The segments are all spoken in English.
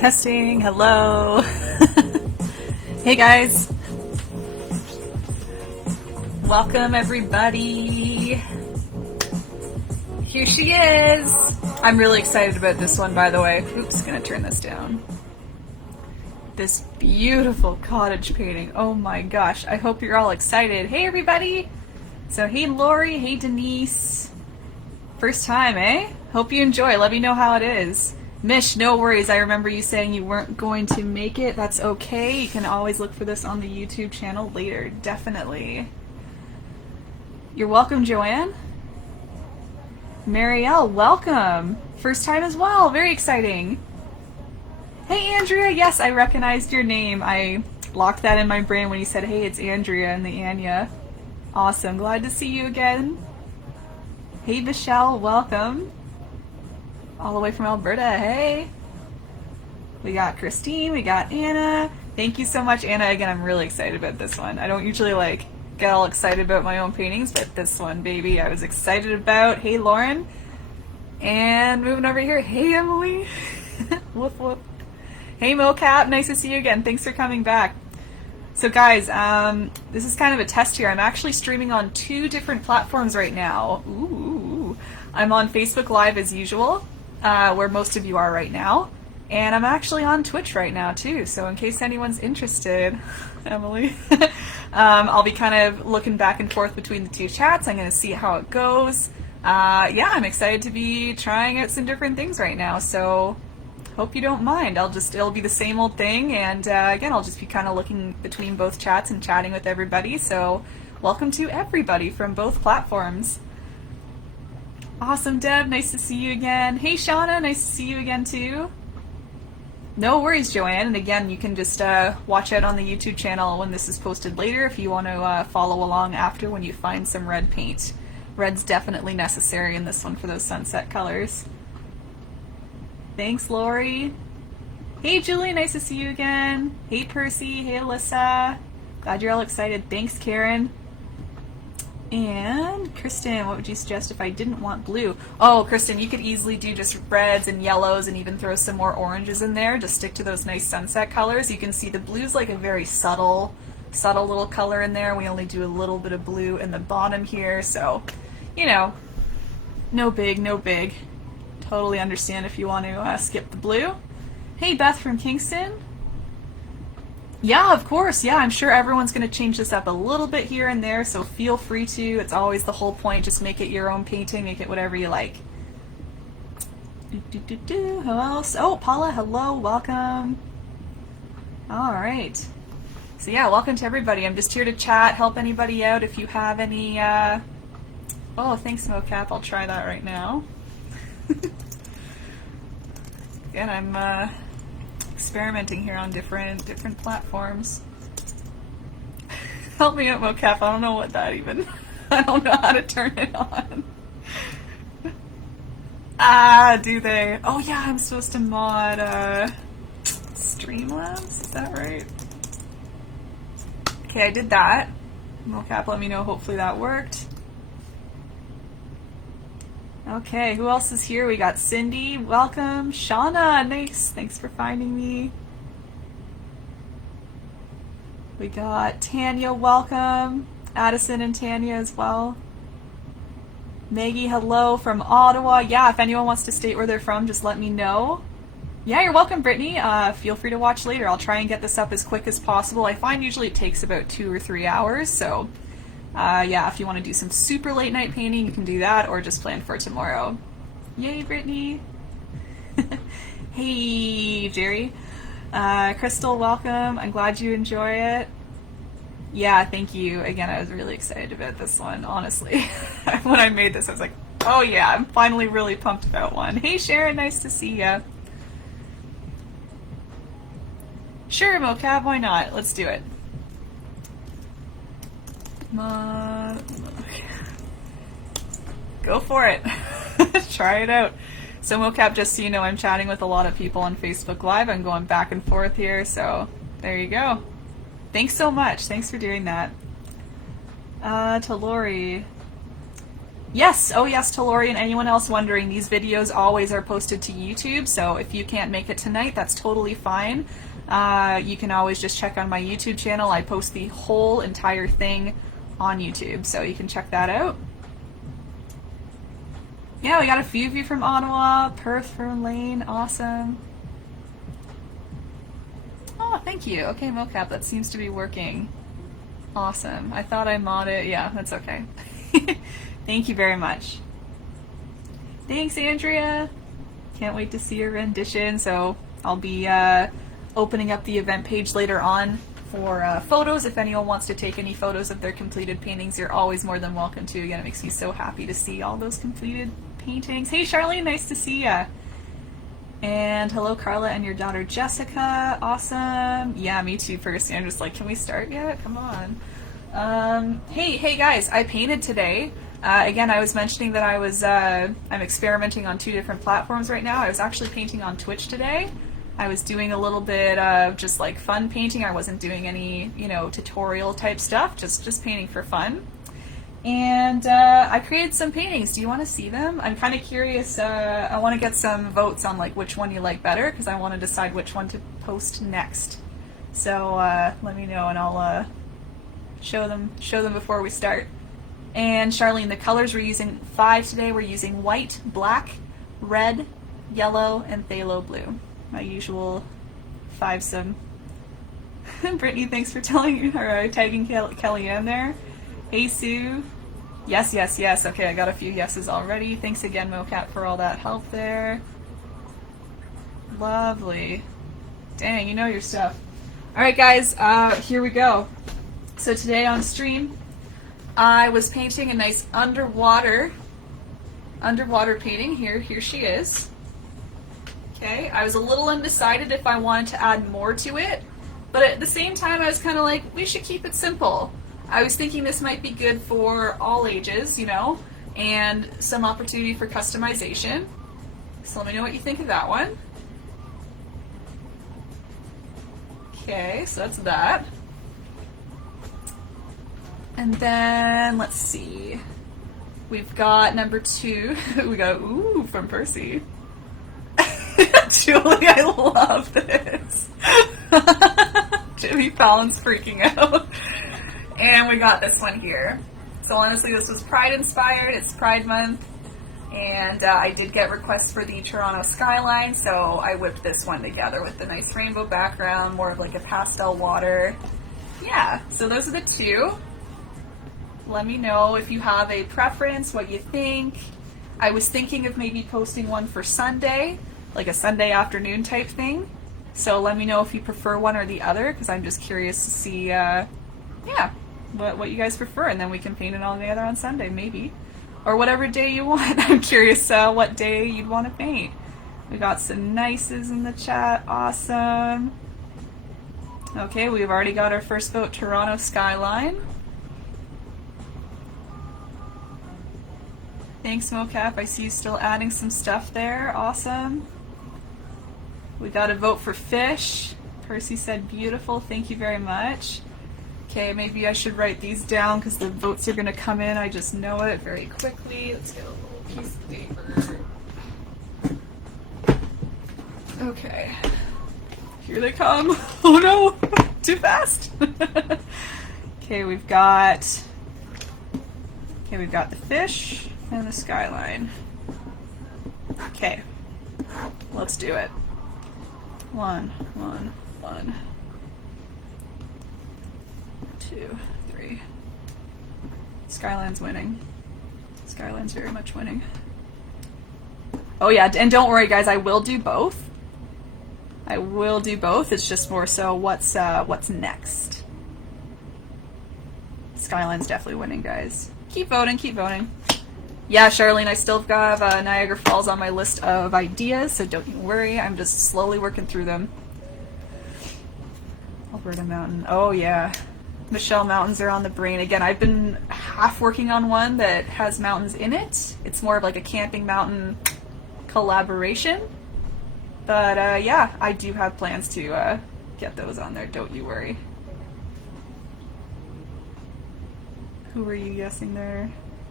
Testing, hello. Hey guys. Welcome everybody. Here she is. I'm really excited about this one, by the way. Oops, gonna turn this down. This beautiful cottage painting. Oh my gosh, I hope you're all excited. Hey everybody. So hey Lori, hey Denise. First time, eh? Hope you enjoy. Let me know how it is. Mish, no worries. I remember you saying you weren't going to make it. That's okay. You can always look for this on the YouTube channel later. Definitely. You're welcome, Joanne. Marielle, welcome. First time as well. Very exciting. Hey, Andrea. Yes, I recognized your name. I locked that in my brain when you said, hey, it's Andrea and the Anya. Awesome. Glad to see you again. Hey, Michelle. Welcome. All the way from Alberta, hey! We got Christine, we got Anna. Thank you so much, Anna. Again, I'm really excited about this one. I don't usually get all excited about my own paintings, but this one, baby, I was excited about. Hey, Lauren. And moving over here, hey, Emily. Whoop, whoop. Hey, MoCap, nice to see you again. Thanks for coming back. So guys, this is kind of a test here. I'm actually streaming on 2 different platforms right now. Ooh. I'm on Facebook Live as usual. Where most of you are right now. And I'm actually on Twitch right now too, so in case anyone's interested, Emily, I'll be kind of looking back and forth between the 2 chats. I'm going to see how it goes. Yeah, I'm excited to be trying out some different things right now, so hope you don't mind. It'll be the same old thing, and again, I'll just be kind of looking between both chats and chatting with everybody, so welcome to everybody from both platforms. Awesome, Deb. Nice to see you again. Hey, Shauna. Nice to see you again, too. No worries, Joanne. And again, you can just watch out on the YouTube channel when this is posted later if you want to follow along after when you find some red paint. Red's definitely necessary in this one for those sunset colors. Thanks, Lori. Hey, Julie. Nice to see you again. Hey, Percy. Hey, Alyssa. Glad you're all excited. Thanks, Karen. And Kristen, what would you suggest if I didn't want blue? Oh, Kristen, you could easily do just reds and yellows and even throw some more oranges in there. Just stick to those nice sunset colors. You can see the blue's like a very subtle little color in there. We only do a little bit of blue in the bottom here, so, you know, no big. Totally understand if you want to skip the blue. Hey, Beth from Kingston. Yeah, of course. Yeah, I'm sure everyone's going to change this up a little bit here and there, so feel free to. It's always the whole point. Just make it your own painting. Make it whatever you like. Who else? Oh, Paula, hello. Welcome. All right. So yeah, welcome to everybody. I'm just here to chat, help anybody out if you have any... Oh, thanks, MoCap. I'll try that right now. Again, I'm... experimenting here on different platforms. Help me out, MoCap. I don't know what that even... I don't know how to turn it on. Do they? Oh yeah, I'm supposed to mod Streamlabs? Is that right? Okay, I did that. MoCap, let me know. Hopefully that worked. Okay, who else is here? We got Cindy, welcome. Shauna, nice. Thanks for finding me. We got Tanya, welcome. Addison and Tanya as well. Maggie, hello from Ottawa. Yeah, if anyone wants to state where they're from, just let me know. Yeah, you're welcome, Brittany. Feel free to watch later. I'll try and get this up as quick as possible. I find usually it takes about 2 or 3 hours, so... yeah, if you want to do some super late night painting, you can do that, or just plan for tomorrow. Yay, Brittany! Hey, Jerry. Crystal, welcome. I'm glad you enjoy it. Yeah, thank you. Again, I was really excited about this one, honestly. When I made this, I was like, oh yeah, I'm finally really pumped about one. Hey, Sharon, nice to see ya. Sure, MoCap, why not? Let's do it. Go for it. Try it out. So MoCap, just so you know, I'm chatting with a lot of people on Facebook Live. I'm going back and forth here, so there you go. Thanks so much. Thanks for doing that. To Lori. Yes, oh yes, to Lori and anyone else wondering, these videos always are posted to YouTube, so if you can't make it tonight, that's totally fine. You can always just check on my YouTube channel. I post the whole entire thing on YouTube, so you can check that out. Yeah, we got a few of you from Ottawa, Perth from Lane, awesome. Oh, thank you. Okay, mocap, that seems to be working. Awesome. I thought I modded. Yeah, that's okay. Thank you very much. Thanks, Andrea. Can't wait to see your rendition. So I'll be opening up the event page later on for photos. If anyone wants to take any photos of their completed paintings, you're always more than welcome to. Again, it makes me so happy to see all those completed paintings. Hey, Charlene, nice to see ya. And hello, Carla and your daughter Jessica. Awesome. Yeah, me too, Percy. I'm just like, can we start yet? Come on. Hey guys, I painted today. Again, I was mentioning that I was I'm experimenting on 2 different platforms right now. I was actually painting on Twitch today. I was doing a little bit of just like fun painting. I wasn't doing any, you know, tutorial type stuff, just painting for fun. And I created some paintings. Do you want to see them? I'm kind of curious. I want to get some votes on like which one you like better, because I want to decide which one to post next. So let me know and I'll show them before we start. And Charlene, the colors we're using 5 today. We're using white, black, red, yellow, and phthalo blue. My usual 5-some. Brittany, thanks for tagging Kellyanne there. Hey Sue. Yes. Okay, I got a few yeses already. Thanks again, mocap, for all that help there. Lovely. Dang, you know your stuff. Alright guys, here we go. So today on stream, I was painting a nice underwater painting. Here she is. Okay, I was a little undecided if I wanted to add more to it, but at the same time I was kind of like, we should keep it simple. I was thinking this might be good for all ages, you know, and some opportunity for customization. So let me know what you think of that one. Okay, so that's that. And then, let's see. We've got number 2. We got, ooh, from Percy. Julie, I love this. Jimmy Fallon's freaking out. And we got this one here. So honestly, this was Pride inspired. It's Pride Month. And I did get requests for the Toronto Skyline, so I whipped this one together with the nice rainbow background, more of like a pastel water. Yeah, so those are the 2. Let me know if you have a preference, what you think. I was thinking of maybe posting one for Sunday, like a Sunday afternoon type thing. So let me know if you prefer one or the other, because I'm just curious to see, yeah, what you guys prefer, and then we can paint it all together on Sunday, maybe. Or whatever day you want. I'm curious what day you'd want to paint. We got some nices in the chat. Awesome. Okay, we've already got our first vote, Toronto Skyline. Thanks, mocap. I see you still adding some stuff there. Awesome. We got a vote for fish. Percy said beautiful. Thank you very much. Okay, maybe I should write these down because the votes are going to come in. I just know it very quickly. Let's get a little piece of paper. Okay. Here they come. Oh no! Too fast! Okay, we've got the fish and the skyline. Okay. Let's do it. 1, 2, 3. Skyline's winning. Skyline's very much winning. Oh yeah, and don't worry guys, I will do both. I will do both. It's just more so what's next. Skyline's definitely winning, guys. Keep voting, keep voting. Yeah, Charlene, I still have Niagara Falls on my list of ideas, so don't you worry. I'm just slowly working through them. Alberta Mountain. Oh yeah. Michelle Mountains are on the brain. Again, I've been half working on one that has mountains in it. It's more of like a camping mountain collaboration. But yeah, I do have plans to get those on there, don't you worry. Who were you guessing there?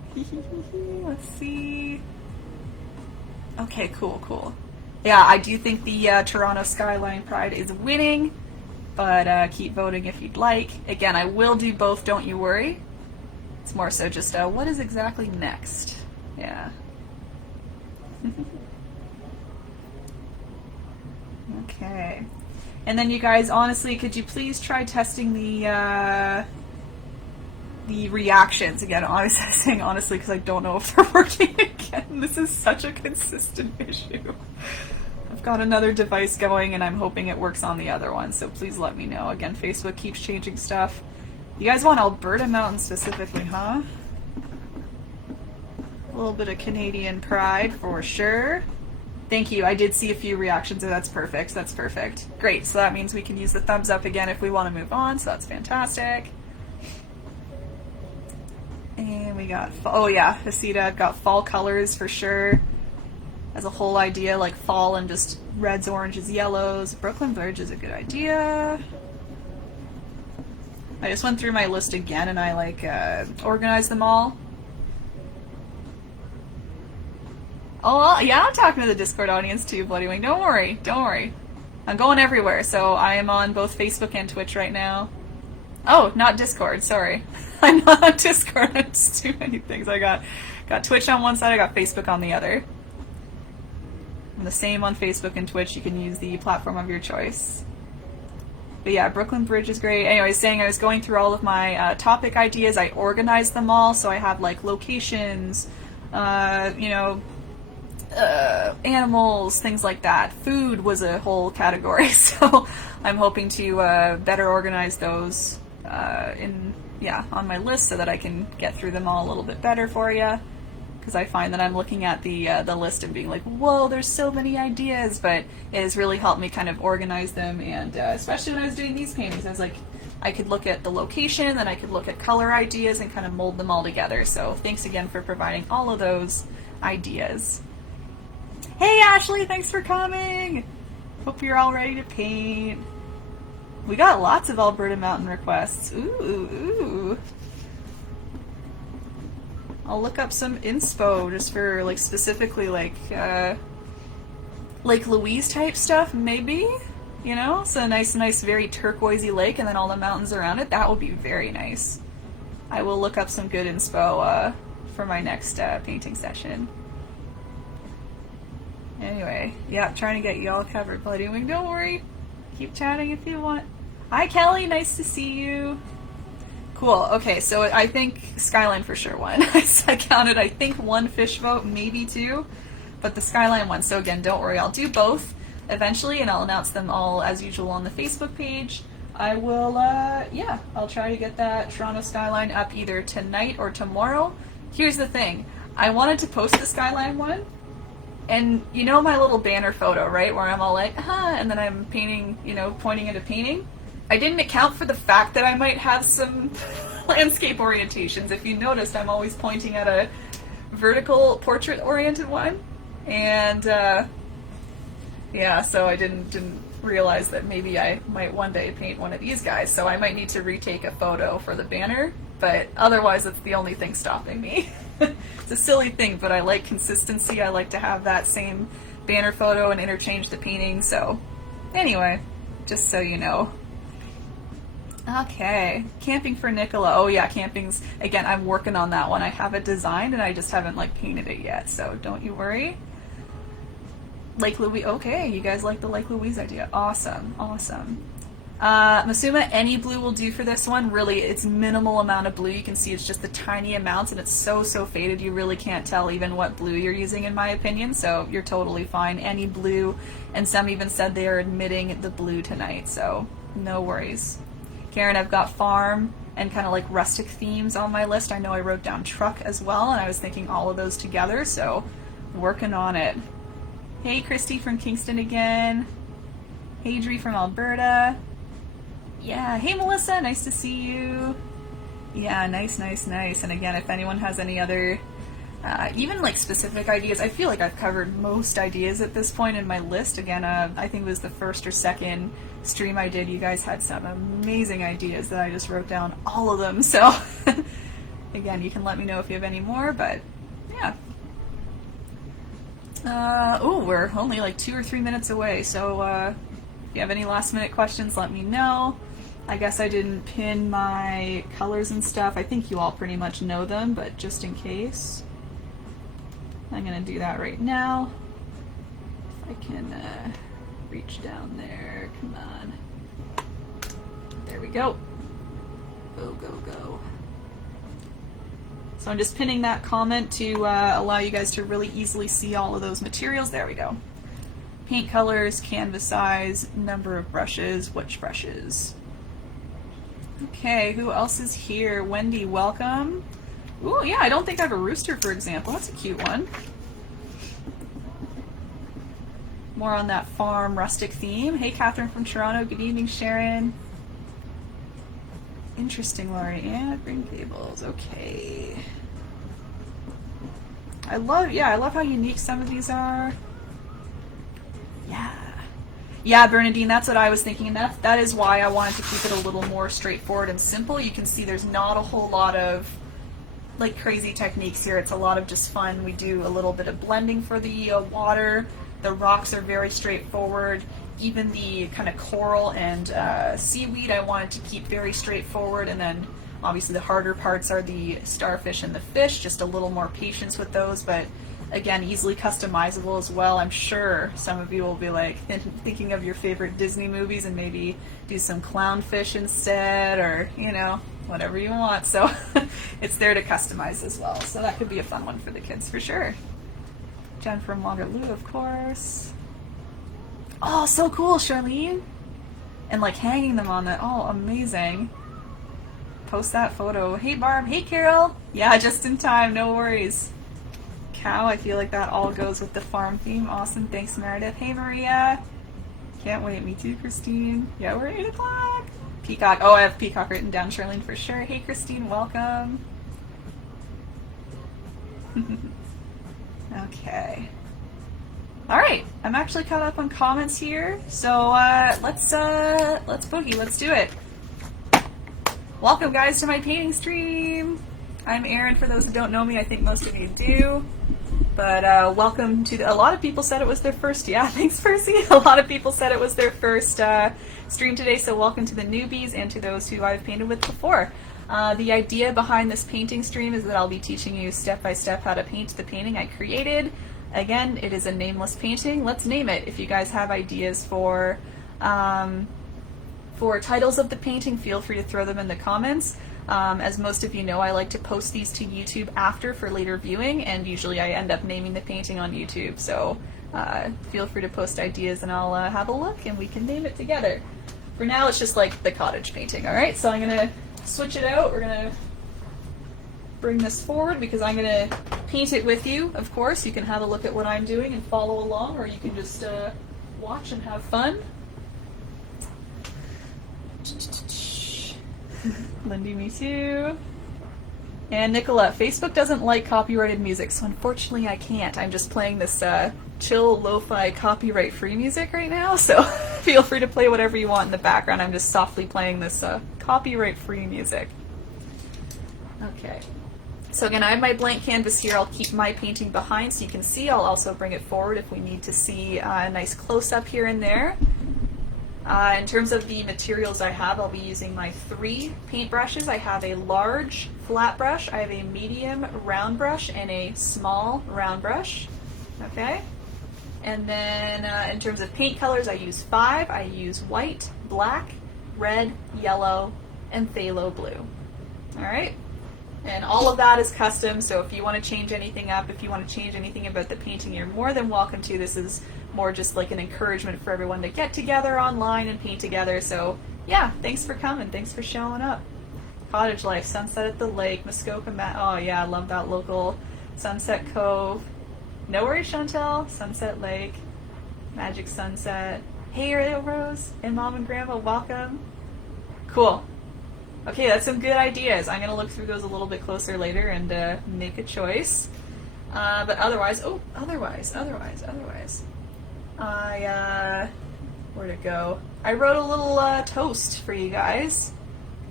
Let's see. Okay, cool, cool. Yeah, I do think the Toronto Skyline Pride is winning, but keep voting if you'd like. Again, I will do both, don't you worry. It's more so just what is exactly next. Yeah. Okay. And then you guys, honestly, could you please try testing the reactions again? I was saying honestly because I don't know if they're working again. This is such a consistent issue. I've got another device going and I'm hoping it works on the other one, so please let me know. Again, Facebook keeps changing stuff. You guys want Alberta Mountain specifically, huh? A little bit of Canadian pride for sure. Thank you. I did see a few reactions, so that's perfect. That's perfect. Great. So that means we can use the thumbs up again if we want to move on, so that's fantastic. And we got, oh yeah, Hasita, I've got fall colors for sure. As a whole idea, like fall and just reds, oranges, yellows. Brooklyn Bridge is a good idea. I just went through my list again and I like organized them all. Oh, well, yeah, I'm talking to the Discord audience too, Bloody Wing. Don't worry, don't worry. I'm going everywhere, so I am on both Facebook and Twitch right now. Oh, not Discord, sorry. I'm not on Discord, I just too many things. I got Twitch on one side, I got Facebook on the other. I'm the same on Facebook and Twitch, you can use the platform of your choice. But yeah, Brooklyn Bridge is great. Anyway, saying I was going through all of my topic ideas, I organized them all, so I have like locations, you know, animals, things like that. Food was a whole category, so I'm hoping to better organize those on my list so that I can get through them all a little bit better for you. Because I find that I'm looking at the list and being like, whoa, there's so many ideas, but it has really helped me kind of organize them, and especially when I was doing these paintings, I was like, I could look at the location, then I could look at color ideas and kind of mold them all together. So thanks again for providing all of those ideas. Hey Ashley, thanks for coming! Hope you're all ready to paint. We got lots of Alberta Mountain requests. Ooh. I'll look up some inspo just for like specifically like Lake Louise type stuff, maybe? You know? So a nice very turquoisey lake and then all the mountains around it. That would be very nice. I will look up some good inspo for my next painting session. Anyway, yeah, trying to get you all covered, Bloody Wing. Don't worry. Keep chatting if you want. Hi, Kelly. Nice to see you. Cool. Okay, so I think Skyline for sure won. I counted, I think, 1 fish vote, maybe 2, but the Skyline won. So again, don't worry. I'll do both eventually, and I'll announce them all as usual on the Facebook page. I will, yeah, I'll try to get that Toronto Skyline up either tonight or tomorrow. Here's the thing. I wanted to post the Skyline one, and you know my little banner photo, right, where I'm all like, and then I'm painting, you know, pointing at a painting? I didn't account for the fact that I might have some landscape orientations. If you noticed, I'm always pointing at a vertical portrait-oriented one, and yeah, so I didn't realize that maybe I might one day paint one of these guys, so I might need to retake a photo for the banner, but otherwise that's the only thing stopping me. It's a silly thing, but I like consistency. I like to have that same banner photo and interchange the painting, so anyway, just so you know. Okay, camping for Nicola. Oh yeah, camping's, again, I'm working on that one. I have it designed and I just haven't like painted it yet, so don't you worry. Lake Louise, okay, you guys like the Lake Louise idea. Awesome, awesome. Masuma, any blue will do for this one. Really, it's minimal amount of blue. You can see it's just the tiny amounts, and it's so faded you really can't tell even what blue you're using, in my opinion, so you're totally fine. Any blue, and some even said they are admitting the blue tonight, so no worries. Karen, I've got farm and kind of like rustic themes on my list. I know I wrote down truck as well, and I was thinking all of those together, so working on it. Hey, Christy from Kingston again. Hey, Dree from Alberta. Yeah, hey Melissa, nice to see you. Yeah, nice. And again, if anyone has any other, even like specific ideas, I feel like I've covered most ideas at this point in my list. Again, I think it was the first or second stream I did. You guys had some amazing ideas that I just wrote down all of them. So Again, you can let me know if you have any more, but yeah. Oh, we're only like 2 or 3 minutes away, so if you have any last minute questions, let me know. I guess I didn't pin my colors and stuff. I think you all pretty much know them, but just in case, I'm gonna do that right now. If I can reach down there, come on. There we go. Go, go, go. So I'm just pinning that comment to allow you guys to really easily see all of those materials. There we go. Paint colors, canvas size, number of brushes, which brushes. Okay, who else is here? Wendy, welcome. Ooh, yeah, I don't think I have a rooster, for example. That's a cute one. More on that farm rustic theme. Hey, Catherine from Toronto. Good evening, Sharon. Interesting, Laurie. And green cables. Okay. I love how unique some of these are. Yeah. Yeah, Bernadine, that's what I was thinking. That is why I wanted to keep it a little more straightforward and simple. You can see there's not a whole lot of like crazy techniques here. It's a lot of just fun. We do a little bit of blending for the water. The rocks are very straightforward. Even the kind of coral and seaweed I wanted to keep very straightforward, and then obviously the harder parts are the starfish and the fish, just a little more patience with those, but again, easily customizable as well. I'm sure some of you will be like thinking of your favorite Disney movies and maybe do some clownfish instead, or you know, whatever you want. So it's there to customize as well. So that could be a fun one for the kids for sure. Jen from Waterloo, of course. Oh, so cool, Charlene. And like hanging them on that. Oh, amazing. Post that photo. Hey, Barb. Hey, Carol. Yeah, just in time. No worries. Cow, I feel like that all goes with the farm theme. Awesome. Thanks, Meredith. Hey, Maria. Can't wait. Me too, Christine. Yeah, we're 8 o'clock. Peacock. Oh, I have Peacock written down, Charlene, for sure. Hey, Christine. Welcome. Okay. All right. I'm actually caught up on comments here. So let's boogie. Let's do it. Welcome, guys, to my painting stream. I'm Erin, for those who don't know me. I think most of you do. But welcome to a lot of people said it was their first. Yeah, thanks, Percy. A lot of people said it was their first stream today, so welcome to the newbies and to those who I've painted with before. The idea behind this painting stream is that I'll be teaching you step by step how to paint the painting I created. Again, it is a nameless painting. Let's name it. If you guys have ideas for titles of the painting, feel free to throw them in the comments. As most of you know, I like to post these to YouTube after for later viewing, and usually I end up naming the painting on YouTube. So feel free to post ideas and I'll have a look and we can name it together. For now, it's just like the cottage painting, all right? So I'm gonna switch it out. We're gonna bring this forward because I'm gonna paint it with you, of course. You can have a look at what I'm doing and follow along, or you can just watch and have fun. Lindy, me too. And Nicola, Facebook doesn't like copyrighted music, so unfortunately I can't. I'm just playing this chill, lo-fi, copyright-free music right now, so feel free to play whatever you want in the background. I'm just softly playing this copyright-free music. Okay. So again, I have my blank canvas here. I'll keep my painting behind so you can see. I'll also bring it forward if we need to see a nice close-up here and there. In terms of the materials I have, I'll be using my 3 paint brushes. I have a large flat brush, I have a medium round brush, and a small round brush. Okay? And then in terms of paint colors, I use 5. I use white, black, red, yellow, and phthalo blue. Alright? And all of that is custom, so if you want to change anything up, if you want to change anything about the painting, you're more than welcome to. This is more just like an encouragement for everyone to get together online and paint together. So yeah, thanks for coming. Thanks for showing up. Cottage life, sunset at the lake, Muskoka. Oh yeah, I love that local Sunset Cove. No worries, Chantel. Sunset Lake, Magic Sunset. Hey, Rose and Mom and Grandma, welcome. Cool. Okay, that's some good ideas. I'm going to look through those a little bit closer later and make a choice. But otherwise, where'd it go? I wrote a little toast for you guys.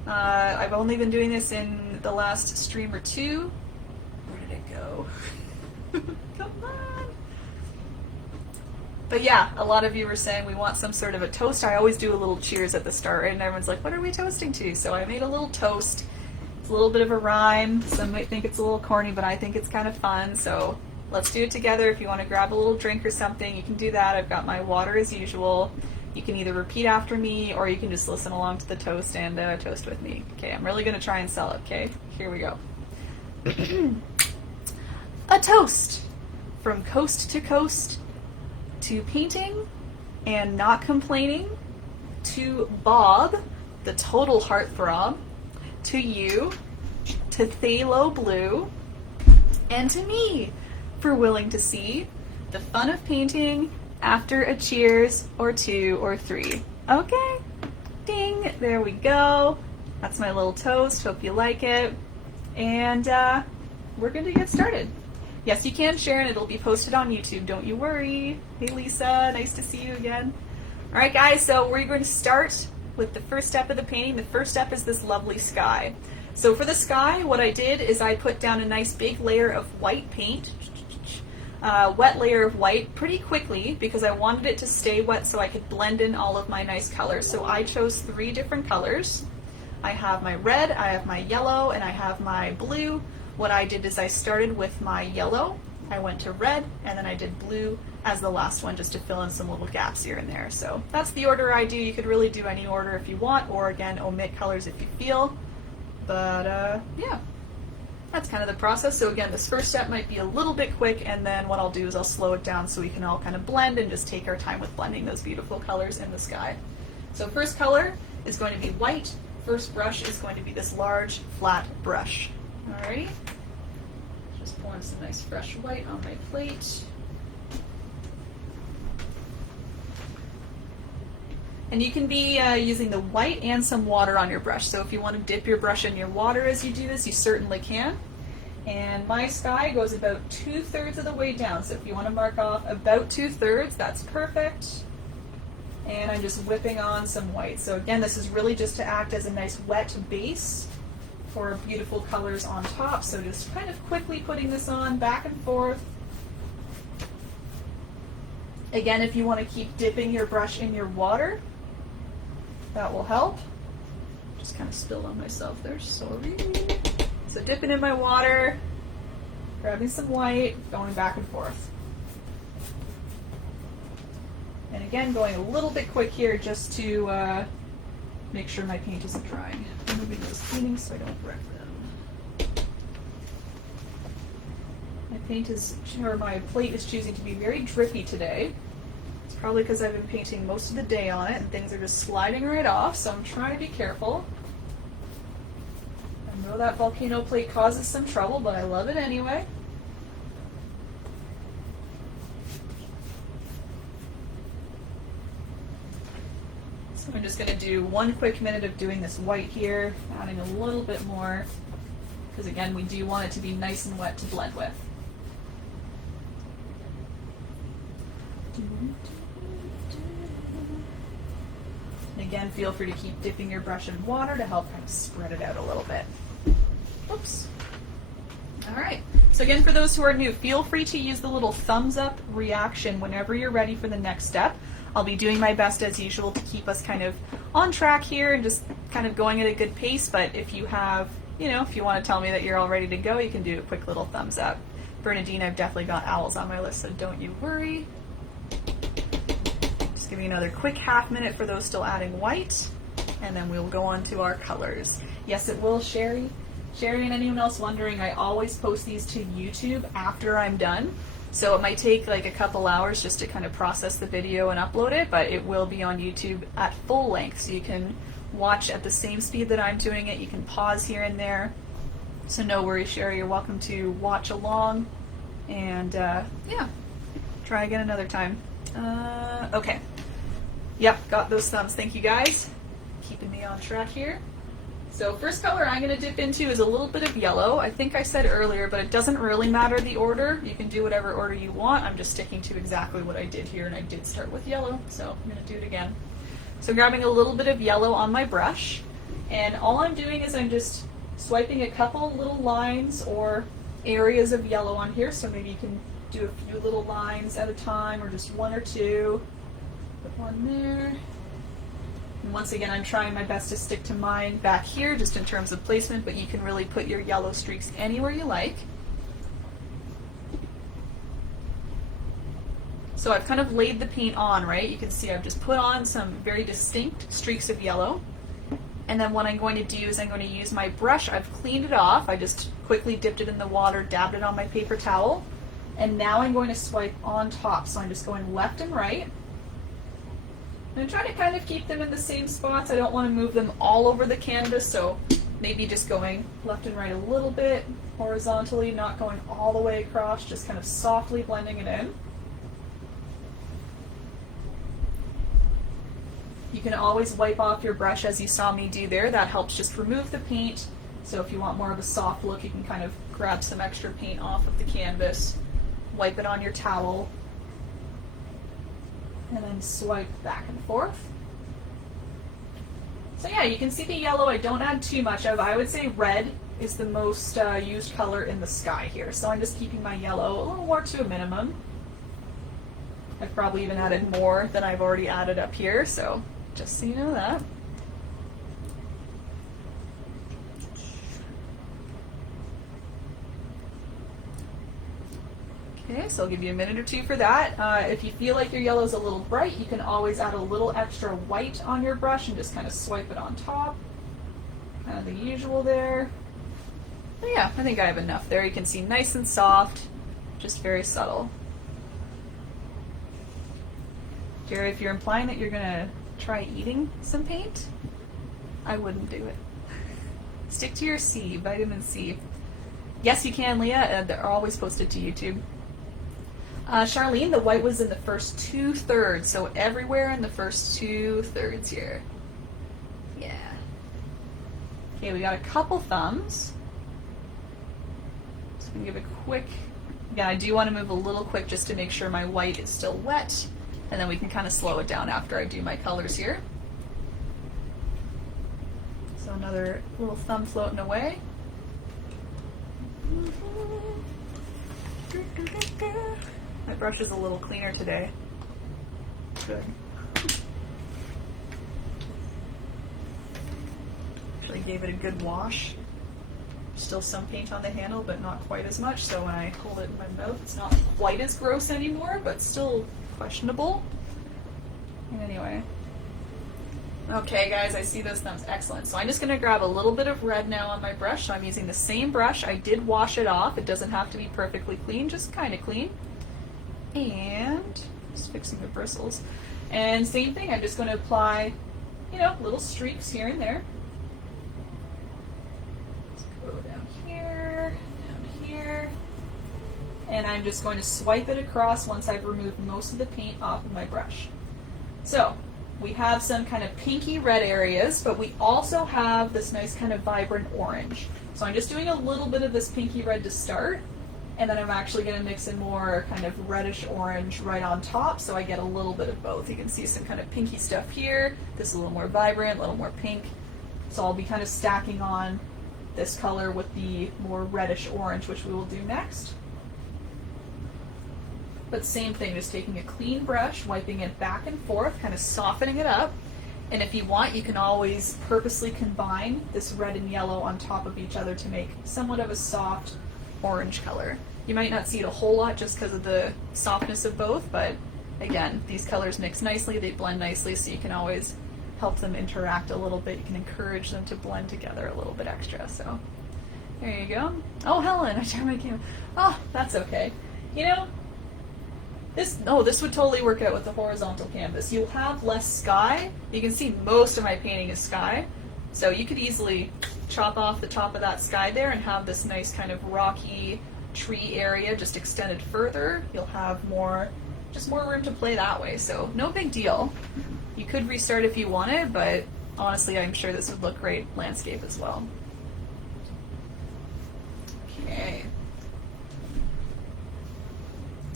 I've only been doing this in the last stream or two. Where did it go? Come on. But yeah, a lot of you were saying we want some sort of a toast. I always do a little cheers at the start, right? And everyone's like, what are we toasting to? So I made a little toast. It's a little bit of a rhyme. Some might think it's a little corny, but I think it's kind of fun. So let's do it together. If you want to grab a little drink or something, you can do that. I've got my water as usual. You can either repeat after me or you can just listen along to the toast and toast with me. Okay, I'm really going to try and sell it, okay? Here we go. A toast from coast to coast, to painting and not complaining, to Bob, the total heartthrob, to you, to phthalo blue, and to me, for willing to see the fun of painting after a cheers or two or three. Okay, ding, there we go. That's my little toast, hope you like it. And we're going to get started. Yes, you can, Sharon. It'll be posted on YouTube. Don't you worry. Hey, Lisa. Nice to see you again. All right, guys. So we're going to start with the first step of the painting. The first step is this lovely sky. So for the sky, what I did is I put down a nice big layer of white paint, wet layer of white, pretty quickly because I wanted it to stay wet so I could blend in all of my nice colors. So I chose 3 different colors. I have my red, I have my yellow, and I have my blue. What I did is I started with my yellow, I went to red, and then I did blue as the last one just to fill in some little gaps here and there. So that's the order I do. You could really do any order if you want, or again, omit colors if you feel. But yeah, that's kind of the process. So again, this first step might be a little bit quick, and then what I'll do is I'll slow it down so we can all kind of blend and just take our time with blending those beautiful colors in the sky. So first color is going to be white. First brush is going to be this large, flat brush. Alrighty, just pouring some nice fresh white on my plate. And you can be using the white and some water on your brush. So if you want to dip your brush in your water as you do this, you certainly can. And my sky goes about 2/3 of the way down. So if you want to mark off about 2/3, that's perfect. And I'm just whipping on some white. So again, this is really just to act as a nice wet base for beautiful colors on top. So just kind of quickly putting this on back and forth. Again, if you want to keep dipping your brush in your water, that will help. Just kind of spilled on myself there, sorry. So dipping in my water, grabbing some white, going back and forth. And again, going a little bit quick here just to make sure my paint isn't drying. I'm moving those paintings so I don't wreck them. My plate is choosing to be very drippy today. It's probably because I've been painting most of the day on it and things are just sliding right off, so I'm trying to be careful. I know that volcano plate causes some trouble, but I love it anyway. So I'm just going to do 1 quick minute of doing this white here, adding a little bit more, because again, we do want it to be nice and wet to blend with. And again, feel free to keep dipping your brush in water to help kind of spread it out a little bit. Oops. All right. So again, for those who are new, feel free to use the little thumbs up reaction whenever you're ready for the next step. I'll be doing my best as usual to keep us kind of on track here and just kind of going at a good pace. But if you have, if you want to tell me that you're all ready to go, you can do a quick little thumbs up. Bernadine, I've definitely got owls on my list, so don't you worry. Just giving another quick half minute for those still adding white, and then we'll go on to our colors. Yes, it will, Sherry. Sherry and anyone else wondering, I always post these to YouTube after I'm done. So it might take like a couple hours just to kind of process the video and upload it, but it will be on YouTube at full length. So you can watch at the same speed that I'm doing it. You can pause here and there. So no worries, Sherry. You're welcome to watch along. And yeah, try again another time. Okay. Yep, got those thumbs. Thank you guys. Keeping me on track here. So first color I'm going to dip into is a little bit of yellow. I think I said earlier, but it doesn't really matter the order. You can do whatever order you want. I'm just sticking to exactly what I did here, and I did start with yellow, so I'm going to do it again. So grabbing a little bit of yellow on my brush, And all I'm doing is I'm just swiping a couple little lines or areas of yellow on here, so maybe you can do a few little lines at a time or just one or two. Put one there. And once again, I'm trying my best to stick to mine back here just in terms of placement, but you can really put your yellow streaks anywhere you like. So I've kind of laid the paint on, right? You can see I've just put on some very distinct streaks of yellow. And then what I'm going to do is I'm going to use my brush. I've cleaned it off. I just quickly dipped it in the water, dabbed it on my paper towel. And now I'm going to swipe on top. So I'm just going left and right. And I'm trying to kind of keep them in the same spots. I don't want to move them all over the canvas, so maybe just going left and right a little bit horizontally, not going all the way across, just kind of softly blending it in. You can always wipe off your brush as you saw me do there. That helps just remove the paint. So if you want more of a soft look, you can kind of grab some extra paint off of the canvas, wipe it on your towel, and then swipe back and forth. So yeah, you can see the yellow I don't add too much of. I would say red is the most used color in the sky here. So I'm just keeping my yellow a little more to a minimum. I've probably even added more than I've already added up here, so just so you know that. Okay, so I'll give you a minute or two for that. If you feel like your yellow is a little bright, you can always add a little extra white on your brush and just kind of swipe it on top. Kind of the usual there. But yeah, I think I have enough there. You can see nice and soft, just very subtle. Jerry, if you're implying that you're gonna try eating some paint, I wouldn't do it. Stick to your C, vitamin C. Yes, you can, Leah. They're always posted to YouTube. Charlene, the white was in the first 2/3, so everywhere in the first 2/3 here. Yeah. Okay, we got a couple thumbs. Just gonna give a quick, again, I do want to move a little quick just to make sure my white is still wet, and then we can kind of slow it down after I do my colors here. So another little thumb floating away. My brush is a little cleaner today. Good. Actually gave it a good wash. Still some paint on the handle, but not quite as much, so when I hold it in my mouth, it's not quite as gross anymore, but still questionable. Anyway. Okay guys, I see those thumbs. Excellent. So I'm just going to grab a little bit of red now on my brush. So I'm using the same brush. I did wash it off. It doesn't have to be perfectly clean, just kind of clean. And just fixing the bristles. And same thing, I'm just going to apply, you know, little streaks here and there. Let's go down here, and I'm just going to swipe it across once I've removed most of the paint off of my brush. So we have some kind of pinky red areas, but we also have this nice kind of vibrant orange. So I'm just doing a little bit of this pinky red to start, and then I'm actually going to mix in more kind of reddish orange right on top, so I get a little bit of both. You can see some kind of pinky stuff here. This is a little more vibrant, a little more pink. So I'll be kind of stacking on this color with the more reddish orange, which we will do next. But same thing, just taking a clean brush, wiping it back and forth, kind of softening it up. And if you want, you can always purposely combine this red and yellow on top of each other to make somewhat of a soft orange color. You might not see it a whole lot just because of the softness of both, but again, these colors mix nicely, they blend nicely, so you can always help them interact a little bit. You can encourage them to blend together a little bit extra. So there you go. Oh, Helen, I turned my camera. Oh, that's okay. You know, this would totally work out with the horizontal canvas. You'll have less sky. You can see most of my painting is sky. So you could easily chop off the top of that sky there and have this nice kind of rocky tree area just extended further. You'll have just more room to play that way. So no big deal. You could restart if you wanted, but honestly, I'm sure this would look great landscape as well. Okay.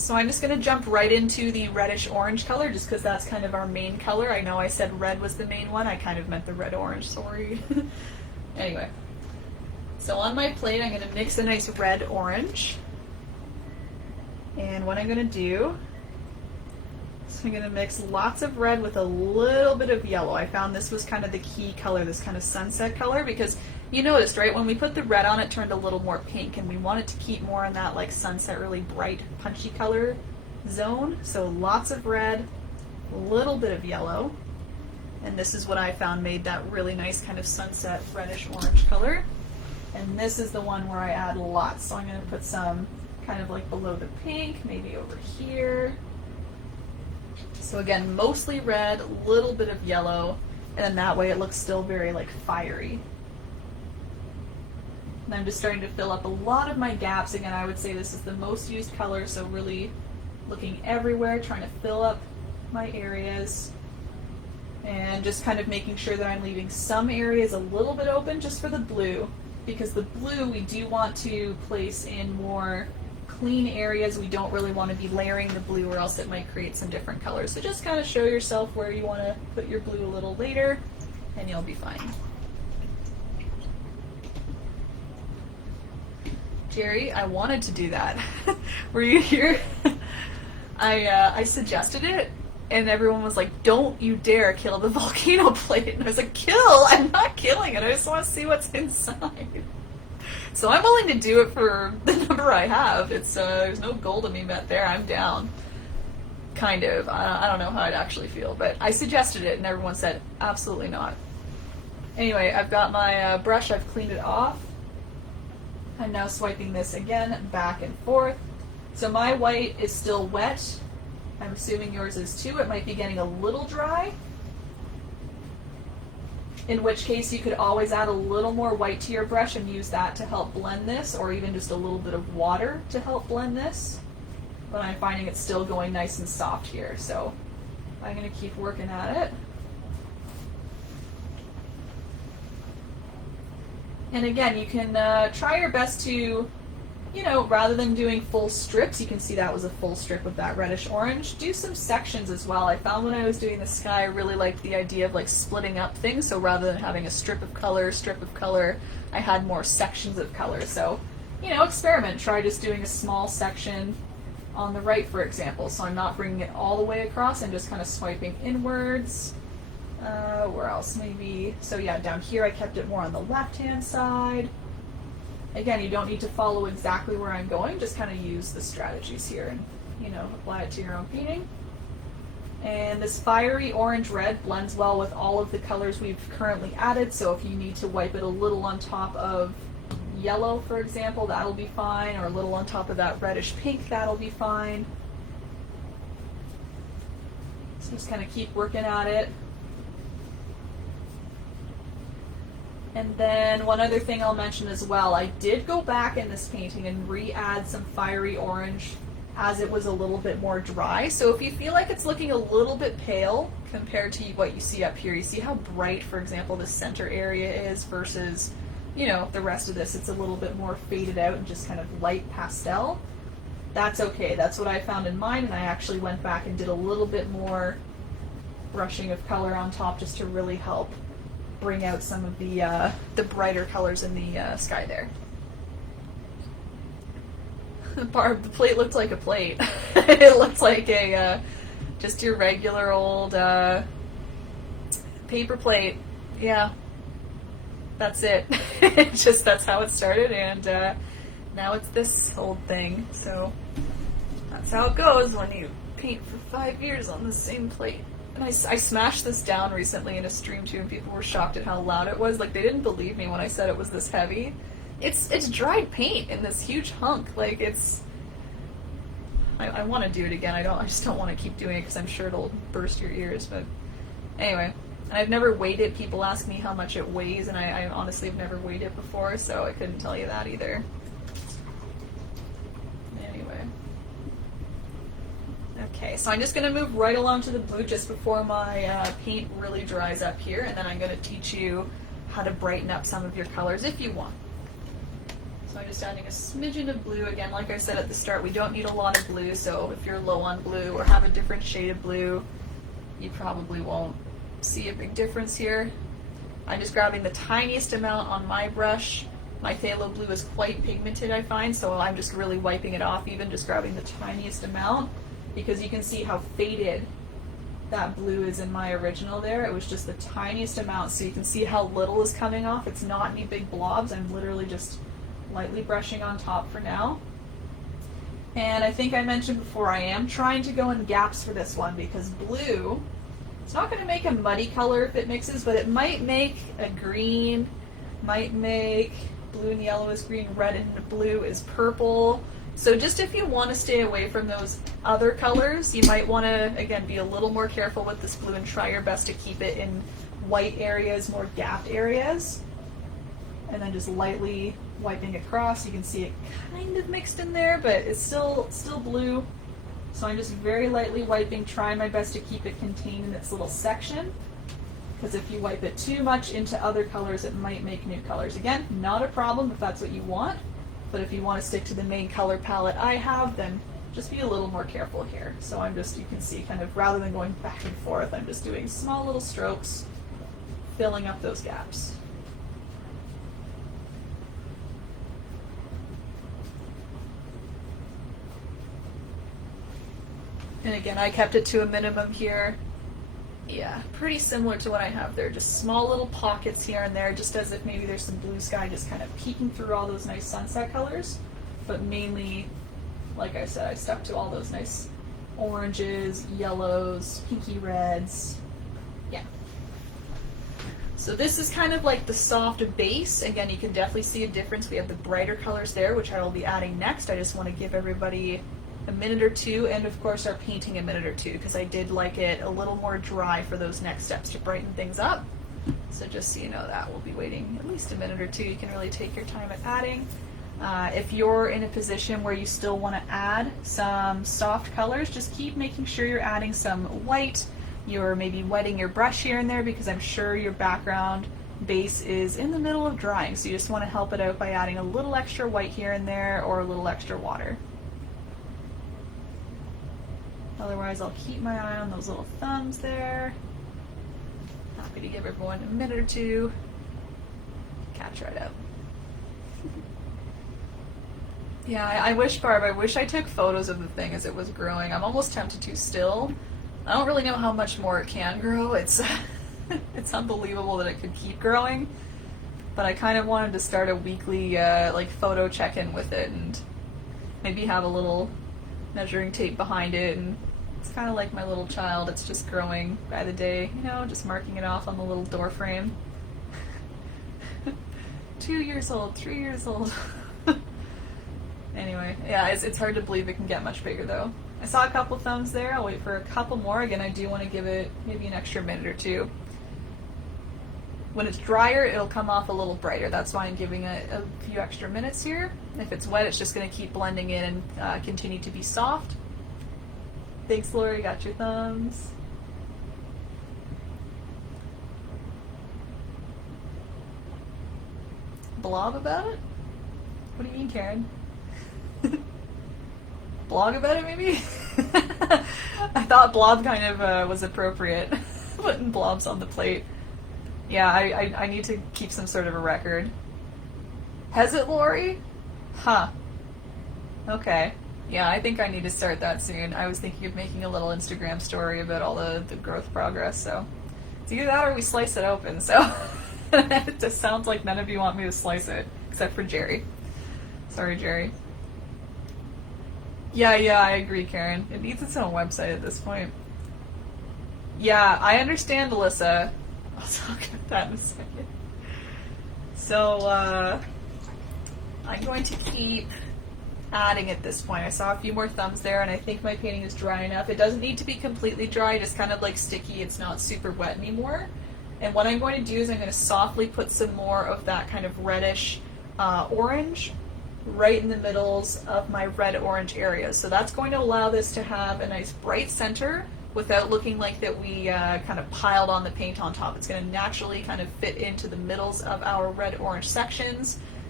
So I'm just going to jump right into the reddish orange color just because that's kind of our main color. I know I said red was the main one. I kind of meant the red orange, sorry. Anyway, so on my plate I'm going to mix a nice red orange. And what I'm going to do is I'm going to mix lots of red with a little bit of yellow. I found this was kind of the key color, this kind of sunset color, because you noticed, right, when we put the red on, it turned a little more pink, and we wanted to keep more in that like sunset, really bright, punchy color zone. So lots of red, a little bit of yellow, and this is what I found made that really nice kind of sunset reddish orange color. And this is the one where I add lots. So I'm going to put some kind of like below the pink, maybe over here. So again, mostly red, a little bit of yellow, and then that way it looks still very like fiery. And I'm just starting to fill up a lot of my gaps. Again, I would say this is the most used color, so really looking everywhere, trying to fill up my areas, and just kind of making sure that I'm leaving some areas a little bit open just for the blue, because the blue we do want to place in more clean areas. We don't really want to be layering the blue or else it might create some different colors. So just kind of show yourself where you want to put your blue a little later and you'll be fine. Jerry, I wanted to do that. Were you here? I suggested it, and everyone was like, don't you dare kill the volcano plate. And I was like, kill? I'm not killing it. I just want to see what's inside. So I'm willing to do it for the number I have. It's there's no goal to be met there. I'm down. Kind of. I don't know how I'd actually feel, but I suggested it, and everyone said, absolutely not. Anyway, I've got my brush. I've cleaned it off. I'm now swiping this again back and forth. So my white is still wet. I'm assuming yours is too. It might be getting a little dry, in which case you could always add a little more white to your brush and use that to help blend this, or even just a little bit of water to help blend this. But I'm finding it's still going nice and soft here, so I'm going to keep working at it. And again, you can try your best to, you know, rather than doing full strips, you can see that was a full strip of that reddish orange, do some sections as well. I found when I was doing the sky, I really liked the idea of like splitting up things, so rather than having a strip of color, I had more sections of color. So, you know, experiment, try just doing a small section on the right, for example. So I'm not bringing it all the way across, I'm just kind of swiping inwards. Where else maybe? So yeah, down here I kept it more on the left-hand side. Again, you don't need to follow exactly where I'm going, just kind of use the strategies here and, you know, apply it to your own painting. And this fiery orange-red blends well with all of the colors we've currently added, so if you need to wipe it a little on top of yellow, for example, that'll be fine, or a little on top of that reddish pink, that'll be fine. So just kind of keep working at it. And then one other thing I'll mention as well, I did go back in this painting and re-add some fiery orange as it was a little bit more dry. So if you feel like it's looking a little bit pale compared to what you see up here, you see how bright, for example, the center area is versus, you know, the rest of this, it's a little bit more faded out and just kind of light pastel. That's okay. That's what I found in mine, and I actually went back and did a little bit more brushing of color on top just to really help bring out some of the brighter colors in the sky there. Barb, the plate looked like a plate. It looked like a just your regular old paper plate. Yeah, that's it. Just that's how it started, and now it's this old thing. So that's how it goes when you paint for 5 years on the same plate. And I smashed this down recently in a stream too, and people were shocked at how loud it was. Like, they didn't believe me when I said it was this heavy. It's dried paint in this huge hunk. Like, it's... I want to do it again. I just don't want to keep doing it because I'm sure it'll burst your ears. But anyway, I've never weighed it. People ask me how much it weighs, and I honestly have never weighed it before, so I couldn't tell you that either. Okay, so I'm just going to move right along to the blue just before my paint really dries up here, and then I'm going to teach you how to brighten up some of your colors if you want. So I'm just adding a smidgen of blue. Again, like I said at the start, we don't need a lot of blue, so if you're low on blue or have a different shade of blue, you probably won't see a big difference here. I'm just grabbing the tiniest amount on my brush. My phthalo blue is quite pigmented, I find, so I'm just really wiping it off, even just grabbing the tiniest amount, because you can see how faded that blue is in my original there. It was just the tiniest amount, so you can see how little is coming off. It's not any big blobs. I'm literally just lightly brushing on top for now. And I think I mentioned before, I am trying to go in gaps for this one because blue, it's not going to make a muddy color if it mixes, but it might make a green, might make blue and yellow is green, red and blue is purple. So just if you want to stay away from those other colors, you might want to, again, be a little more careful with this blue and try your best to keep it in white areas, more gapped areas. And then just lightly wiping across. You can see it kind of mixed in there, but it's still blue. So I'm just very lightly wiping, trying my best to keep it contained in its little section. Because if you wipe it too much into other colors, it might make new colors. Again, not a problem if that's what you want. But if you want to stick to the main color palette I have, then just be a little more careful here. So I'm just, you can see, kind of rather than going back and forth, I'm just doing small little strokes, filling up those gaps. And again, I kept it to a minimum here. Yeah, pretty similar to what I have there. Just small little pockets here and there, just as if maybe there's some blue sky just kind of peeking through all those nice sunset colors. But mainly, like I said, I stuck to all those nice oranges, yellows, pinky reds. Yeah. So this is kind of like the soft base. Again, you can definitely see a difference. We have the brighter colors there, which I will be adding next. I just want to give everybody a minute or two, and of course our painting a minute or two, because I did like it a little more dry for those next steps to brighten things up. So just so you know that, we'll be waiting at least a minute or two. You can really take your time at adding. If you're in a position where you still want to add some soft colors, just keep making sure you're adding some white. You're maybe wetting your brush here and there, because I'm sure your background base is in the middle of drying, so you just want to help it out by adding a little extra white here and there, or a little extra water. Otherwise, I'll keep my eye on those little thumbs there. Happy to give everyone a minute or two. Catch right up. Yeah, I wish, Barb, I wish I took photos of the thing as it was growing. I'm almost tempted to still. I don't really know how much more it can grow. It's it's unbelievable that it could keep growing. But I kind of wanted to start a weekly like photo check-in with it, and maybe have a little measuring tape behind it, and it's kind of like my little child. It's just growing by the day, you know, just marking it off on the little door frame. 2 years old, 3 years old. Anyway, yeah, it's hard to believe it can get much bigger though. I saw a couple thumbs there. I'll wait for a couple more. Again, I do want to give it maybe an extra minute or two. When it's drier, it'll come off a little brighter. That's why I'm giving it a few extra minutes here. If it's wet, it's just going to keep blending in and continue to be soft. Thanks, Lori. Got your thumbs. Blob about it? What do you mean, Karen? Blog about it, maybe? I thought blob kind of was appropriate. Putting blobs on the plate. Yeah, I need to keep some sort of a record. Has it, Lori? Huh. Okay. Yeah, I think I need to start that soon. I was thinking of making a little Instagram story about all the growth progress, so it's either that or we slice it open, so it just sounds like none of you want me to slice it, except for Jerry. Sorry, Jerry. Yeah, I agree, Karen. It needs its own website at this point. Yeah, I understand, Alyssa. I'll talk about that in a second. So, I'm going to keep adding at this point. I saw a few more thumbs there, and I think my painting is dry enough. It doesn't need to be completely dry, just kind of like sticky. It's not super wet anymore. And what I'm going to do is I'm going to softly put some more of that kind of reddish orange right in the middles of my red-orange areas. So that's going to allow this to have a nice bright center without looking like that we kind of piled on the paint on top. It's going to naturally kind of fit into the middles of our red-orange sections.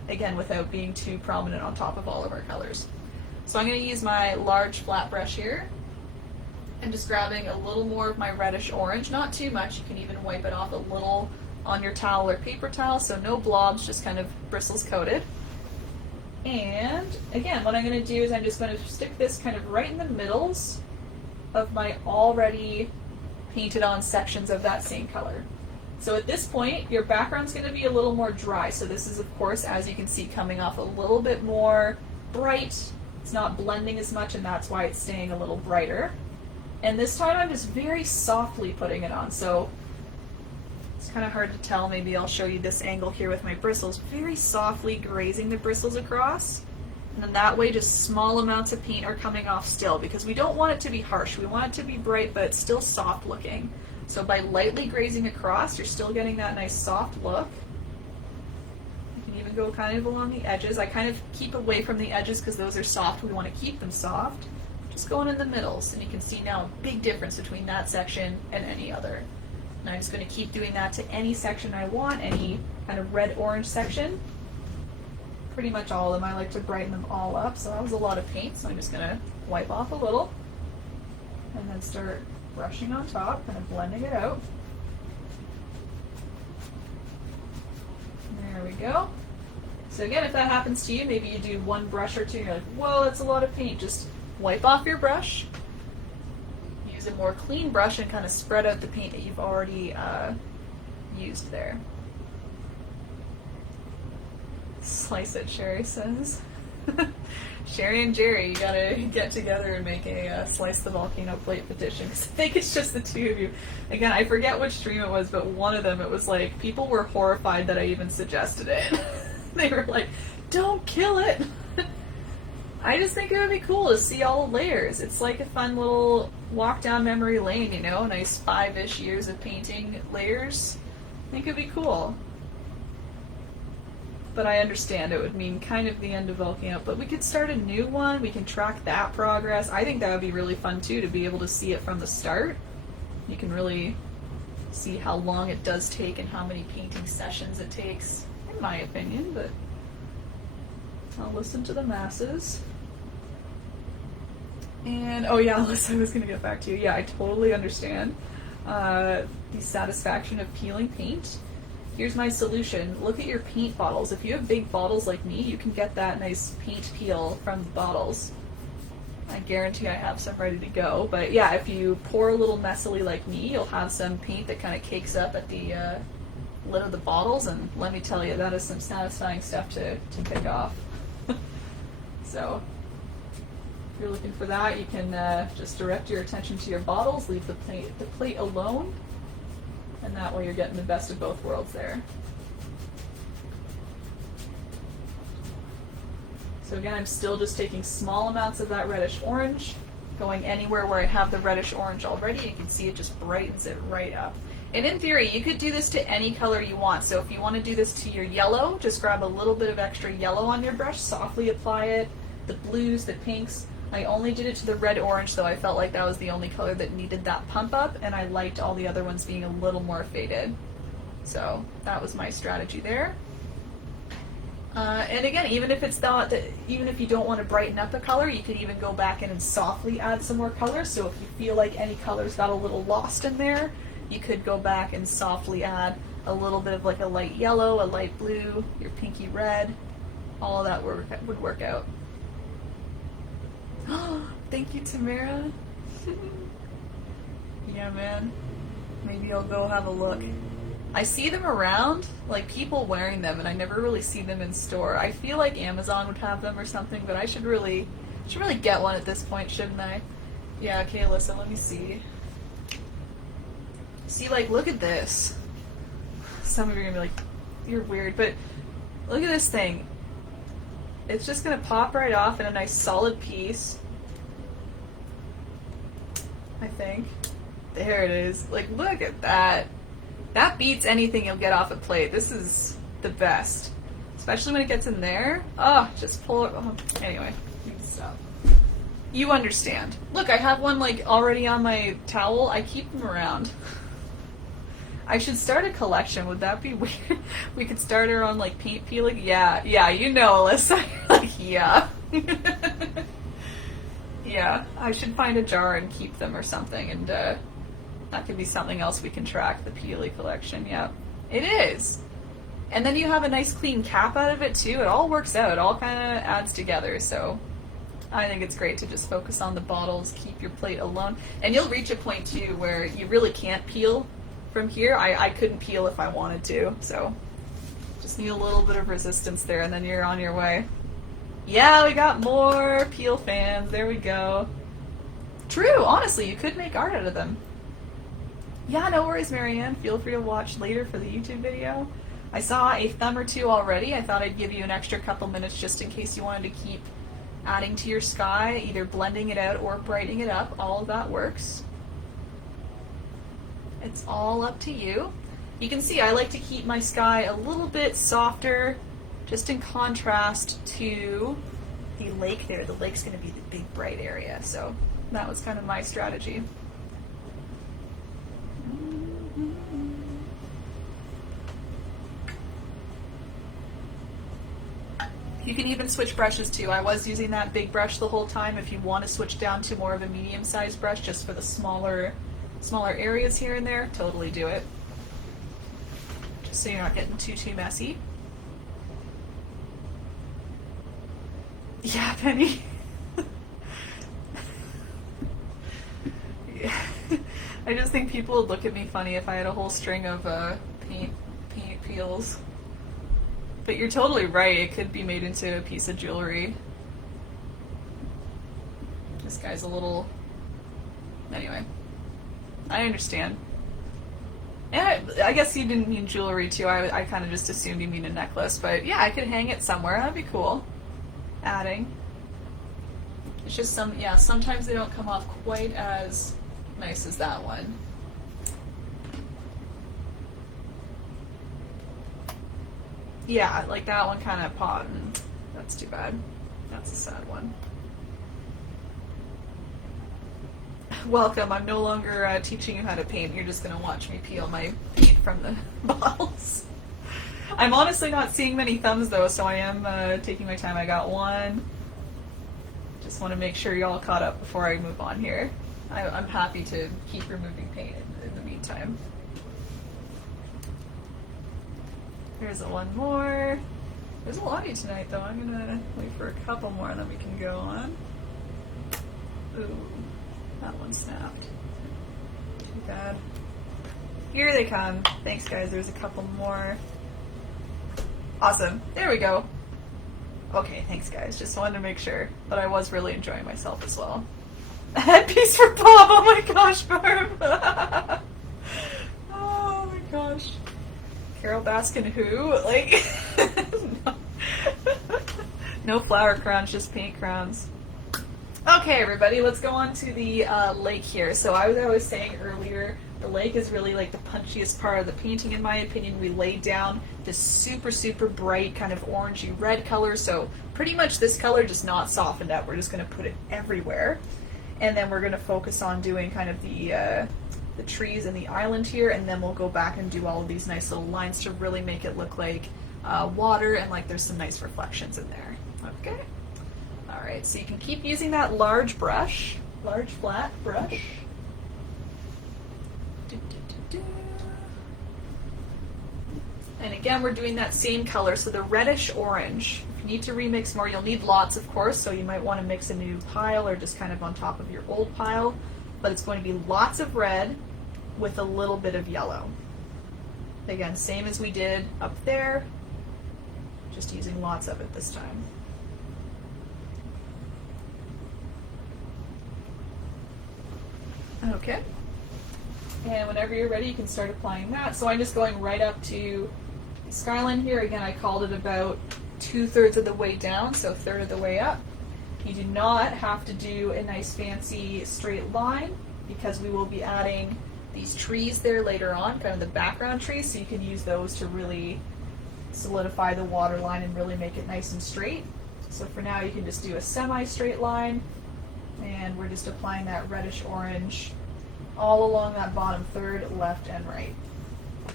again, without being too prominent on top of all of our colors. So I'm going to use my large flat brush here, and just grabbing a little more of my reddish orange, not too much. You can even wipe it off a little on your towel or paper towel, so no blobs, just kind of bristles coated. And again, what I'm going to do is I'm just going to stick this kind of right in the middles of my already painted on sections of that same color. So at this point, your background's going to be a little more dry. So this is, of course, as you can see, coming off a little bit more bright. It's not blending as much, and that's why it's staying a little brighter. And this time I'm just very softly putting it on. So it's kind of hard to tell. Maybe I'll show you this angle here with my bristles. Very softly grazing the bristles across. And then that way just small amounts of paint are coming off still, because we don't want it to be harsh. We want it to be bright, but still soft looking. So by lightly grazing across, you're still getting that nice soft look. You can even go kind of along the edges. I kind of keep away from the edges because those are soft. We want to keep them soft. Just going in the middles, and you can see now a big difference between that section and any other. And I'm just going to keep doing that to any section I want, any kind of red-orange section. Pretty much all of them. I like to brighten them all up, so that was a lot of paint, so I'm just going to wipe off a little and then start brushing on top, kind of blending it out. There we go. So again, if that happens to you, maybe you do one brush or two, and you're like, whoa, that's a lot of paint. Just wipe off your brush, use a more clean brush, and kind of spread out the paint that you've already used there. Slice it, Sherry says. Sherry and Jerry, you gotta get together and make a Slice the Volcano Plate petition, because I think it's just the two of you. Again, I forget which stream it was, but one of them, it was like, people were horrified that I even suggested it. They were like, don't kill it! I just think it would be cool to see all the layers. It's like a fun little walk down memory lane, you know, nice 5-ish years of painting layers. I think it'd be cool. But I understand it would mean kind of the end of Volcano, but we could start a new one, we can track that progress. I think that would be really fun too, to be able to see it from the start. You can really see how long it does take and how many painting sessions it takes, in my opinion, but I'll listen to the masses. And, oh yeah, Alyssa, I was going to get back to you. Yeah, I totally understand the satisfaction of peeling paint. Here's my solution. Look at your paint bottles. If you have big bottles like me, you can get that nice paint peel from the bottles. I guarantee I have some ready to go. But yeah, if you pour a little messily like me, you'll have some paint that kind of cakes up at the lid of the bottles, and let me tell you, that is some satisfying stuff to pick off. So if you're looking for that, you can just direct your attention to your bottles, leave the plate alone, and that way you're getting the best of both worlds there. So again, I'm still just taking small amounts of that reddish orange, going anywhere where I have the reddish orange already. You can see it just brightens it right up. And in theory, you could do this to any color you want. So if you want to do this to your yellow, just grab a little bit of extra yellow on your brush, softly apply it. The blues, the pinks. I only did it to the red-orange, so I felt like that was the only color that needed that pump up, and I liked all the other ones being a little more faded. So that was my strategy there. And again, even if it's not, even if you don't want to brighten up the color, you could even go back in and softly add some more color. So if you feel like any colors got a little lost in there, you could go back and softly add a little bit of like a light yellow, a light blue, your pinky red. All of that would work out. Thank you, Tamara. Yeah, man. Maybe I'll go have a look. I see them around, like people wearing them, and I never really see them in store. I feel like Amazon would have them or something, but I should really get one at this point, shouldn't I? Yeah, okay, Alyssa, let me see. See, like, look at this. Some of you are gonna be like, you're weird, but look at this thing. It's just gonna pop right off in a nice solid piece. I think. There it is. Like, look at that. That beats anything you'll get off a plate. This is the best. Especially when it gets in there. Oh, just pull it. Oh. Anyway, stop. You understand. Look, I have one like already on my towel. I keep them around. I should start a collection. Would that be weird? We could start our own like paint peeling. Yeah, you know, Alyssa. Like, yeah. Yeah, I should find a jar and keep them or something, and that could be something else we can track, the Peely collection. Yeah, it is. And then you have a nice clean cap out of it too. It all works out. It all kind of adds together. So I think it's great to just focus on the bottles, keep your plate alone. And you'll reach a point too where you really can't peel from here. I couldn't peel if I wanted to. So just need a little bit of resistance there and then you're on your way. Yeah, we got more peel fans. There we go. True, honestly, you could make art out of them. Yeah, no worries, Marianne. Feel free to watch later for the YouTube video. I saw a thumb or two already. I thought I'd give you an extra couple minutes just in case you wanted to keep adding to your sky, either blending it out or brightening it up. All of that works. It's all up to you. You can see I like to keep my sky a little bit softer, just in contrast to the lake there. The lake's going to be the big bright area, so that was kind of my strategy. You can even switch brushes too. I was using that big brush the whole time. If you want to switch down to more of a medium-sized brush just for the smaller areas here and there, totally do it. Just so you're not getting too messy. Yeah, Penny. Yeah. I just think people would look at me funny if I had a whole string of paint peels. But you're totally right, it could be made into a piece of jewelry. This guy's a little... Anyway. I understand. And I guess you didn't mean jewelry too, I kind of just assumed you mean a necklace, but yeah, I could hang it somewhere, that'd be cool. Adding. It's just sometimes they don't come off quite as nice as that one. Yeah, like that one kind of popped, and that's too bad. That's a sad one. Welcome, I'm no longer teaching you how to paint. You're just going to watch me peel my paint from the bottles. I'm honestly not seeing many thumbs though, so I am taking my time. I got one. Just want to make sure you're all caught up before I move on here. I'm happy to keep removing paint in the meantime. Here's one more. There's a lot of you tonight though. I'm gonna wait for a couple more and then we can go on. Ooh, that one snapped. Too bad. Here they come. Thanks guys, there's a couple more. Awesome, there we go. Okay, thanks guys, just wanted to make sure. But I was really enjoying myself as well. A headpiece for Bob, oh my gosh, Barb. Oh my gosh. Carol Baskin who? Like, no. No flower crowns, just paint crowns. Okay, everybody, let's go on to the lake here. So I was saying earlier, the lake is really like the punchiest part of the painting, in my opinion. We laid down this super bright kind of orangey red color, so pretty much this color just not softened up. We're just going to put it everywhere. And then we're going to focus on doing kind of the trees and the island here, and then we'll go back and do all of these nice little lines to really make it look like water and like there's some nice reflections in there. Okay. Alright, so you can keep using that large brush, large flat brush. And again, we're doing that same color, so the reddish orange. If you need to remix more, you'll need lots, of course, so you might want to mix a new pile or just kind of on top of your old pile. But it's going to be lots of red with a little bit of yellow. Again, same as we did up there, just using lots of it this time. Okay. And whenever you're ready, you can start applying that. So I'm just going right up to Skyline here. Again, I called it about 2/3 of the way down, so 1/3 of the way up. You do not have to do a nice fancy straight line because we will be adding these trees there later on, kind of the background trees, so you can use those to really solidify the water line and really make it nice and straight. So for now you can just do a semi-straight line, and we're just applying that reddish orange all along that bottom third, left and right.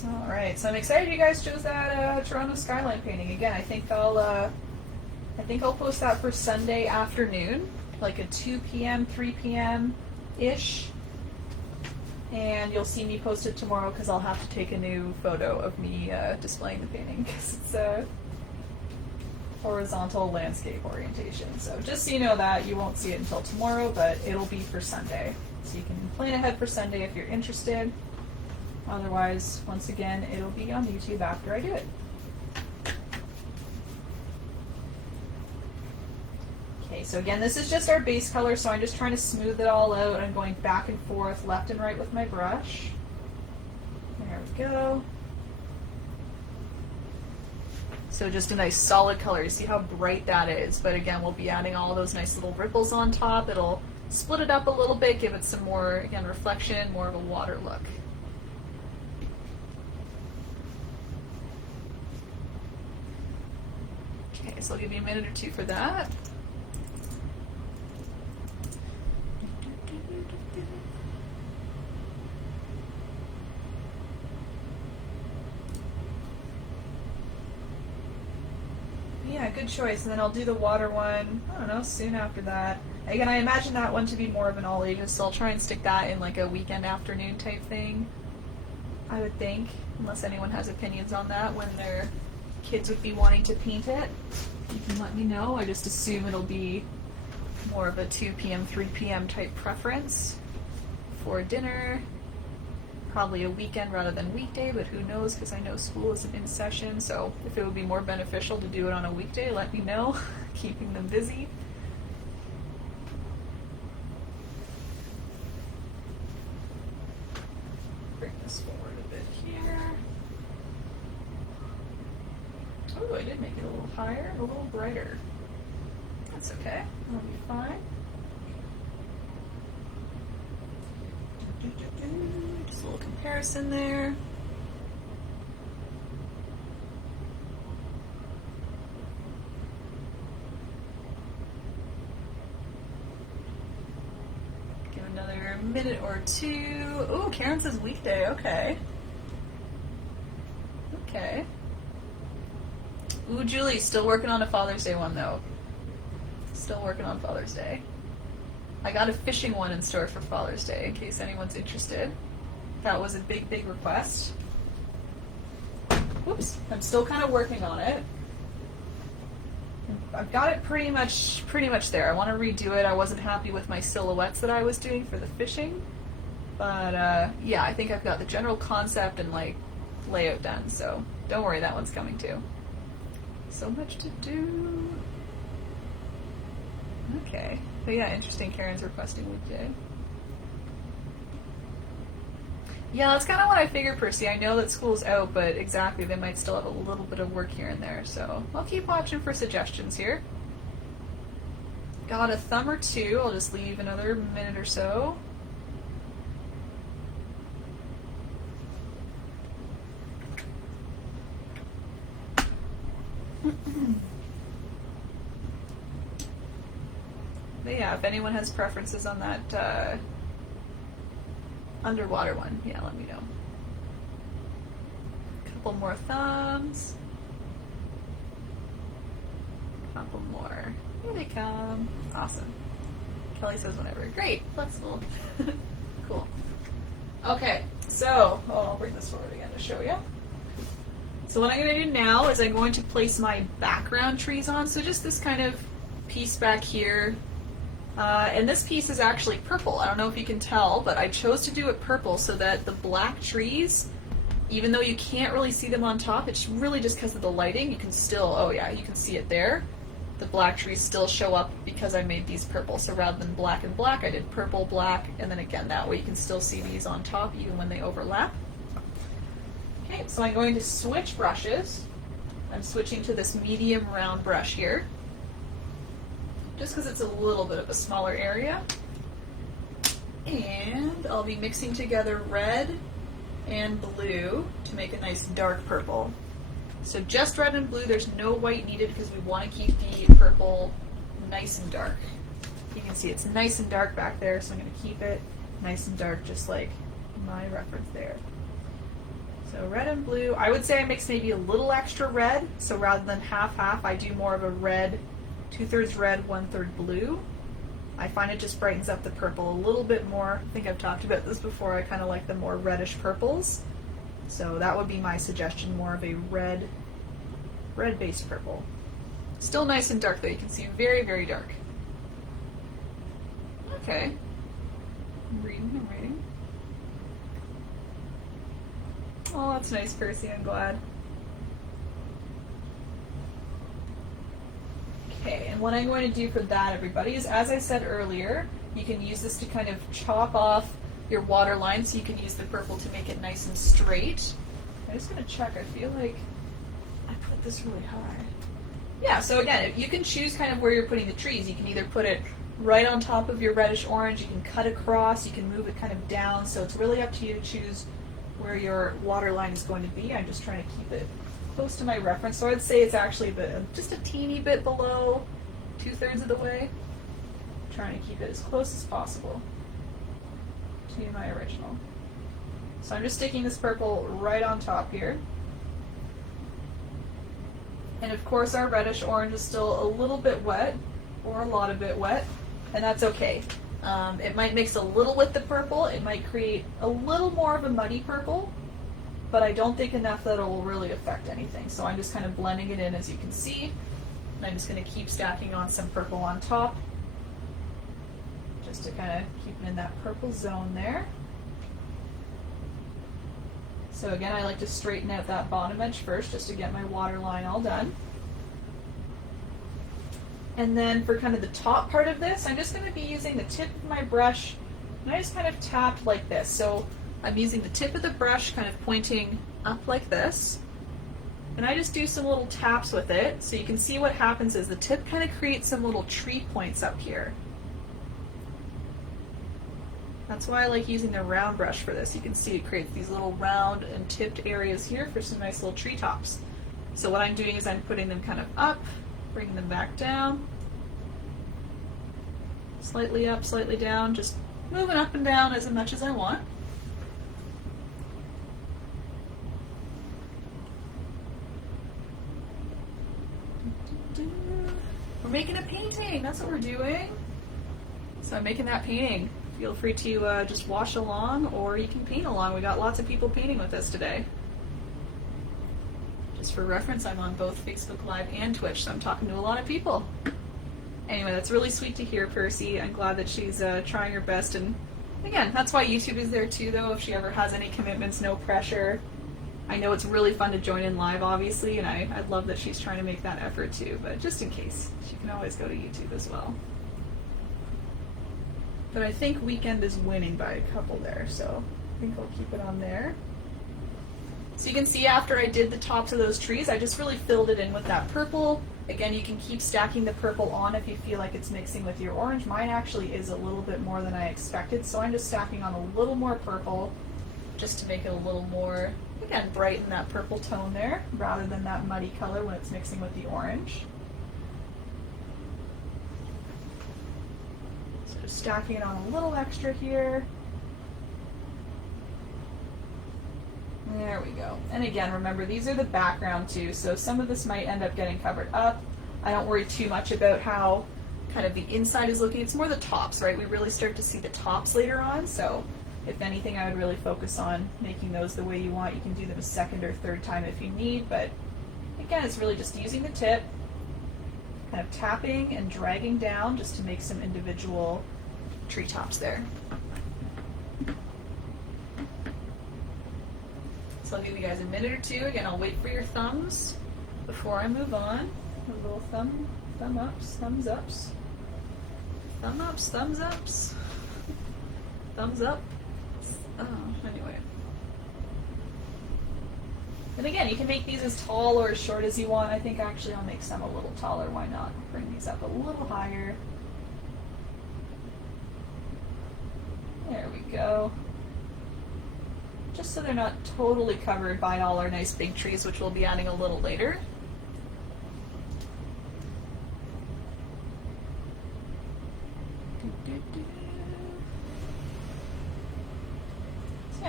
All right, so I'm excited you guys chose that Toronto Skyline painting. Again, I think I'll post that for Sunday afternoon, like a 2 p.m., 3 p.m. ish. And you'll see me post it tomorrow because I'll have to take a new photo of me displaying the painting because it's a horizontal landscape orientation. So just so you know that, you won't see it until tomorrow, but it'll be for Sunday. So you can plan ahead for Sunday if you're interested. Otherwise, once again, it'll be on YouTube after I do it. Okay, so again, this is just our base color, so I'm just trying to smooth it all out. I'm going back and forth, left and right with my brush. There we go. So just a nice solid color. You see how bright that is, but again, we'll be adding all those nice little ripples on top. It'll split it up a little bit, give it some more, again, reflection, more of a water look. Okay, so I'll give you a minute or two for that. Yeah, good choice. And then I'll do the water one, I don't know, soon after that. Again, I imagine that one to be more of an all ages, so I'll try and stick that in like a weekend afternoon type thing, I would think, unless anyone has opinions on that, when their kids would be wanting to paint it. You can let me know. I just assume it'll be more of a 2 p.m., 3 p.m. type preference for dinner. Probably a weekend rather than weekday, but who knows, because I know school isn't in session, so if it would be more beneficial to do it on a weekday, let me know. Keeping them busy. Bring this forward a bit here. Oh, I did make it a little higher, a little brighter. That's okay, that'll be fine. Just a little comparison there. Give another minute or two. Ooh, Karen says weekday, okay. Okay. Ooh, Julie, still working on a Father's Day one though. Still working on Father's Day. I got a fishing one in store for Father's Day, in case anyone's interested. That was a big, big request. Whoops, I'm still kind of working on it. I've got it pretty much there. I want to redo it. I wasn't happy with my silhouettes that I was doing for the fishing. But yeah, I think I've got the general concept and like layout done, so don't worry, that one's coming too. So much to do. Okay. But yeah, interesting. Karen's requesting weekday. Yeah, that's kind of what I figured, Percy. I know that school's out, but exactly, they might still have a little bit of work here and there. So I'll keep watching for suggestions here. Got a thumb or two. I'll just leave another minute or so. But yeah, if anyone has preferences on that underwater one, yeah, let me know. Couple more thumbs. Couple more. Here they come. Awesome. Kelly says whenever. Great. Flexible. Cool. Okay, so I'll bring this forward again to show you. So what I'm going to do now is I'm going to place my background trees on. So just this kind of piece back here. And this piece is actually purple. I don't know if you can tell, but I chose to do it purple so that the black trees, even though you can't really see them on top, it's really just because of the lighting. You can still, oh yeah, you can see it there. The black trees still show up because I made these purple. So rather than black and black, I did purple, black, and then again, that way you can still see these on top even when they overlap. Okay, so I'm going to switch brushes. I'm switching to this medium round brush here, just because it's a little bit of a smaller area. And I'll be mixing together red and blue to make a nice dark purple. So just red and blue, there's no white needed because we want to keep the purple nice and dark. You can see it's nice and dark back there, so I'm going to keep it nice and dark just like my reference there. So red and blue. I would say I mix maybe a little extra red. So rather than half-half, I do more of a red, 2/3 red, 1/3 blue. I find it just brightens up the purple a little bit more. I think I've talked about this before. I kind of like the more reddish purples. So that would be my suggestion, more of a red-based purple. Still nice and dark though. You can see very, very dark. Okay. I'm reading. Oh, that's nice, Percy. I'm glad. Okay, and what I'm going to do for that, everybody, is as I said earlier, you can use this to kind of chop off your water line, so you can use the purple to make it nice and straight. I'm just going to check. I feel like I put this really high. Yeah, so again, you can choose kind of where you're putting the trees. You can either put it right on top of your reddish orange, you can cut across, you can move it kind of down, so it's really up to you to choose where your water line is going to be. I'm just trying to keep it close to my reference, so I'd say it's actually just a teeny bit below 2/3 of the way. I'm trying to keep it as close as possible to my original. So I'm just sticking this purple right on top here. And of course our reddish orange is still a little bit wet, or a lot of it wet, and that's okay. It might mix a little with the purple, it might create a little more of a muddy purple, but I don't think enough that it will really affect anything. So I'm just kind of blending it in, as you can see, and I'm just going to keep stacking on some purple on top, just to kind of keep it in that purple zone there. So again, I like to straighten out that bottom edge first, just to get my water line all done. And then for kind of the top part of this, I'm just going to be using the tip of my brush, and I just kind of tap like this. So I'm using the tip of the brush kind of pointing up like this, and I just do some little taps with it. So you can see what happens is the tip kind of creates some little tree points up here. That's why I like using the round brush for this. You can see it creates these little round and tipped areas here for some nice little tree tops. So what I'm doing is I'm putting them kind of up, bringing them back down, slightly up, slightly down, just moving up and down as much as I want. We're making a painting, that's what we're doing. So I'm making that painting. Feel free to just watch along, or you can paint along. We got lots of people painting with us today. Just for reference, I'm on both Facebook Live and Twitch, so I'm talking to a lot of people. Anyway, that's really sweet to hear, Percy. I'm glad that she's trying her best, and again, that's why YouTube is there too, though. If she ever has any commitments, no pressure. I know it's really fun to join in live, obviously, and I'd love that she's trying to make that effort too, but just in case, she can always go to YouTube as well. But I think Weekend is winning by a couple there, so I think I'll keep it on there. So you can see after I did the tops of those trees, I just really filled it in with that purple. Again, you can keep stacking the purple on if you feel like it's mixing with your orange. Mine actually is a little bit more than I expected, so I'm just stacking on a little more purple just to make it a little more, again, brighten that purple tone there rather than that muddy color when it's mixing with the orange. So just stacking it on a little extra here. There we go. And again, remember, these are the background too, so some of this might end up getting covered up. I don't worry too much about how kind of the inside is looking. It's more the tops, right? We really start to see the tops later on, so if anything, I would really focus on making those the way you want. You can do them a second or third time if you need, but again, it's really just using the tip, kind of tapping and dragging down just to make some individual treetops there. So I'll give you guys a minute or two. Again, I'll wait for your thumbs before I move on. A little thumb ups, thumbs ups. Thumb ups, thumbs ups. Thumbs up. Oh, anyway. And again, you can make these as tall or as short as you want. I think actually I'll make some a little taller. Why not? Bring these up a little higher. There we go. Just so they're not totally covered by all our nice big trees, which we'll be adding a little later. So yeah,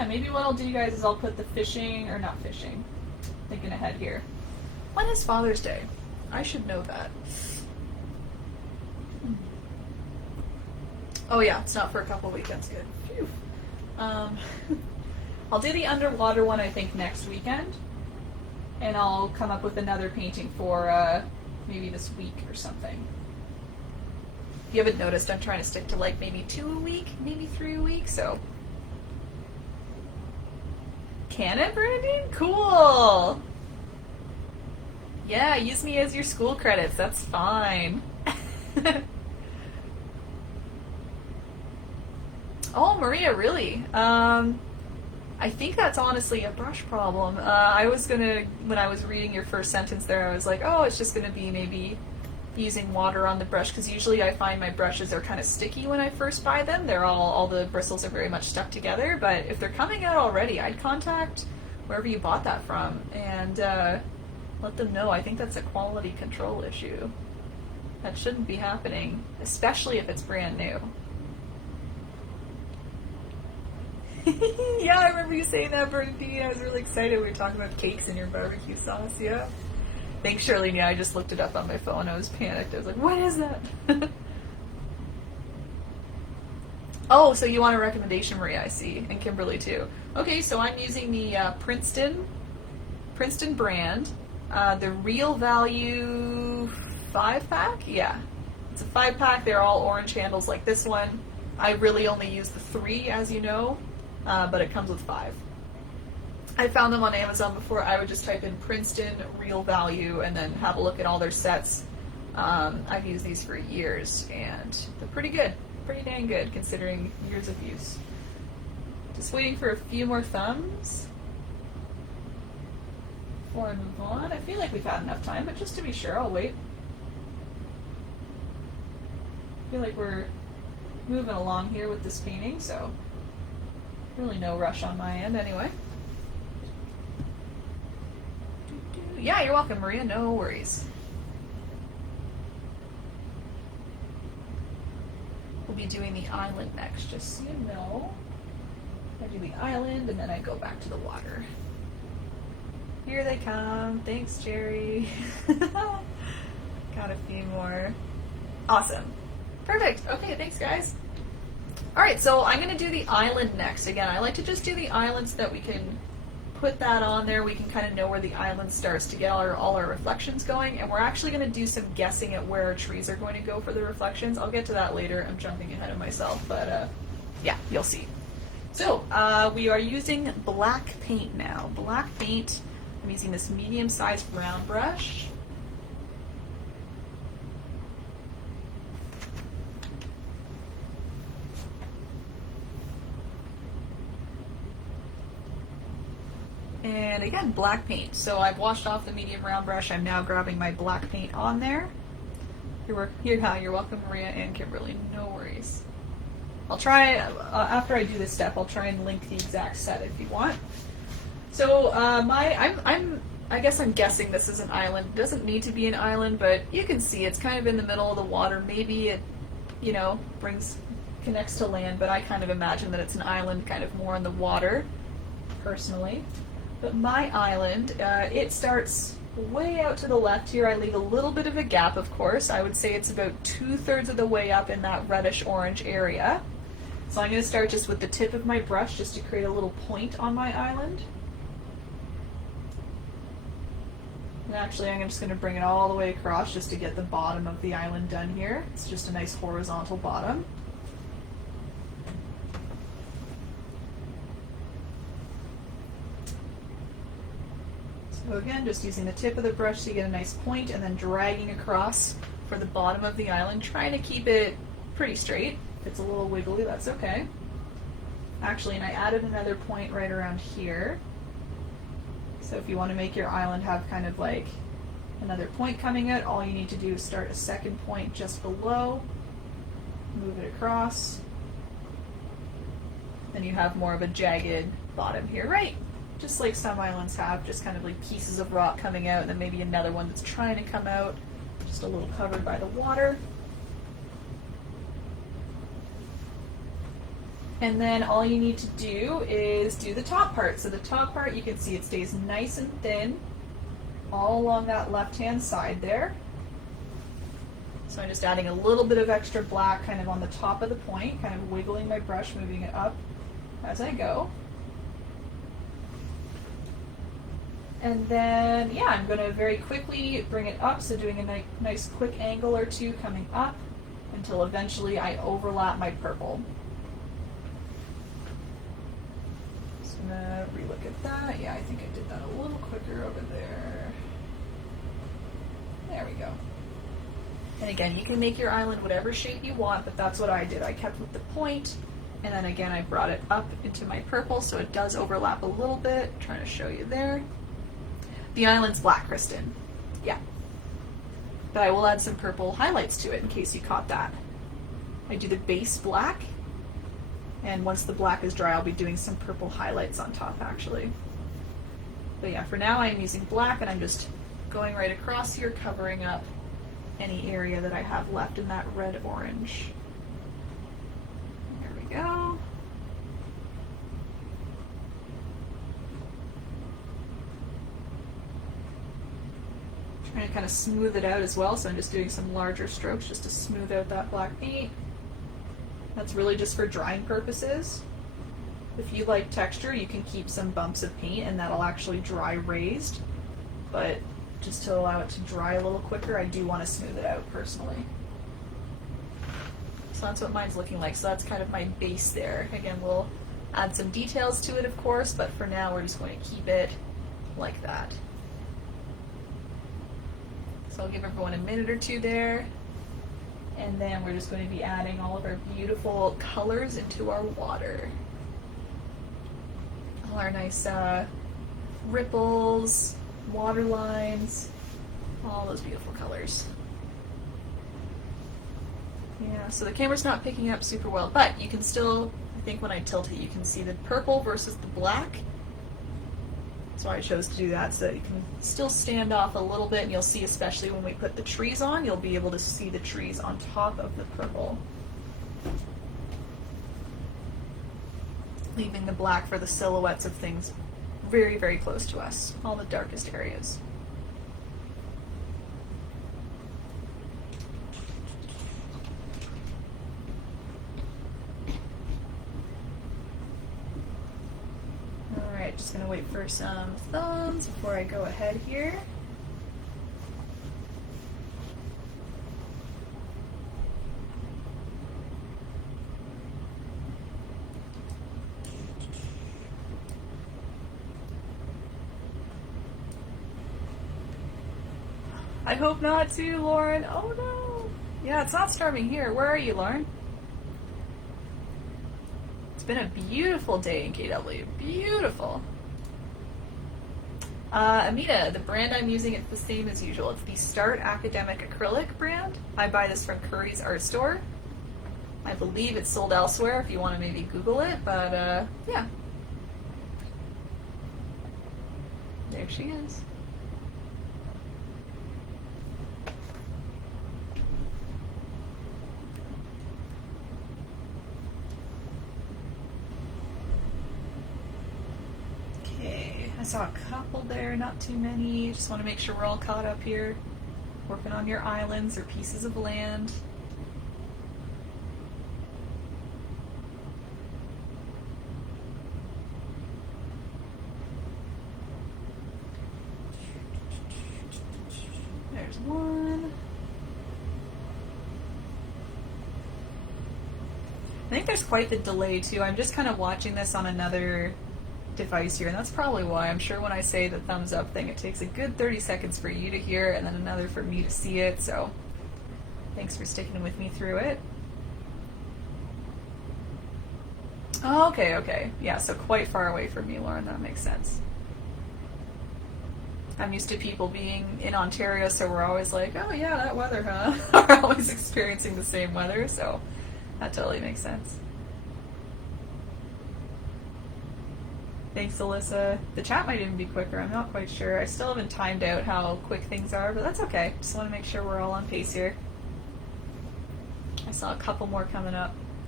yeah, maybe what I'll do, guys, is I'll put the fishing, or not fishing, thinking ahead here. When is Father's Day? I should know that. Oh yeah, it's not for a couple weekends. Good. Phew. I'll do the underwater one, I think, next weekend. And I'll come up with another painting for maybe this week or something. If you haven't noticed, I'm trying to stick to like maybe 2 a week, maybe 3 a week, so. Can it, Bernadine? Cool! Yeah, use me as your school credits, that's fine. Oh, Maria, really? I think that's honestly a brush problem. I was gonna, when I was reading your first sentence there, I was like, oh, it's just gonna be maybe using water on the brush, because usually I find my brushes are kind of sticky when I first buy them. They're all the bristles are very much stuck together, but if they're coming out already, I'd contact wherever you bought that from and let them know. I think that's a quality control issue. That shouldn't be happening, especially if it's brand new. Yeah, I remember you saying that, Bernadine. I was really excited. We were talking about cakes in your barbecue sauce, yeah. Thanks, Charlene. Yeah, I just looked it up on my phone. I was panicked. I was like, what is that? Oh, so you want a recommendation, Maria, I see. And Kimberly, too. Okay, so I'm using the Princeton brand. The Real Value 5-pack? Yeah. It's a 5-pack. They're all orange handles like this one. I really only use the 3, as you know. But it comes with 5. I found them on Amazon before. I would just type in Princeton Real Value and then have a look at all their sets. I've used these for years and they're pretty good. Pretty dang good considering years of use. Just waiting for a few more thumbs before I move on. I feel like we've had enough time, but just to be sure, I'll wait. I feel like we're moving along here with this painting, so really no rush on my end anyway. Yeah, you're welcome, Maria. No worries. We'll be doing the island next, just so you know. I do the island and then I go back to the water. Here they come. Thanks, Jerry. Got a few more. Awesome. Perfect. Okay, thanks, guys. All right, so I'm going to do the island next. Again, I like to just do the island so that we can put that on there. We can kind of know where the island starts to get all our reflections going. And we're actually going to do some guessing at where our trees are going to go for the reflections. I'll get to that later. I'm jumping ahead of myself, but yeah, you'll see. So we are using black paint now. Black paint. I'm using this medium-sized brown brush. And again, black paint. So I've washed off the medium round brush. I'm now grabbing my black paint on there. You're welcome, Maria and Kimberly. No worries. I'll try, after I do this step, I'll try and link the exact set if you want. So I guess I'm guessing this is an island. It doesn't need to be an island, but you can see it's kind of in the middle of the water. Maybe it, you know, connects to land, but I kind of imagine that it's an island kind of more in the water, personally. But my island, it starts way out to the left here. I leave a little bit of a gap, of course. I would say it's about 2/3 of the way up in that reddish-orange area. So I'm going to start just with the tip of my brush just to create a little point on my island. And actually, I'm just going to bring it all the way across just to get the bottom of the island done here. It's just a nice horizontal bottom. So again, just using the tip of the brush to get a nice point and then dragging across for the bottom of the island, trying to keep it pretty straight. If it's a little wiggly, that's okay. Actually, and I added another point right around here. So if you want to make your island have kind of like another point coming out, all you need to do is start a second point just below, move it across, then you have more of a jagged bottom here, right? Just like some islands have, just kind of like pieces of rock coming out, and then maybe another one that's trying to come out, just a little covered by the water. And then all you need to do is do the top part. So the top part, you can see it stays nice and thin all along that left-hand side there. So I'm just adding a little bit of extra black kind of on the top of the point, kind of wiggling my brush, moving it up as I go. And then, yeah, I'm going to very quickly bring it up, so doing a nice quick angle or two coming up until eventually I overlap my purple. Just going to relook at that. Yeah, I think I did that a little quicker over there. There we go. And again, you can make your island whatever shape you want, but that's what I did. I kept with the point, and then again I brought it up into my purple so it does overlap a little bit. I'm trying to show you there. The island's black, Kristen. Yeah. But I will add some purple highlights to it in case you caught that. I do the base black, and once the black is dry, I'll be doing some purple highlights on top, actually. But yeah, for now I'm using black, and I'm just going right across here, covering up any area that I have left in that red-orange. There we go. Trying to kind of smooth it out as well, so I'm just doing some larger strokes just to smooth out that black paint. That's really just for drying purposes. If you like texture, you can keep some bumps of paint and that'll actually dry raised, but just to allow it to dry a little quicker, I do want to smooth it out personally. So that's what mine's looking like. So that's kind of my base there. Again, we'll add some details to it, of course, but for now we're just going to keep it like that. So I'll give everyone a minute or two there, and then we're just going to be adding all of our beautiful colors into our water. All our nice ripples, water lines, all those beautiful colors. Yeah, so the camera's not picking up super well, but you can still, I think when I tilt it, you can see the purple versus the black. So I chose to do that so that you can still stand off a little bit, and you'll see, especially when we put the trees on, you'll be able to see the trees on top of the purple. Leaving the black for the silhouettes of things very, very close to us, all the darkest areas. Alright, just going to wait for some thumbs before I go ahead here. I hope not too, Lauren. Oh no. Yeah, it's not storming here. Where are you, Lauren? It's been a beautiful day in KW. Beautiful. Amita, the brand I'm using, it's the same as usual. It's the Start Academic Acrylic brand. I buy this from Curry's Art Store. I believe it's sold elsewhere if you want to maybe Google it, but yeah. There she is. I saw a couple there, not too many. Just want to make sure we're all caught up here. Working on your islands or pieces of land. There's one. I think there's quite the delay too. I'm just kind of watching this on another device here, and that's probably why. I'm sure when I say the thumbs up thing, it takes a good 30 seconds for you to hear and then another for me to see it, so thanks for sticking with me through it. Oh, okay. Yeah, so quite far away from me, Lauren. That makes sense. I'm used to people being in Ontario, so we're always like, oh yeah, that weather, huh? We're always experiencing the same weather, so that totally makes sense. Thanks, Alyssa. The chat might even be quicker. I'm not quite sure. I still haven't timed out how quick things are, but that's okay. Just want to make sure we're all on pace here. I saw a couple more coming up.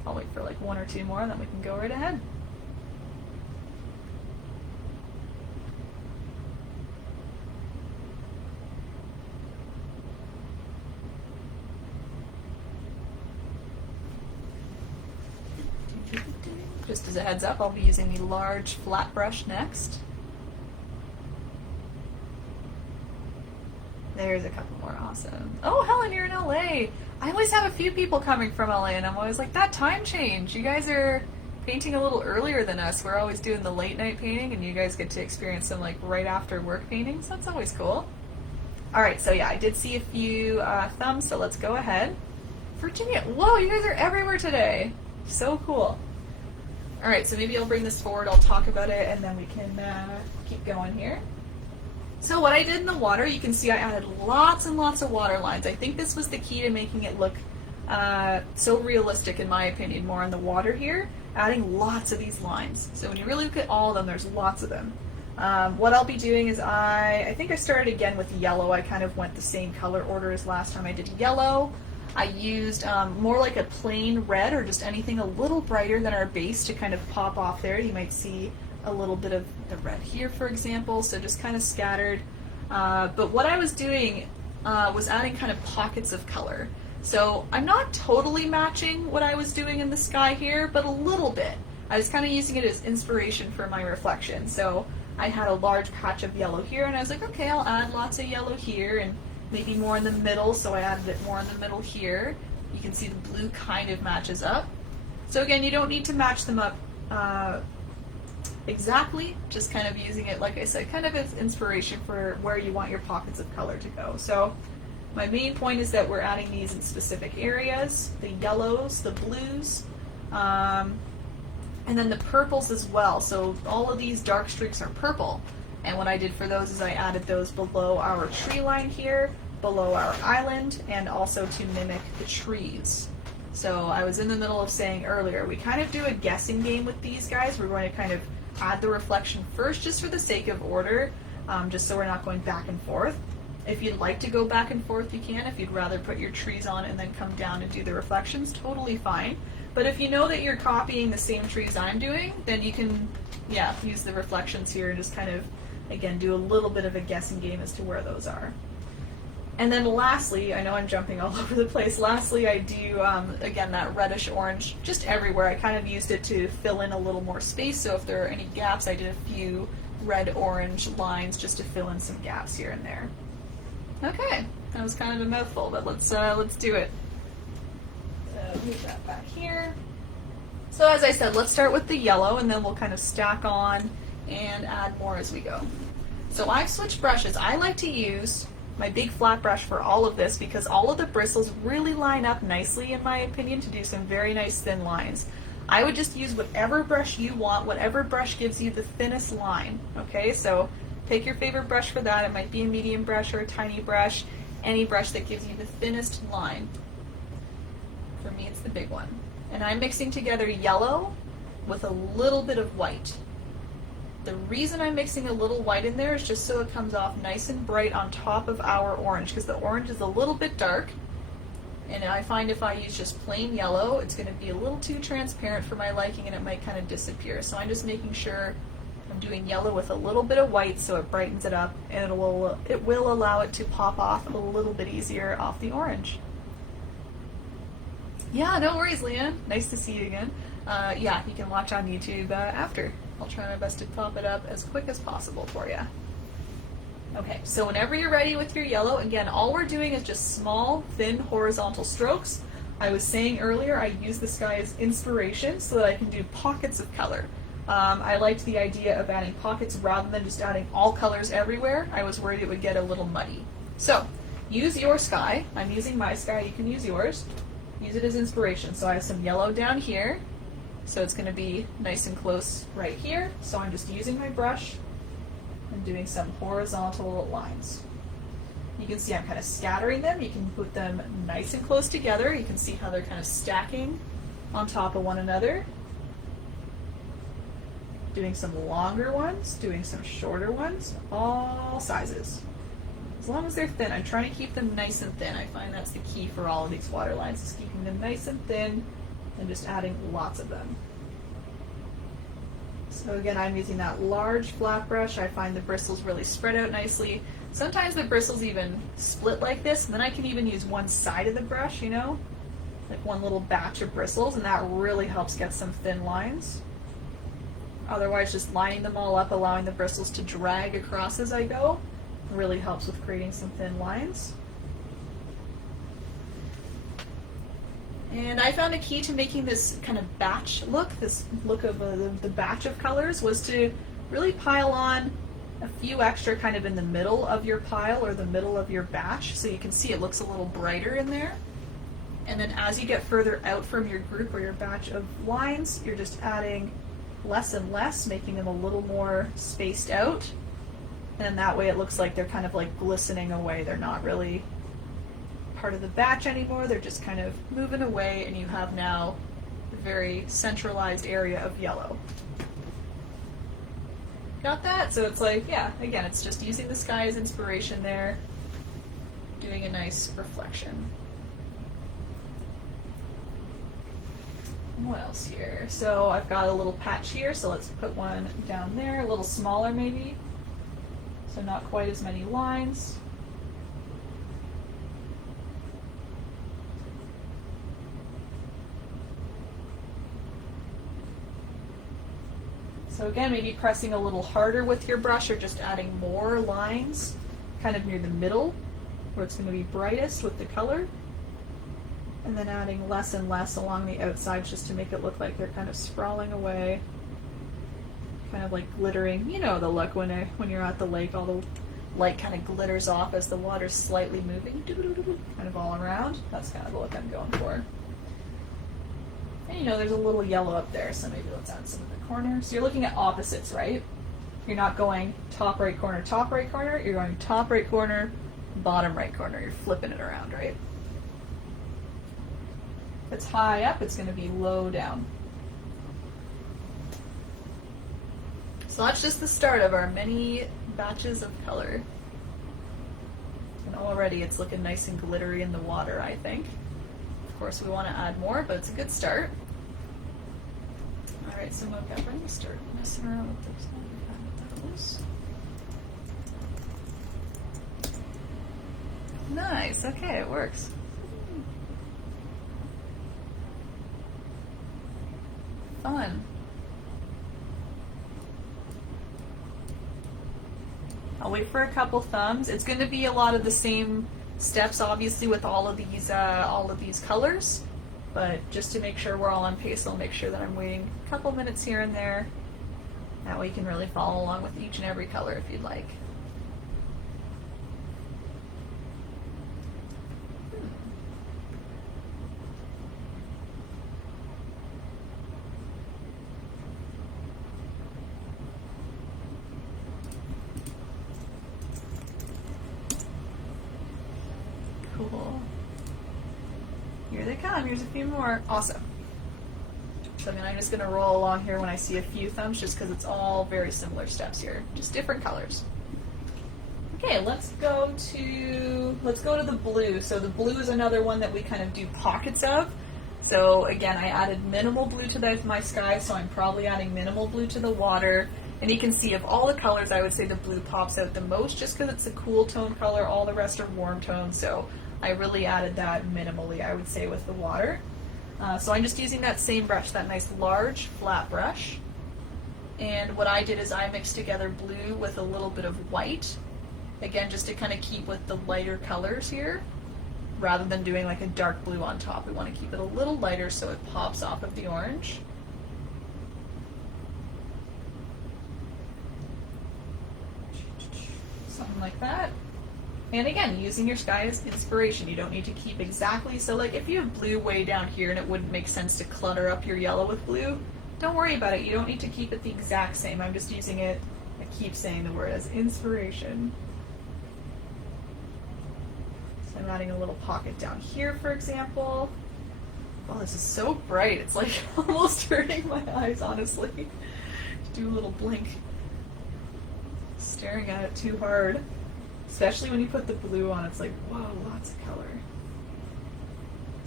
I'll wait for like one or two more and then we can go right ahead. Just as a heads up, I'll be using the large flat brush next. There's a couple more, awesome. Oh, Helen, you're in LA. I always have a few people coming from LA and I'm always like, that time change. You guys are painting a little earlier than us. We're always doing the late night painting and you guys get to experience some like right after work paintings. That's always cool. All right, so yeah, I did see a few thumbs, so let's go ahead. Virginia, whoa, you guys are everywhere today. So cool. All right, so maybe I'll bring this forward, I'll talk about it, and then we can keep going here. So what I did in the water, you can see I added lots and lots of water lines. I think this was the key to making it look so realistic, in my opinion, more in the water here, adding lots of these lines. So when you really look at all of them, there's lots of them. What I'll be doing is I think I started again with yellow. I kind of went the same color order as last time I did yellow. I used more like a plain red or just anything a little brighter than our base to kind of pop off there. You might see a little bit of the red here, for example, so just kind of scattered. But what I was doing was adding kind of pockets of color. So I'm not totally matching what I was doing in the sky here, but a little bit. I was kind of using it as inspiration for my reflection. So I had a large patch of yellow here, and I was like, okay, I'll add lots of yellow here, and maybe more in the middle, so I added it more in the middle here. You can see the blue kind of matches up. So again, you don't need to match them up exactly, just kind of using it, like I said, kind of as inspiration for where you want your pockets of color to go. So my main point is that we're adding these in specific areas, the yellows, the blues, and then the purples as well. So all of these dark streaks are purple. And what I did for those is I added those below our tree line here, below our island, and also to mimic the trees. So I was in the middle of saying earlier, we kind of do a guessing game with these guys. We're going to kind of add the reflection first just for the sake of order, just so we're not going back and forth. If you'd like to go back and forth, you can. If you'd rather put your trees on and then come down and do the reflections, totally fine. But if you know that you're copying the same trees I'm doing, then you can, yeah, use the reflections here and just kind of, again, do a little bit of a guessing game as to where those are. And then lastly, I know I'm jumping all over the place, lastly I do, again, that reddish orange just everywhere. I kind of used it to fill in a little more space, so if there are any gaps, I did a few red-orange lines just to fill in some gaps here and there. Okay, that was kind of a mouthful, but let's do it. Move that back here. So as I said, let's start with the yellow, and then we'll kind of stack on and add more as we go. So I've switched brushes. I like to use my big flat brush for all of this because all of the bristles really line up nicely, in my opinion, to do some very nice thin lines. I would just use whatever brush you want, whatever brush gives you the thinnest line, okay? So pick your favorite brush for that. It might be a medium brush or a tiny brush, any brush that gives you the thinnest line. For me, it's the big one. And I'm mixing together yellow with a little bit of white. The reason I'm mixing a little white in there is just so it comes off nice and bright on top of our orange, because the orange is a little bit dark, and I find if I use just plain yellow, it's going to be a little too transparent for my liking and it might kind of disappear. So I'm just making sure I'm doing yellow with a little bit of white so it brightens it up, and it will allow it to pop off a little bit easier off the orange. Yeah, no worries, Leanne. Nice to see you again. Yeah, you can watch on YouTube after. I'll try my best to pop it up as quick as possible for you. Okay, so whenever you're ready with your yellow, again, all we're doing is just small, thin, horizontal strokes. I was saying earlier I use the sky as inspiration so that I can do pockets of color. I liked the idea of adding pockets rather than just adding all colors everywhere. I was worried it would get a little muddy. So, use your sky. I'm using my sky, you can use yours. Use it as inspiration. So I have some yellow down here, so it's going to be nice and close right here. So I'm just using my brush and doing some horizontal lines. You can see I'm kind of scattering them. You can put them nice and close together. You can see how they're kind of stacking on top of one another. Doing some longer ones, doing some shorter ones, all sizes. As long as they're thin, I'm trying to keep them nice and thin. I find that's the key for all of these water lines, is keeping them nice and thin and just adding lots of them. So again, I'm using that large flat brush. I find the bristles really spread out nicely. Sometimes the bristles even split like this, and then I can even use one side of the brush, you know, like one little batch of bristles, and that really helps get some thin lines. Otherwise, just lining them all up, allowing the bristles to drag across as I go, really helps with creating some thin lines. And I found a key to making this kind of batch look, this look of the batch of colors, was to really pile on a few extra kind of in the middle of your pile or the middle of your batch, so you can see it looks a little brighter in there. And then as you get further out from your group or your batch of lines, you're just adding less and less, making them a little more spaced out. And that way it looks like they're kind of like glistening away. They're not really part of the batch anymore. They're just kind of moving away, and you have now a very centralized area of yellow. Got that? So it's like, yeah, again, it's just using the sky as inspiration there, doing a nice reflection. What else here? So I've got a little patch here, so let's put one down there, a little smaller maybe, so not quite as many lines. So again, maybe pressing a little harder with your brush, or just adding more lines kind of near the middle where it's going to be brightest with the color, and then adding less and less along the outsides just to make it look like they're kind of sprawling away, kind of like glittering. You know the look when you're at the lake, all the light kind of glitters off as the water's slightly moving, kind of all around. That's kind of the look I'm going for. And you know, there's a little yellow up there, so maybe let's add some in the corner. So you're looking at opposites, right? You're not going top right corner, you're going top right corner, bottom right corner. You're flipping it around, right? If it's high up, it's going to be low down. So that's just the start of our many batches of color. And already it's looking nice and glittery in the water, I think. Of course, we want to add more, but it's a good start. All right, so Mocha, we're going to start messing around with those. Nice, okay, it works. Fun. I'll wait for a couple thumbs. It's going to be a lot of the same steps, obviously, with all of these colors, but just to make sure we're all on pace, I'll make sure that I'm waiting a couple minutes here and there. That way you can really follow along with each and every color if you'd like. Cool. Here they come. Here's a few more. Awesome. So I'm just going to roll along here when I see a few thumbs, just because it's all very similar steps here, just different colors. Okay, let's go to the blue. So the blue is another one that we kind of do pockets of. So again, I added minimal blue to my sky, so I'm probably adding minimal blue to the water. And you can see of all the colors, I would say the blue pops out the most, just because it's a cool tone color. All the rest are warm tones, so I really added that minimally, I would say, with the water. So I'm just using that same brush, that nice large flat brush. And what I did is I mixed together blue with a little bit of white. Again, just to kind of keep with the lighter colors here, rather than doing like a dark blue on top. We want to keep it a little lighter so it pops off of the orange. Something like that. And again, using your sky as inspiration. You don't need to keep exactly, so like if you have blue way down here and it wouldn't make sense to clutter up your yellow with blue, don't worry about it. You don't need to keep it the exact same. I'm just using it, I keep saying the word, as inspiration. So I'm adding a little pocket down here, for example. Oh, this is so bright. It's like almost hurting my eyes, honestly. Do a little blink. Staring at it too hard. Especially when you put the blue on, it's like, whoa, lots of color.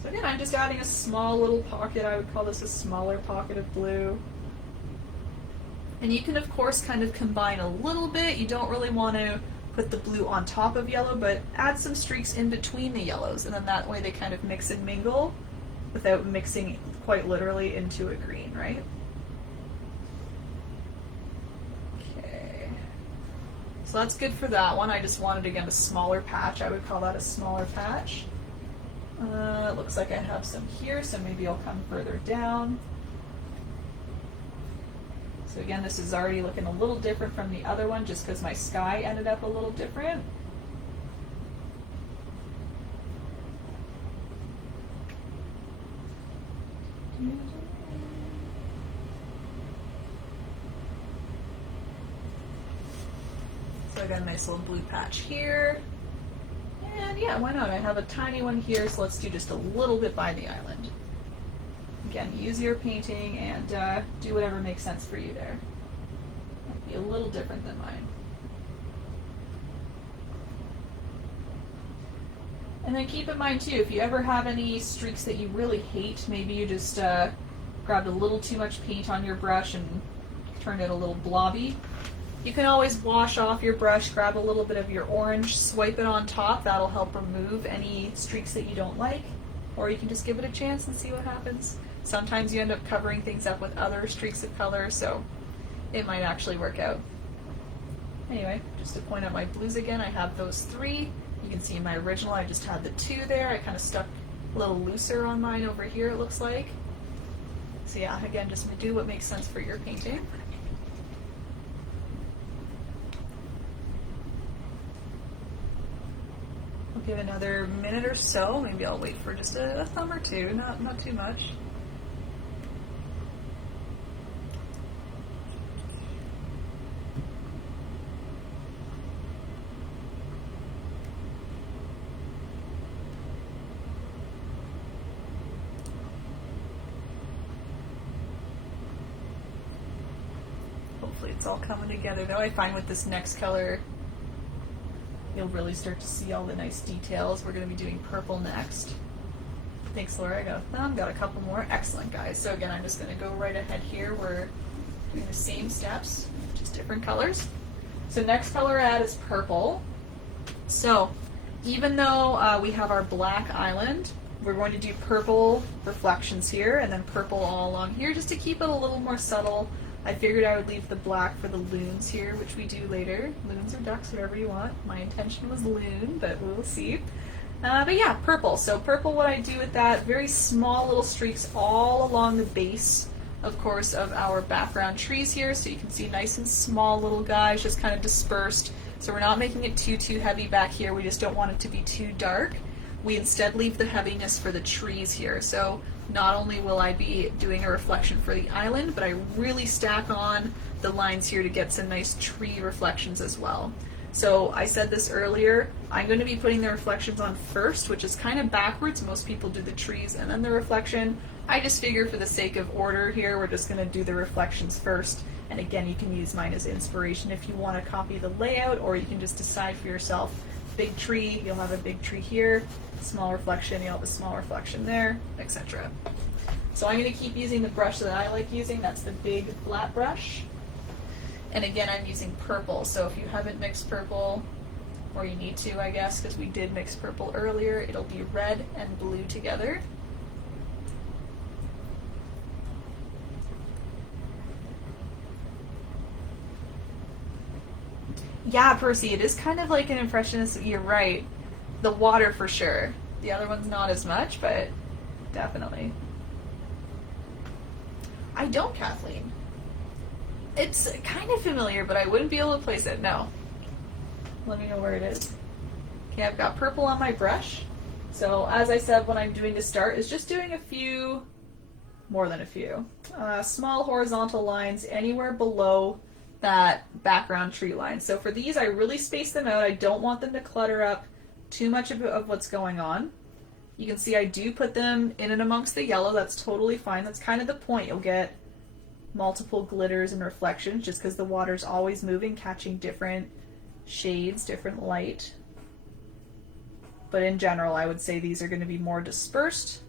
So again, I'm just adding a small little pocket. I would call this a smaller pocket of blue. And you can, of course, kind of combine a little bit. You don't really want to put the blue on top of yellow, but add some streaks in between the yellows, and then that way they kind of mix and mingle without mixing quite literally into a green, right? Okay. So that's good for that one. I just wanted, again, a smaller patch. I would call that a smaller patch. It looks like I have some here, so maybe I'll come further down. So again, this is already looking a little different from the other one just because my sky ended up a little different. So I got a nice little blue patch here. And yeah, why not? I have a tiny one here, so let's do just a little bit by the island. Again, use your painting and do whatever makes sense for you there. Might be a little different than mine. And then keep in mind too, if you ever have any streaks that you really hate, maybe you just grabbed a little too much paint on your brush and turned it a little blobby. You can always wash off your brush, grab a little bit of your orange, swipe it on top. That'll help remove any streaks that you don't like. Or you can just give it a chance and see what happens. Sometimes you end up covering things up with other streaks of color, so it might actually work out. Anyway, just to point out my blues again, I have those 3. You can see in my original I just had the 2 there. I kind of stuck a little looser on mine over here, it looks like. So yeah, again, just do what makes sense for your painting. I'll give another minute or so. Maybe I'll wait for just a thumb or two, not too much. Hopefully it's all coming together though. I find with this next color, you'll really start to see all the nice details. We're going to be doing purple next. Thanks, Laura. I got a thumb, got a couple more. Excellent, guys. So again, I'm just going to go right ahead here. We're doing the same steps, just different colors. So next color add is purple. So even though we have our black island, we're going to do purple reflections here and then purple all along here just to keep it a little more subtle. I figured I would leave the black for the loons here, which we do later. Loons or ducks, whatever you want. My intention was loon, but we'll see. But yeah, purple. So purple, what I do with that, very small little streaks all along the base, of course, of our background trees here. So you can see nice and small little guys just kind of dispersed. So we're not making it too heavy back here. We just don't want it to be too dark. We instead leave the heaviness for the trees here. So not only will I be doing a reflection for the island, but I really stack on the lines here to get some nice tree reflections as well. So I said this earlier, I'm going to be putting the reflections on first, which is kind of backwards. Most people do the trees and then the reflection. I just figure for the sake of order here, we're just going to do the reflections first. And again, you can use mine as inspiration if you want to copy the layout, or you can just decide for yourself. Big tree, you'll have a big tree here. Small reflection, you'll have a small reflection there, etc. So I'm going to keep using the brush that I like using. That's the big flat brush. And again, I'm using purple. So if you haven't mixed purple, or you need to, I guess, because we did mix purple earlier, it'll be red and blue together. Yeah, Percy, it is kind of like an impressionist. You're right. The water for sure. The other one's not as much, but definitely. I don't, Kathleen. It's kind of familiar, but I wouldn't be able to place it. No. Let me know where it is. Okay, I've got purple on my brush. So as I said, what I'm doing to start is just doing a few, more than a few, small horizontal lines anywhere below that background tree line. So for these, I really space them out. I don't want them to clutter up too much of what's going on. You can see I do put them in and amongst the yellow. That's totally fine. That's kind of the point. You'll get multiple glitters and reflections just because the water's always moving, catching different shades, different light. But in general, I would say these are going to be more dispersed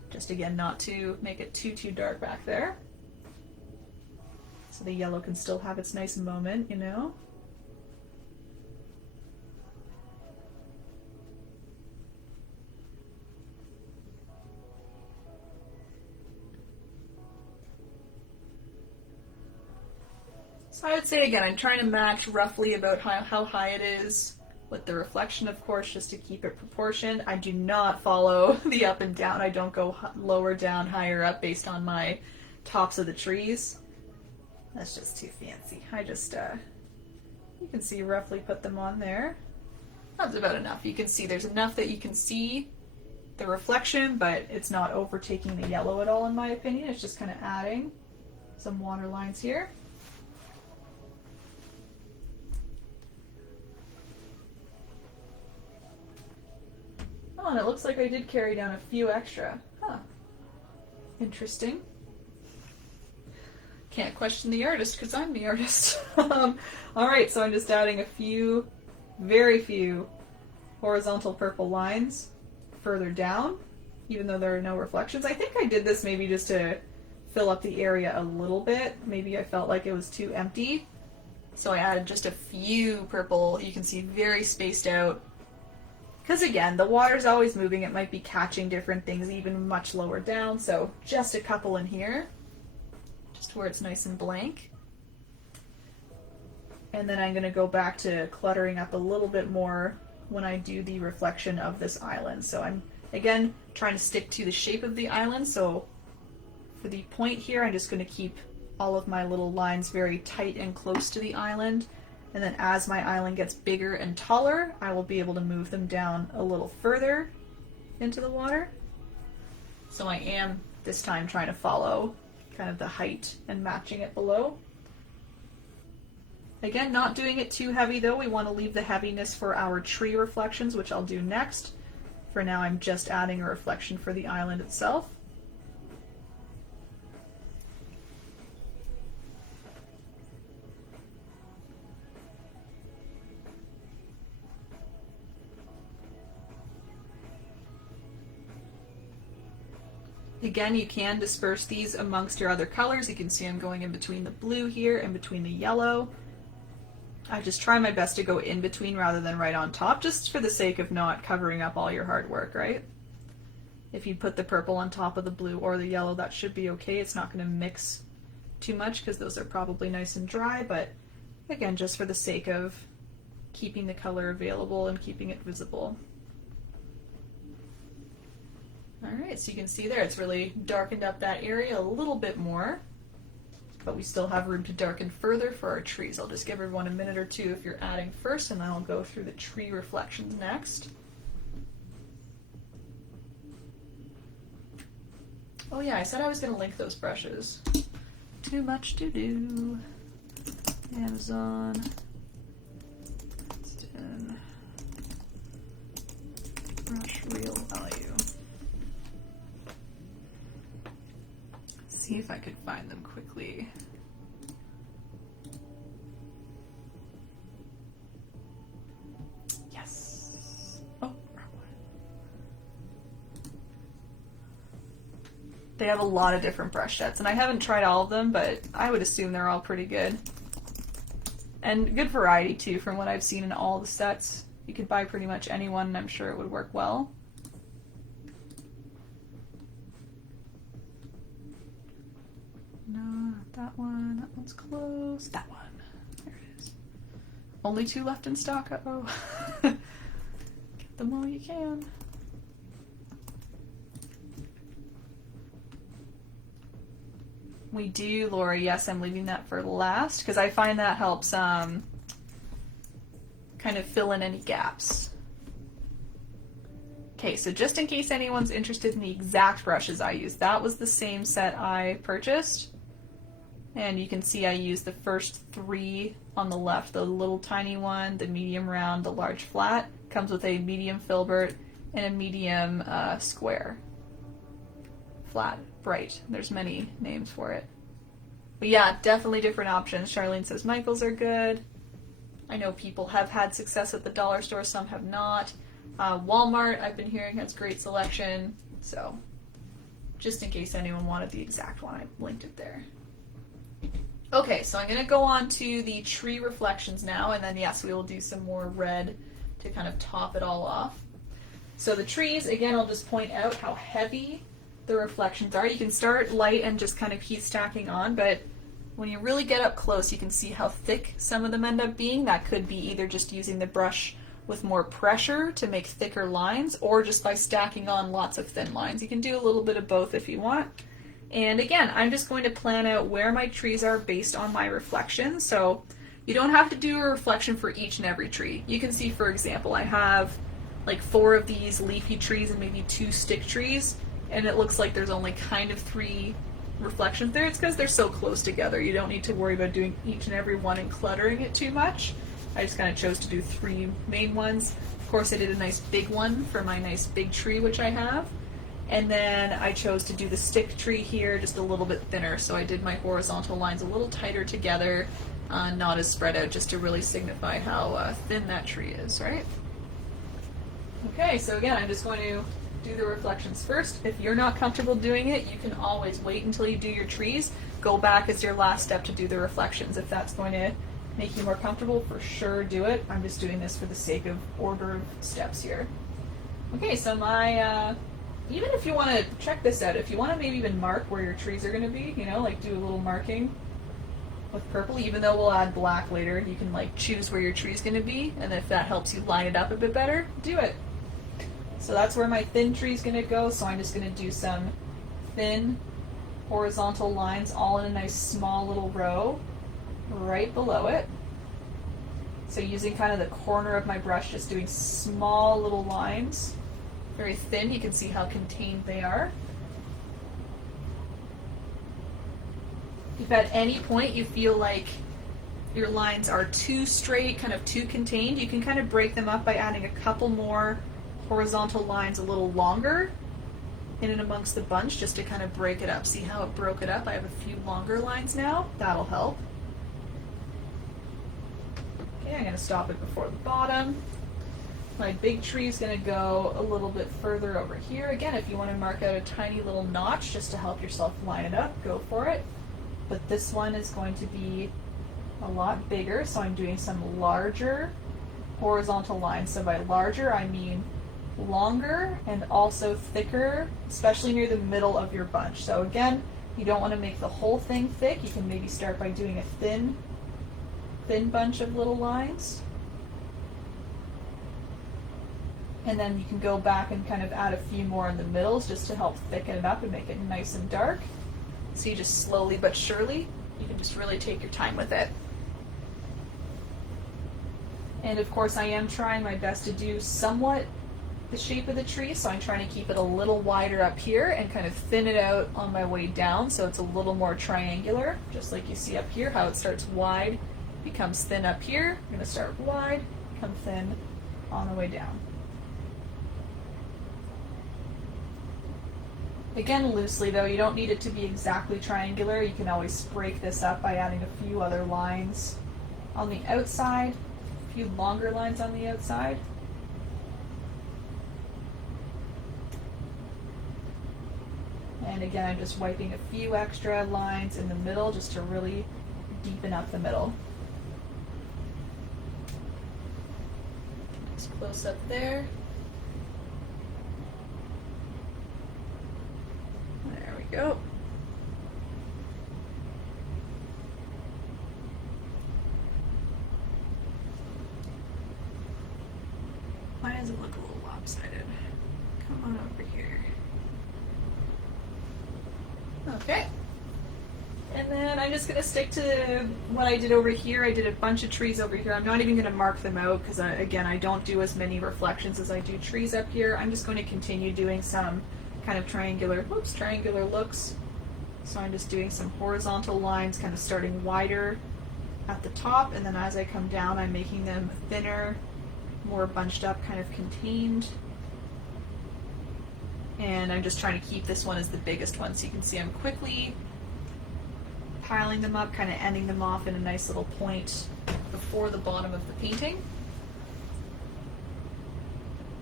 Just again, not to make it too dark back there. So the yellow can still have its nice moment, you know? So I would say again, I'm trying to match roughly about how high it is with the reflection, of course, just to keep it proportioned. I do not follow the up and down. I don't go lower down, higher up based on my tops of the trees. That's just too fancy. I just, you can see roughly put them on there. That's about enough. You can see there's enough that you can see the reflection, but it's not overtaking the yellow at all in my opinion. It's just kind of adding some water lines here. Oh, and it looks like I did carry down a few extra. Huh. Interesting. Can't question the artist because I'm the artist. Alright, so I'm just adding a few, very few, horizontal purple lines further down, even though there are no reflections. I think I did this maybe just to fill up the area a little bit. Maybe I felt like it was too empty. So I added just a few purple, you can see very spaced out. Because again, the water's always moving, it might be catching different things even much lower down, so just a couple in here, just where it's nice and blank. And then I'm going to go back to cluttering up a little bit more when I do the reflection of this island. So I'm, again, trying to stick to the shape of the island, so for the point here, I'm just going to keep all of my little lines very tight and close to the island. And then as my island gets bigger and taller, I will be able to move them down a little further into the water. So I am this time trying to follow kind of the height and matching it below. Again, not doing it too heavy though. We want to leave the heaviness for our tree reflections, which I'll do next. For now, I'm just adding a reflection for the island itself. Again, you can disperse these amongst your other colors. You can see I'm going in between the blue here and between the yellow. I just try my best to go in between rather than right on top, just for the sake of not covering up all your hard work, right? If you put the purple on top of the blue or the yellow, that should be okay. It's not going to mix too much because those are probably nice and dry, but again, just for the sake of keeping the color available and keeping it visible. Alright, so you can see there, it's really darkened up that area a little bit more, but we still have room to darken further for our trees. I'll just give everyone a minute or two if you're adding first, and then I'll go through the tree reflections next. Oh yeah, I said I was going to link those brushes. Too much to do. Amazon. Brush real value. See if I could find them quickly. Yes. Oh, wrong one. They have a lot of different brush sets, and I haven't tried all of them, but I would assume they're all pretty good. And good variety too, from what I've seen in all the sets. You could buy pretty much any one, and I'm sure it would work well. No, not that one. That one's close. That one. There it is. Only 2 left in stock. Uh-oh. Get them all you can. We do, Laura. Yes, I'm leaving that for last because I find that helps kind of fill in any gaps. Okay, so just in case anyone's interested in the exact brushes I used, that was the same set I purchased. And you can see I used the first 3 on the left, the little tiny one, the medium round, the large flat. Comes with a medium filbert and a medium square. Flat, bright. There's many names for it. But yeah, definitely different options. Charlene says Michaels are good. I know people have had success at the dollar store, some have not. Walmart, I've been hearing, has great selection. So just in case anyone wanted the exact one, I linked it there. Okay, so I'm going to go on to the tree reflections now, and then yes, we will do some more red to kind of top it all off. So the trees, again, I'll just point out how heavy the reflections are. You can start light and just kind of keep stacking on, but when you really get up close, you can see how thick some of them end up being. That could be either just using the brush with more pressure to make thicker lines, or just by stacking on lots of thin lines. You can do a little bit of both if you want. And again, I'm just going to plan out where my trees are based on my reflections. So you don't have to do a reflection for each and every tree. You can see, for example, I have like 4 of these leafy trees and maybe 2 stick trees, and it looks like there's only kind of 3 reflections there. It's because they're so close together. You don't need to worry about doing each and every one and cluttering it too much. I just kind of chose to do 3 main ones. Of course, I did a nice big one for my nice big tree, which I have. And then I chose to do the stick tree here just a little bit thinner. So I did my horizontal lines a little tighter together, not as spread out, just to really signify how thin that tree is, right? Okay, so again, I'm just going to do the reflections first. If you're not comfortable doing it, you can always wait until you do your trees. Go back as your last step to do the reflections. If that's going to make you more comfortable, for sure do it. I'm just doing this for the sake of order of steps here. Okay, so my, even if you want to check this out, if you want to maybe even mark where your trees are going to be, you know, like do a little marking with purple, even though we'll add black later, you can like choose where your tree's going to be, and if that helps you line it up a bit better, do it. So that's where my thin tree's going to go, so I'm just going to do some thin horizontal lines all in a nice small little row right below it. So using kind of the corner of my brush, just doing small little lines, very thin. You can see how contained they are. If at any point you feel like your lines are too straight, kind of too contained, you can kind of break them up by adding a couple more horizontal lines a little longer in and amongst the bunch, just to kind of break it up. See how it broke it up? I have a few longer lines now. That'll help. Okay, I'm going to stop it before the bottom. My big tree is going to go a little bit further over here. Again, if you want to mark out a tiny little notch just to help yourself line it up, go for it. But this one is going to be a lot bigger, so I'm doing some larger horizontal lines. So by larger, I mean longer and also thicker, especially near the middle of your bunch. So again, you don't want to make the whole thing thick. You can maybe start by doing a thin bunch of little lines. And then you can go back and kind of add a few more in the middles just to help thicken it up and make it nice and dark. So you just slowly but surely, you can just really take your time with it. And of course I am trying my best to do somewhat the shape of the tree, so I'm trying to keep it a little wider up here and kind of thin it out on my way down so it's a little more triangular, just like you see up here, how it starts wide, becomes thin up here. I'm going to start wide, become thin on the way down. Again, loosely though, you don't need it to be exactly triangular. You can always break this up by adding a few other lines on the outside, a few longer lines on the outside. And again, I'm just wiping a few extra lines in the middle just to really deepen up the middle. Just close up there. There we go. Why does it look a little lopsided? Come on over here. Okay. And then I'm just going to stick to what I did over here. I did a bunch of trees over here. I'm not even going to mark them out because, again, I don't do as many reflections as I do trees up here. I'm just going to continue doing some kind of triangular looks. So I'm just doing some horizontal lines, kind of starting wider at the top, and then as I come down, I'm making them thinner, more bunched up, kind of contained. And I'm just trying to keep this one as the biggest one, so you can see I'm quickly piling them up, kind of ending them off in a nice little point before the bottom of the painting.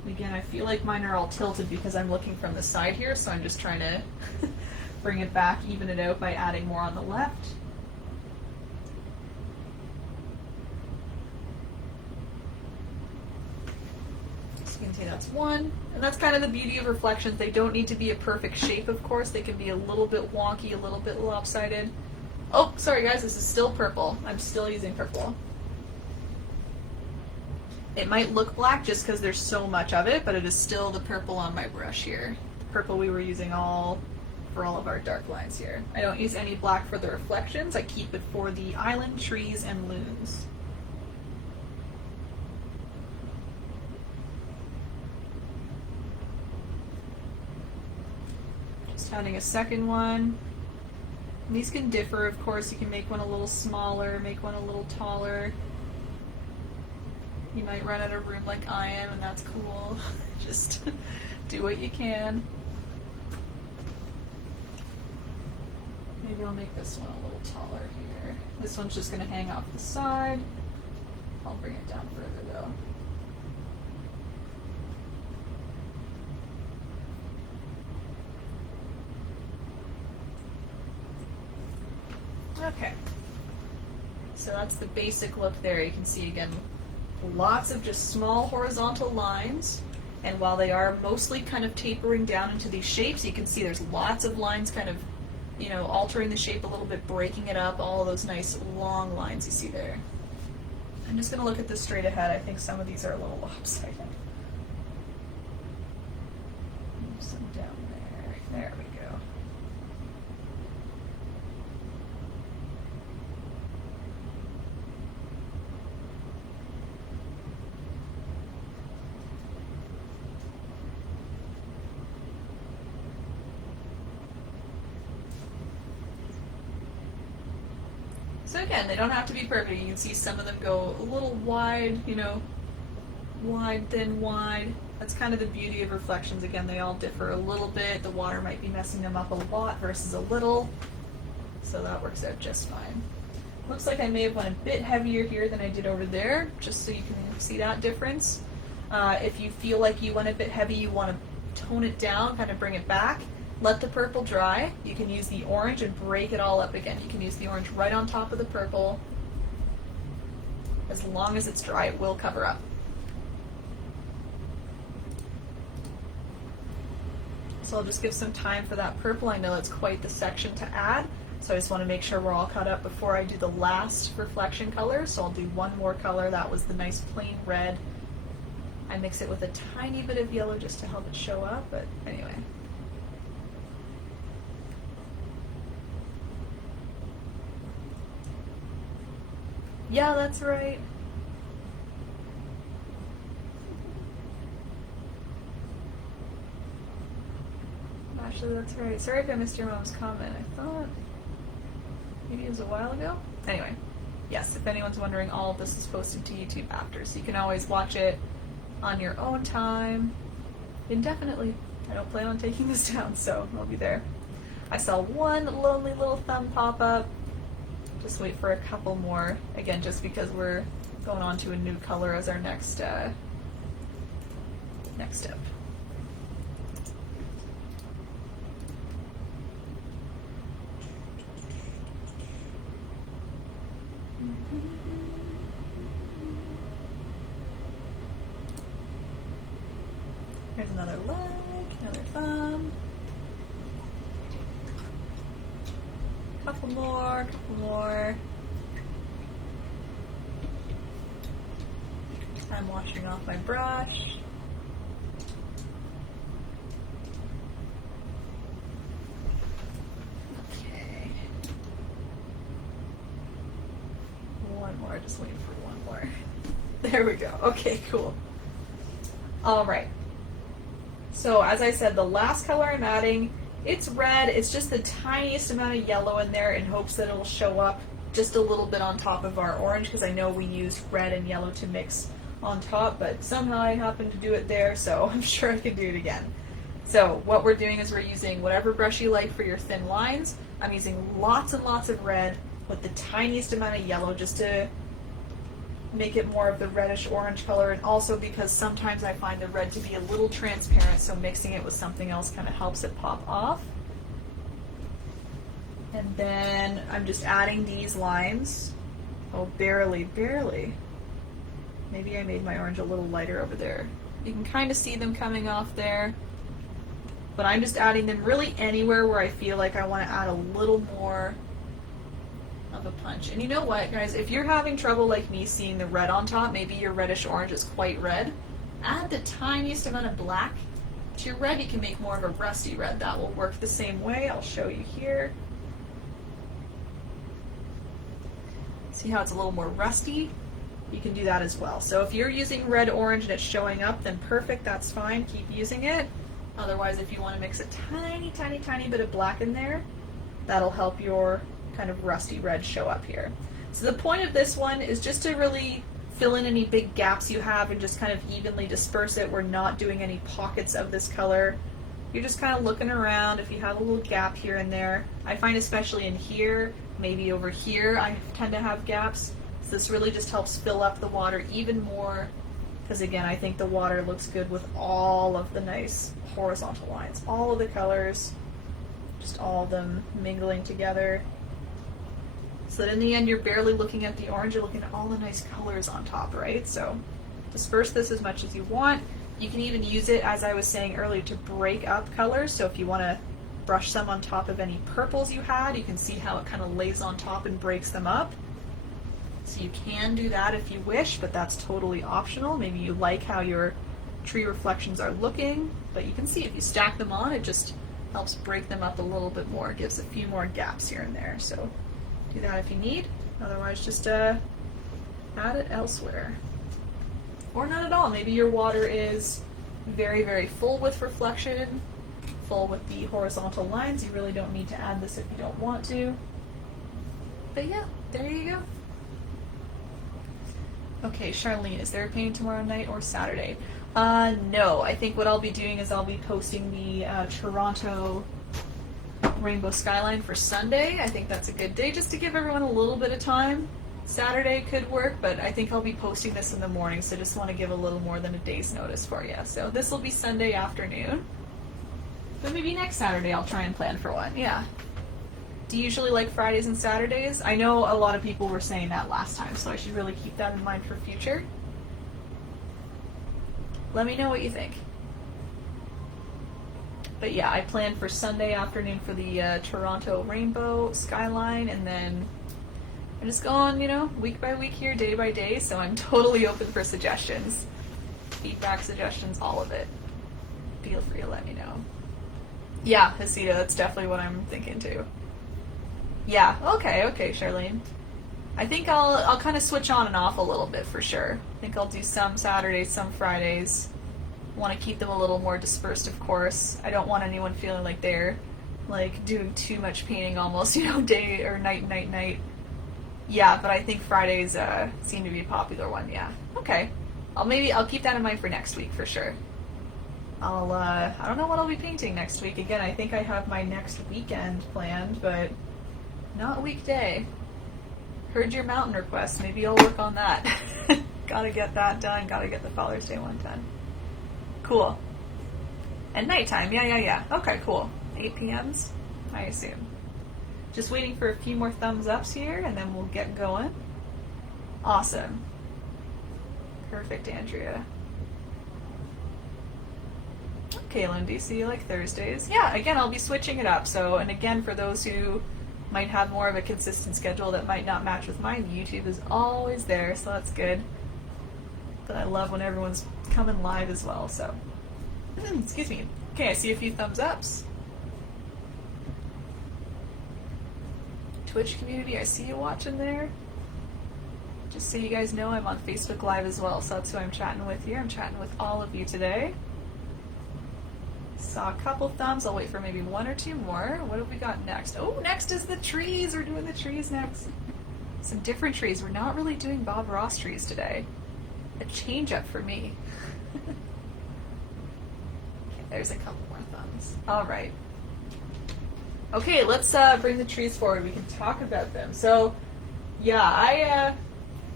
Again, I feel like mine are all tilted because I'm looking from the side here, so I'm just trying to bring it back, even it out by adding more on the left. So you can see that's one. And that's kind of the beauty of reflections. They don't need to be a perfect shape, of course. They can be a little bit wonky, a little bit lopsided. Oh, sorry guys, this is still purple. I'm still using purple. It might look black just because there's so much of it, but it is still the purple on my brush here. The purple we were using for all of our dark lines here. I don't use any black for the reflections. I keep it for the island, trees, and loons. Just adding a second one. And these can differ, of course. You can make one a little smaller, make one a little taller. You might run out of room like I am, and that's cool. Just do what you can. Maybe I'll make this one a little taller here. This one's just going to hang off the side. I'll bring it down further though. Okay. So that's the basic look there. You can see again, lots of just small horizontal lines, and while they are mostly kind of tapering down into these shapes, you can see there's lots of lines kind of, you know, altering the shape a little bit, breaking it up, all of those nice long lines you see there. I'm just going to look at this straight ahead. I think some of these are a little lopsided. Move some down there. There we go. So again, they don't have to be perfect. You can see some of them go a little wide, you know, wide, thin, wide. That's kind of the beauty of reflections. Again, they all differ a little bit. The water might be messing them up a lot versus a little. So that works out just fine. Looks like I may have went a bit heavier here than I did over there, just so you can see that difference. If you feel like you went a bit heavy, you want to tone it down, kind of bring it back. Let the purple dry. You can use the orange and break it all up again. You can use the orange right on top of the purple. As long as it's dry, it will cover up. So I'll just give some time for that purple. I know it's quite the section to add, so I just want to make sure we're all cut up before I do the last reflection color. So I'll do one more color. That was the nice plain red. I mix it with a tiny bit of yellow just to help it show up, but anyway. Yeah, that's right. Actually, that's right. Sorry if I missed your mom's comment. I thought maybe it was a while ago. Anyway, yes, if anyone's wondering, all of this is posted to YouTube after, so you can always watch it on your own time indefinitely. I don't plan on taking this down, so it'll be there. I saw one lonely little thumb pop up. Just wait for a couple more, again, just because we're going on to a new color as our next step. Here's another leg, another thumb. Couple more. I'm washing off my brush. Okay. One more, just waiting for one more. There we go. Okay, cool. All right. So as I said, the last color I'm adding, it's red. It's just the tiniest amount of yellow in there in hopes that it'll show up just a little bit on top of our orange, because I know we used red and yellow to mix on top, but somehow I happened to do it there, so I'm sure I can do it again. So what we're doing is we're using whatever brush you like for your thin lines. I'm using lots and lots of red with the tiniest amount of yellow just to make it more of the reddish orange color, and also because sometimes I find the red to be a little transparent, so mixing it with something else kind of helps it pop off. And then I'm just adding these lines. Oh, barely, barely. Maybe I made my orange a little lighter over there. You can kind of see them coming off there. But I'm just adding them really anywhere where I feel like I want to add a little more of a punch. And you know what, guys? If you're having trouble like me seeing the red on top, maybe your reddish orange is quite red, add the tiniest amount of black to your red. You can make more of a rusty red. That will work the same way. I'll show you here. See how it's a little more rusty? You can do that as well. So if you're using red orange and it's showing up, then perfect, that's fine, keep using it. Otherwise, if you want to mix a tiny, tiny, tiny bit of black in there, that'll help your kind of rusty red show up here. So the point of this one is just to really fill in any big gaps you have and just kind of evenly disperse it. We're not doing any pockets of this color. You're just kind of looking around. If you have a little gap here and there, I find especially in here, maybe over here, I tend to have gaps. So this really just helps fill up the water even more, because again, I think the water looks good with all of the nice horizontal lines, all of the colors, just all of them mingling together. So that in the end, you're barely looking at the orange, you're looking at all the nice colors on top, right? So disperse this as much as you want. You can even use it, as I was saying earlier, to break up colors. So if you want to brush some on top of any purples you had, you can see how it kind of lays on top and breaks them up. So you can do that if you wish, but that's totally optional. Maybe you like how your tree reflections are looking, but you can see if you stack them on, it just helps break them up a little bit more. It gives a few more gaps here and there. So do that if you need. Otherwise, just add it elsewhere. Or not at all. Maybe your water is very, very full with reflection, full with the horizontal lines. You really don't need to add this if you don't want to. But yeah, there you go. Okay, Charlene, is there a painting tomorrow night or Saturday? No, I think what I'll be doing is I'll be posting the Toronto Rainbow Skyline for Sunday. I think that's a good day just to give everyone a little bit of time. Saturday could work, but I think I'll be posting this in the morning, so just want to give a little more than a day's notice for you. So this will be Sunday afternoon. But maybe next Saturday I'll try and plan for one, yeah. Do you usually like Fridays and Saturdays? I know a lot of people were saying that last time, so I should really keep that in mind for future. Let me know what you think. But yeah, I planned for Sunday afternoon for the Toronto Rainbow Skyline, and then I'm just going, you know, week by week here, day by day, so I'm totally open for suggestions. Feedback, suggestions, all of it. Feel free to let me know. Yeah, Hasita, that's definitely what I'm thinking too. Yeah, okay, Charlene. I think I'll kind of switch on and off a little bit for sure. I think I'll do some Saturdays, some Fridays. Want to keep them a little more dispersed, of course. I don't want anyone feeling like they're like doing too much painting almost, you know, day or night. Yeah, but I think Fridays seem to be a popular one, yeah. Okay. I'll keep that in mind for next week for sure. I don't know what I'll be painting next week. Again, I think I have my next weekend planned, but not a weekday. Heard your mountain request. Maybe I'll work on that. Gotta get that done. Gotta get the Father's Day one done. Cool. And nighttime. Yeah. Okay, cool. 8 p.m.s, I assume. Just waiting for a few more thumbs ups here, and then we'll get going. Awesome. Perfect, Andrea. Okay, Lindy, so you like Thursdays? Yeah, again, I'll be switching it up. So, and again, for those who might have more of a consistent schedule that might not match with mine, YouTube is always there, so that's good. But I love when everyone's coming live as well, so. Excuse me. Okay, I see a few thumbs ups. Twitch community, I see you watching there. Just so you guys know, I'm on Facebook Live as well, so that's who I'm chatting with here. I'm chatting with all of you today. Saw a couple thumbs. I'll wait for maybe one or two more. What have we got next? Oh, next is the trees. We're doing the trees next. Some different trees. We're not really doing Bob Ross trees today. A change up for me. Okay, there's a couple more thumbs. All right. Okay, let's bring the trees forward. We can talk about them. So, yeah,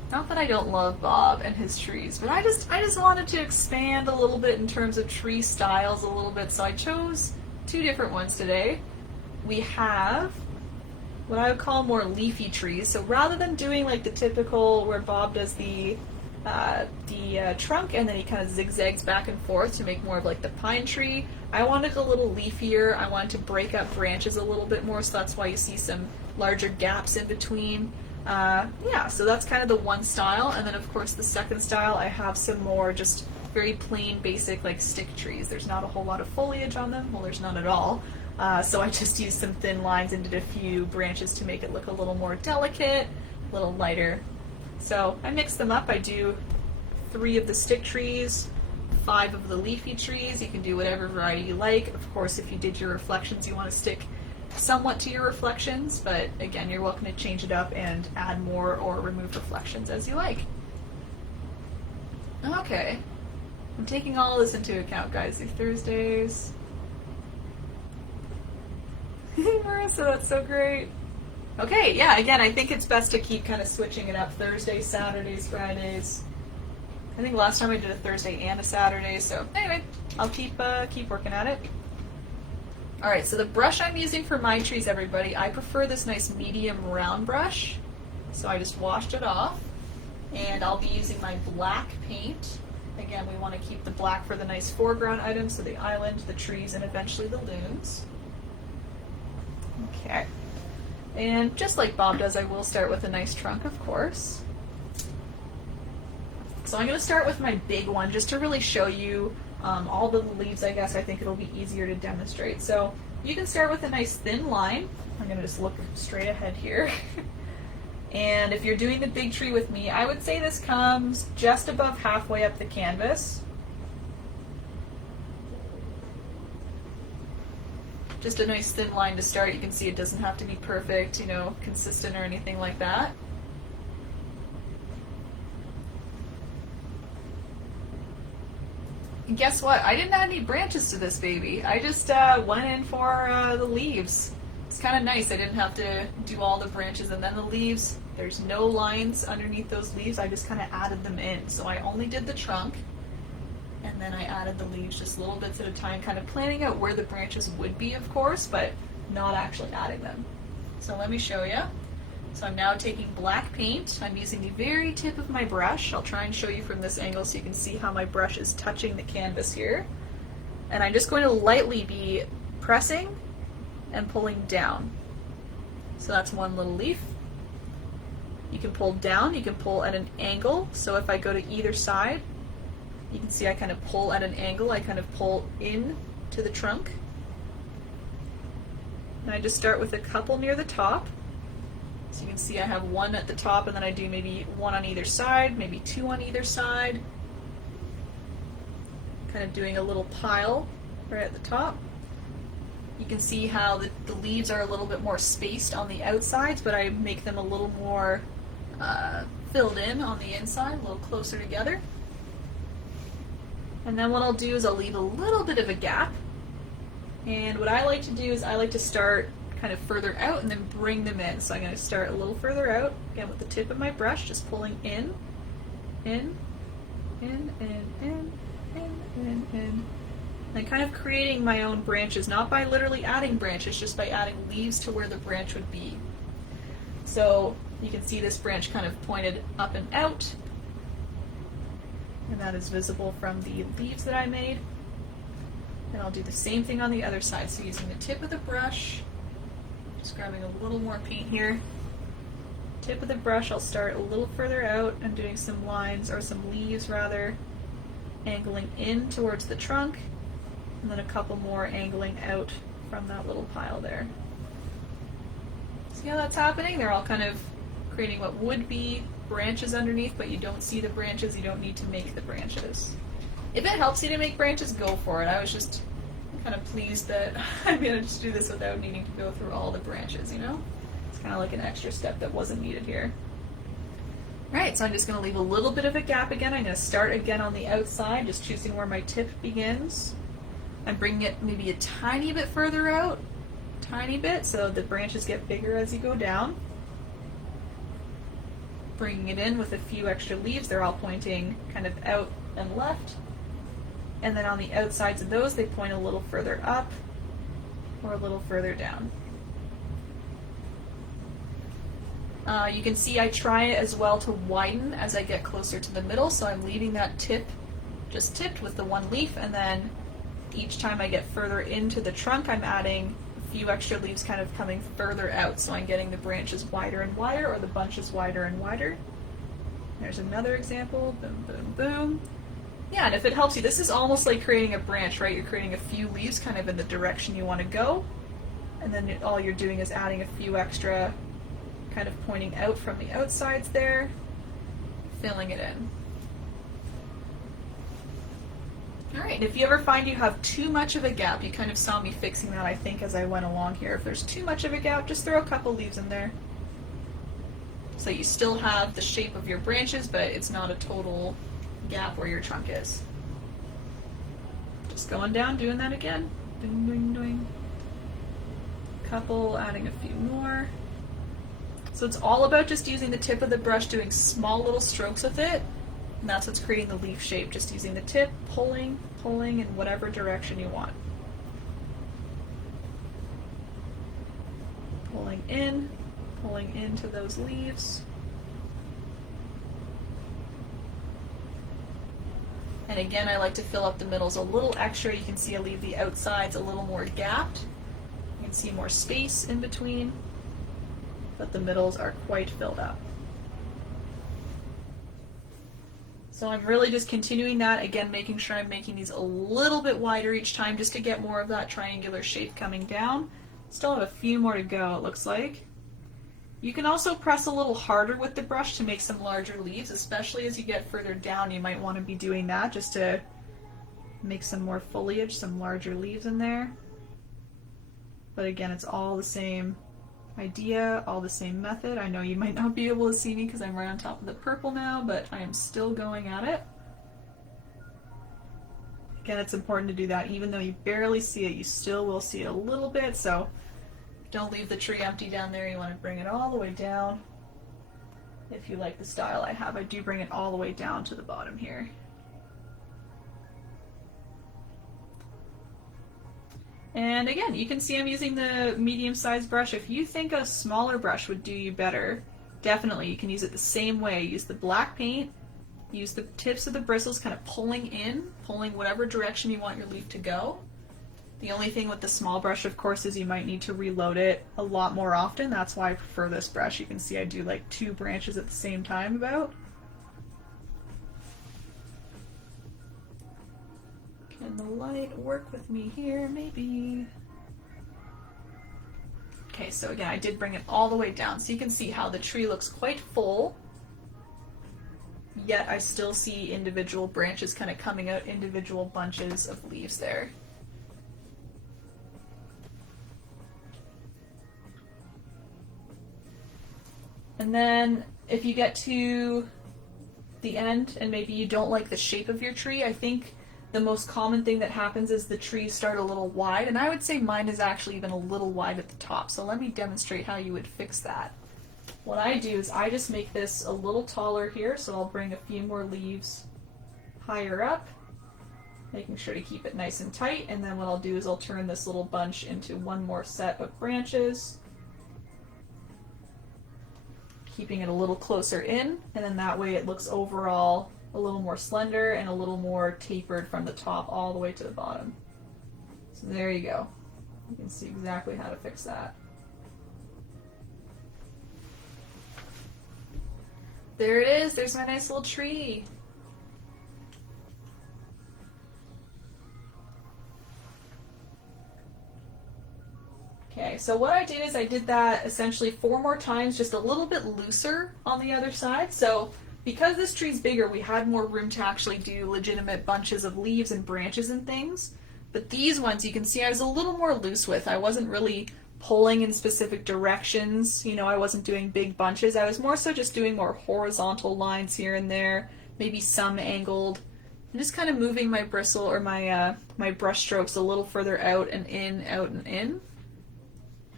Not that I don't love Bob and his trees, but I just wanted to expand a little bit in terms of tree styles a little bit, so I chose two different ones today. We have what I would call more leafy trees. So rather than doing like the typical where Bob does the trunk and then he kind of zigzags back and forth to make more of like the pine tree, I wanted a little leafier. I wanted to break up branches a little bit more, so that's why you see some larger gaps in between. Yeah, so that's kind of the one style, and then of course the second style I have some more just very plain basic like stick trees. There's not a whole lot of foliage on them, well there's none at all, so I just used some thin lines and did a few branches to make it look a little more delicate, a little lighter. So I mix them up. I do 3 of the stick trees, 5 of the leafy trees. You can do whatever variety you like. Of course, if you did your reflections, you want to stick somewhat to your reflections, but again, you're welcome to change it up and add more or remove reflections as you like. Okay, I'm taking all this into account, guys. These Thursdays. Marissa, that's so great. Okay, yeah, again, I think it's best to keep kind of switching it up. Thursdays, Saturdays, Fridays. I think last time I did a Thursday and a Saturday, so anyway, I'll keep working at it. Alright, so the brush I'm using for my trees, everybody, I prefer this nice medium round brush. So I just washed it off. And I'll be using my black paint. Again, we want to keep the black for the nice foreground items, so the island, the trees, and eventually the loons. Okay. And just like Bob does, I will start with a nice trunk, of course. So I'm going to start with my big one, just to really show you all the leaves, I guess. I think it'll be easier to demonstrate. So you can start with a nice thin line. I'm going to just look straight ahead here. And if you're doing the big tree with me, I would say this comes just above halfway up the canvas. Just a nice thin line to start. You can see it doesn't have to be perfect, you know, consistent or anything like that. And guess what? I didn't add any branches to this baby. I just went in for the leaves. It's kind of nice. I didn't have to do all the branches and then the leaves. There's no lines underneath those leaves. I just kind of added them in. So I only did the trunk, and then I added the leaves just little bits at a time, kind of planning out where the branches would be, of course, but not actually adding them. So let me show you. So I'm now taking black paint. I'm using the very tip of my brush. I'll try and show you from this angle so you can see how my brush is touching the canvas here. And I'm just going to lightly be pressing and pulling down. So that's one little leaf. You can pull down, you can pull at an angle. So if I go to either side, you can see I kind of pull at an angle. I kind of pull in to the trunk. And I just start with a couple near the top. So you can see I have one at the top, and then I do maybe one on either side, maybe 2 on either side. Kind of doing a little pile right at the top. You can see how the leaves are a little bit more spaced on the outsides, but I make them a little more filled in on the inside, a little closer together. And then what I'll do is I'll leave a little bit of a gap. And what I like to do is I like to start kind of further out and then bring them in. So I'm going to start a little further out, again with the tip of my brush, just pulling in, in, in, in, in, in, in, in. And kind of creating my own branches, not by literally adding branches, just by adding leaves to where the branch would be. So you can see this branch kind of pointed up and out, and that is visible from the leaves that I made. And I'll do the same thing on the other side. So using the tip of the brush, just grabbing a little more paint here. Tip of the brush, I'll start a little further out and doing some lines, or some leaves rather, angling in towards the trunk, and then a couple more angling out from that little pile there. See how that's happening? They're all kind of creating what would be branches underneath, but you don't see the branches, you don't need to make the branches. If it helps you to make branches, go for it. I was just kind of pleased that I'm going to just do this without needing to go through all the branches, you know? It's kind of like an extra step that wasn't needed here. Alright, so I'm just going to leave a little bit of a gap again. I'm going to start again on the outside, just choosing where my tip begins. I'm bringing it maybe a tiny bit further out, tiny bit, so the branches get bigger as you go down. bringing it in with a few extra leaves. They're all pointing kind of out and left. And then on the outsides of those, they point a little further up or a little further down. You can see I try as well to widen as I get closer to the middle, so I'm leaving that tip just tipped with the one leaf, and then each time I get further into the trunk, I'm adding a few extra leaves kind of coming further out, so I'm getting the branches wider and wider, or the bunches wider and wider. There's another example, boom, boom, boom. Yeah, and if it helps you, this is almost like creating a branch, right? You're creating a few leaves kind of in the direction you want to go, and then all you're doing is adding a few extra kind of pointing out from the outsides there, filling it in. Alright, if you ever find you have too much of a gap, you kind of saw me fixing that, I think, as I went along here. If there's too much of a gap, just throw a couple leaves in there. So you still have the shape of your branches, but it's not a total gap where your trunk is. Just going down, doing that again. Doing, doing, doing. Couple, adding a few more. So it's all about just using the tip of the brush, doing small little strokes with it, and that's what's creating the leaf shape, just using the tip, pulling in whatever direction you want. Pulling into those leaves. And again, I like to fill up the middles a little extra. You can see I leave the outsides a little more gapped. You can see more space in between, but the middles are quite filled up. So I'm really just continuing that, again, making sure I'm making these a little bit wider each time just to get more of that triangular shape coming down. Still have a few more to go, it looks like. You can also press a little harder with the brush to make some larger leaves, especially as you get further down. You might want to be doing that just to make some more foliage, some larger leaves in there. But again, it's all the same idea, all the same method. I know you might not be able to see me because I'm right on top of the purple now, but I am still going at it. Again, it's important to do that. Even though you barely see it, you still will see it a little bit, so don't leave the tree empty down there. You want to bring it all the way down. If you like the style I have, I do bring it all the way down to the bottom here. And again, you can see I'm using the medium-sized brush. If you think a smaller brush would do you better, definitely you can use it the same way. Use the black paint, use the tips of the bristles kind of pulling whatever direction you want your leaf to go. The only thing with the small brush, of course, is you might need to reload it a lot more often. That's why I prefer this brush. You can see I do like 2 branches at the same time about. Can the light work with me here? Maybe. Okay, so again, I did bring it all the way down. So you can see how the tree looks quite full, yet I still see individual branches kind of coming out, individual bunches of leaves there. And then if you get to the end and maybe you don't like the shape of your tree, I think the most common thing that happens is the trees start a little wide, and I would say mine is actually even a little wide at the top. So let me demonstrate how you would fix that. What I do is I just make this a little taller here, so I'll bring a few more leaves higher up, making sure to keep it nice and tight, and then what I'll do is I'll turn this little bunch into one more set of branches, keeping it a little closer in, and then that way it looks overall a little more slender and a little more tapered from the top all the way to the bottom. So there you go. You can see exactly how to fix that. There it is. There's my nice little tree. Okay, so what I did is I did that essentially 4 more times, just a little bit looser on the other side. So because this tree's bigger, we had more room to actually do legitimate bunches of leaves and branches and things. But these ones, you can see I was a little more loose with. I wasn't really pulling in specific directions. You know, I wasn't doing big bunches. I was more so just doing more horizontal lines here and there, maybe some angled. I'm just kind of moving my bristle or my brush strokes a little further out and in, out and in.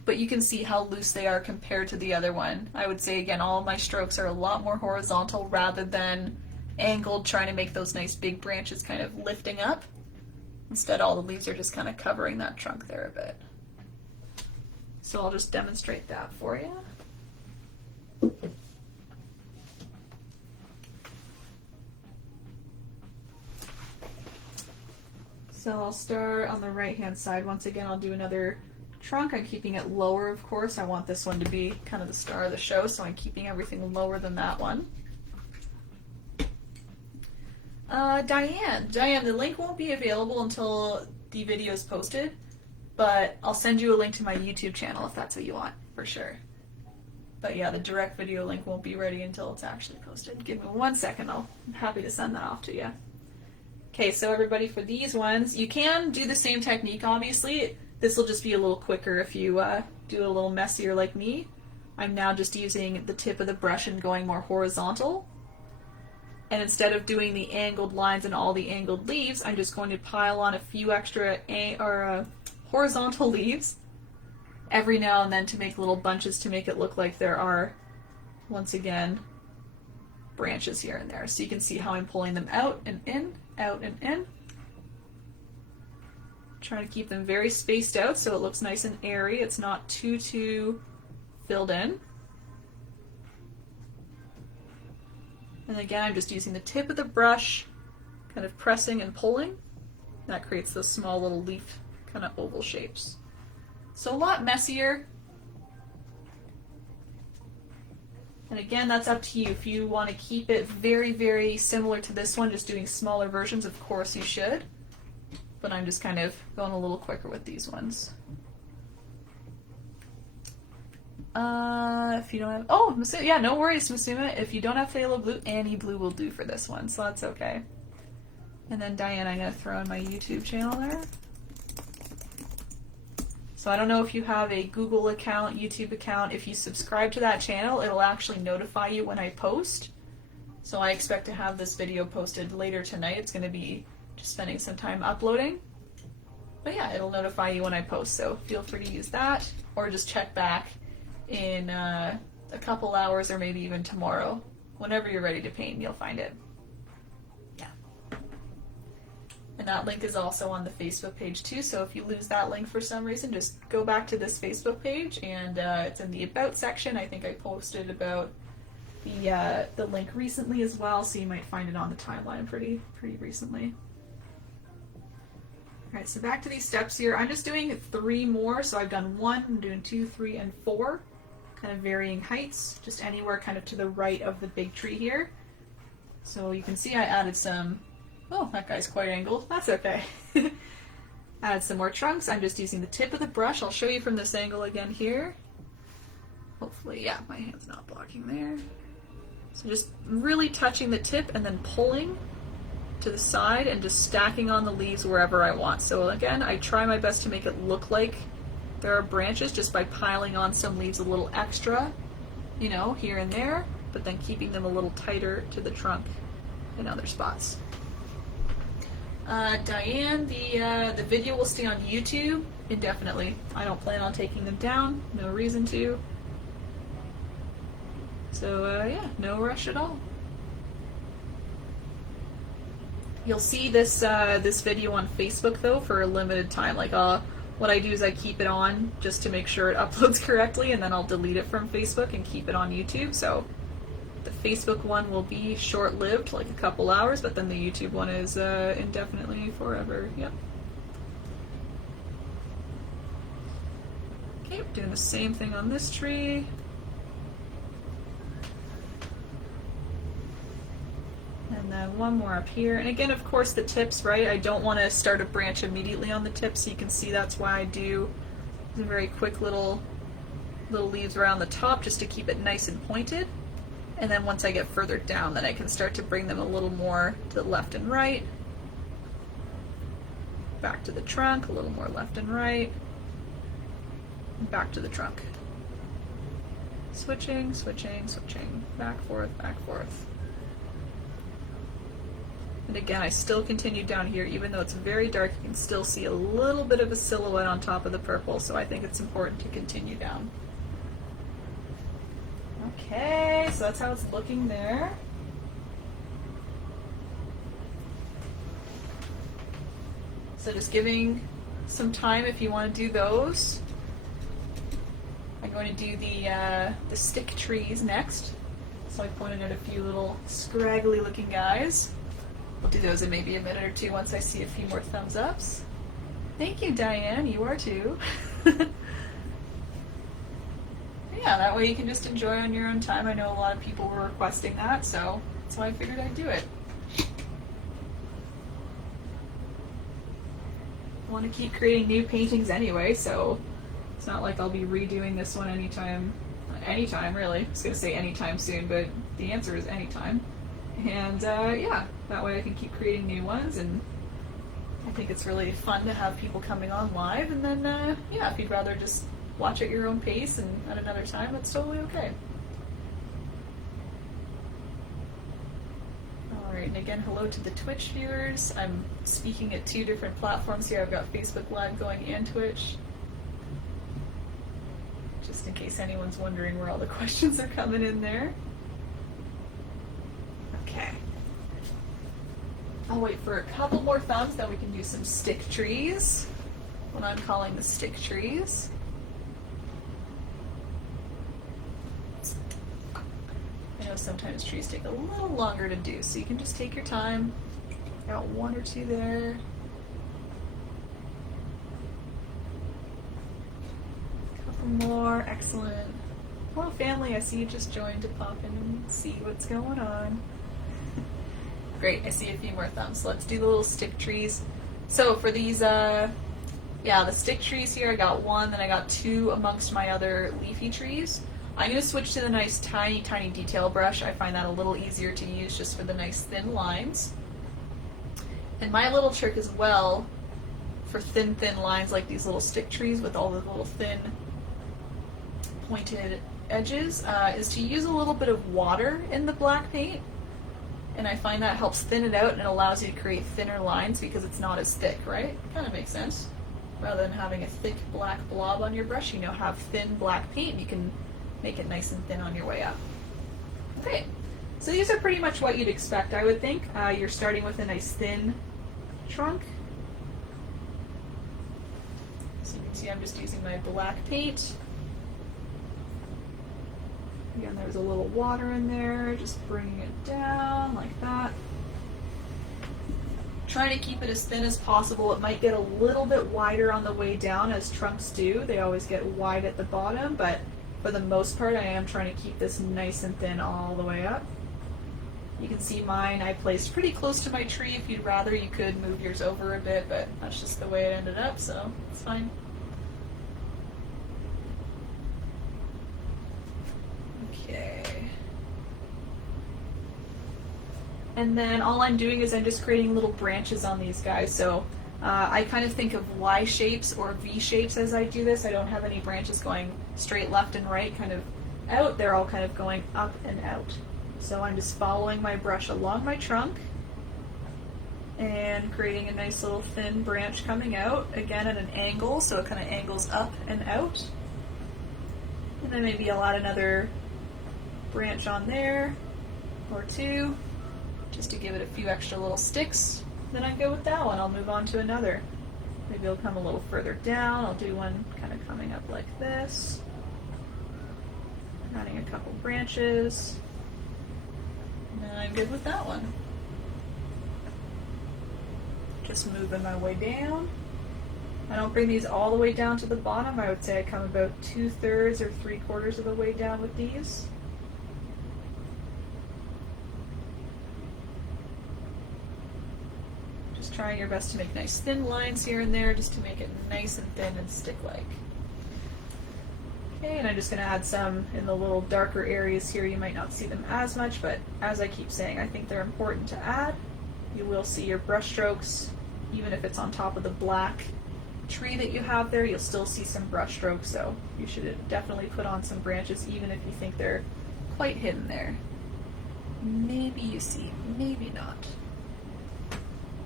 but you can see how loose they are compared to the other one. I would say again, all of my strokes are a lot more horizontal rather than angled, trying to make those nice big branches kind of lifting up. Instead, all the leaves are just kind of covering that trunk there a bit. So I'll just demonstrate that for you. So I'll start on the right hand side. Once again, I'll do another trunk. I'm keeping it lower, of course. I want this one to be kind of the star of the show, so I'm keeping everything lower than that one. Diane, the link won't be available until the video is posted, but I'll send you a link to my YouTube channel if that's what you want, for sure. But yeah, the direct video link won't be ready until it's actually posted. Give me 1 second, I'm happy to send that off to you. Okay, so everybody, for these ones, you can do the same technique, obviously. This will just be a little quicker if you do it a little messier like me. I'm now just using the tip of the brush and going more horizontal. And instead of doing the angled lines and all the angled leaves, I'm just going to pile on a few extra horizontal leaves every now and then to make little bunches to make it look like there are, once again, branches here and there. So you can see how I'm pulling them out and in, out and in. Trying to keep them very spaced out so it looks nice and airy. It's not too filled in. And again, I'm just using the tip of the brush, kind of pressing and pulling. That creates those small little leaf kind of oval shapes. So a lot messier. And again, that's up to you. If you want to keep it very similar to this one, just doing smaller versions, of course you should. But I'm just kind of going a little quicker with these ones. If you don't have, oh, yeah, no worries, Masuma. If you don't have phthalo blue, any blue will do for this one, so that's okay. And then Diane, I'm gonna throw in my YouTube channel there. So I don't know if you have a Google account, YouTube account. If you subscribe to that channel, it'll actually notify you when I post. So I expect to have this video posted later tonight. It's gonna be just spending some time uploading. But yeah, it'll notify you when I post, so feel free to use that, or just check back in a couple hours or maybe even tomorrow. Whenever you're ready to paint, you'll find it. Yeah. And that link is also on the Facebook page too, so if you lose that link for some reason, just go back to this Facebook page, and it's in the About section. I think I posted about the link recently as well, so you might find it on the timeline pretty recently. Alright, so back to these steps here. I'm just doing 3 more, so I've done 1, I'm doing 2, 3, and 4. Kind of varying heights, just anywhere kind of to the right of the big tree here. So you can see I added some, oh, that guy's quite angled, that's okay. Add some more trunks. I'm just using the tip of the brush. I'll show you from this angle again here. Hopefully, yeah, my hand's not blocking there. So just really touching the tip and then pulling to the side and just stacking on the leaves wherever I want. So again, I try my best to make it look like there are branches just by piling on some leaves a little extra, you know, here and there, but then keeping them a little tighter to the trunk in other spots. Diane, the video will stay on YouTube indefinitely. I don't plan on taking them down, no reason to. So yeah, no rush at all. You'll see this this video on Facebook though for a limited time. Like what I do is I keep it on just to make sure it uploads correctly, and then I'll delete it from Facebook and keep it on YouTube. So the Facebook one will be short-lived, like a couple hours, but then the YouTube one is indefinitely forever. Yep. Okay, we're doing the same thing on this tree. And then one more up here. And again, of course, the tips, right? I don't want to start a branch immediately on the tip, so you can see that's why I do the very quick little leaves around the top just to keep it nice and pointed. And then once I get further down, then I can start to bring them a little more to the left and right. Back to the trunk, a little more left and right. And back to the trunk. Switching, switching, switching. Back, forth, back, forth. And again, I still continued down here, even though it's very dark, you can still see a little bit of a silhouette on top of the purple, so I think it's important to continue down. Okay, so that's how it's looking there. So just giving some time if you want to do those. I'm going to do the stick trees next. So I pointed out a few little scraggly looking guys. I'll do those in maybe a minute or two once I see a few more thumbs ups. Thank you, Diane, you are too. Yeah, that way you can just enjoy on your own time. I know a lot of people were requesting that, so that's why I figured I'd do it. I want to keep creating new paintings anyway, so it's not like I'll be redoing this one anytime really. I was going to say anytime soon, but the answer is anytime. And yeah, that way I can keep creating new ones, and I think it's really fun to have people coming on live, and then yeah, if you'd rather just watch at your own pace and at another time, that's totally okay. Alright, and again, hello to the Twitch viewers. I'm speaking at 2 different platforms here. I've got Facebook Live going and Twitch. Just in case anyone's wondering where all the questions are coming in there. Okay. I'll wait for a couple more thumbs, then we can do some stick trees. What I'm calling the stick trees. I know sometimes trees take a little longer to do, so you can just take your time. Got 1 or 2 there. Couple more, excellent. Hello family, I see you just joined to pop in and see what's going on. Great, I see a few more thumbs. So let's do the little stick trees. So for these, yeah, the stick trees here, I got 1, then I got 2 amongst my other leafy trees. I'm going to switch to the nice tiny detail brush. I find that a little easier to use just for the nice thin lines. And my little trick as well for thin lines like these little stick trees with all the little thin pointed edges is to use a little bit of water in the black paint. And I find that helps thin it out and it allows you to create thinner lines because it's not as thick, right? Kind of makes sense. Rather than having a thick black blob on your brush, you know, have thin black paint, you can make it nice and thin on your way up. Okay, so these are pretty much what you'd expect, I would think. You're starting with a nice thin trunk. So you can see I'm just using my black paint. Again, there's a little water in there, just bringing it down like that. Trying to keep it as thin as possible. It might get a little bit wider on the way down, as trunks do. They always get wide at the bottom, but for the most part, I am trying to keep this nice and thin all the way up. You can see mine I placed pretty close to my tree. If you'd rather, you could move yours over a bit, but that's just the way it ended up, so it's fine. Okay. And then all I'm doing is I'm just creating little branches on these guys. So I kind of think of Y shapes or V shapes as I do this. I don't have any branches going straight left and right kind of out. They're all kind of going up and out. So I'm just following my brush along my trunk and creating a nice little thin branch coming out, again at an angle, so it kind of angles up and out. And then maybe I'll add another branch on there or 2 just to give it a few extra little sticks. Then I go with that one. I'll move on to another. Maybe I'll come a little further down. I'll do one kind of coming up like this. Adding a couple branches. And then I'm good with that one. Just moving my way down. I don't bring these all the way down to the bottom. I would say I come about 2/3 or 3/4 of the way down with these. Just trying your best to make nice thin lines here and there, just to make it nice and thin and stick-like. Okay, and I'm just going to add some in the little darker areas here. You might not see them as much, but as I keep saying, I think they're important to add. You will see your brush strokes, even if it's on top of the black tree that you have there, you'll still see some brush strokes, so you should definitely put on some branches even if you think they're quite hidden there. Maybe you see, maybe not.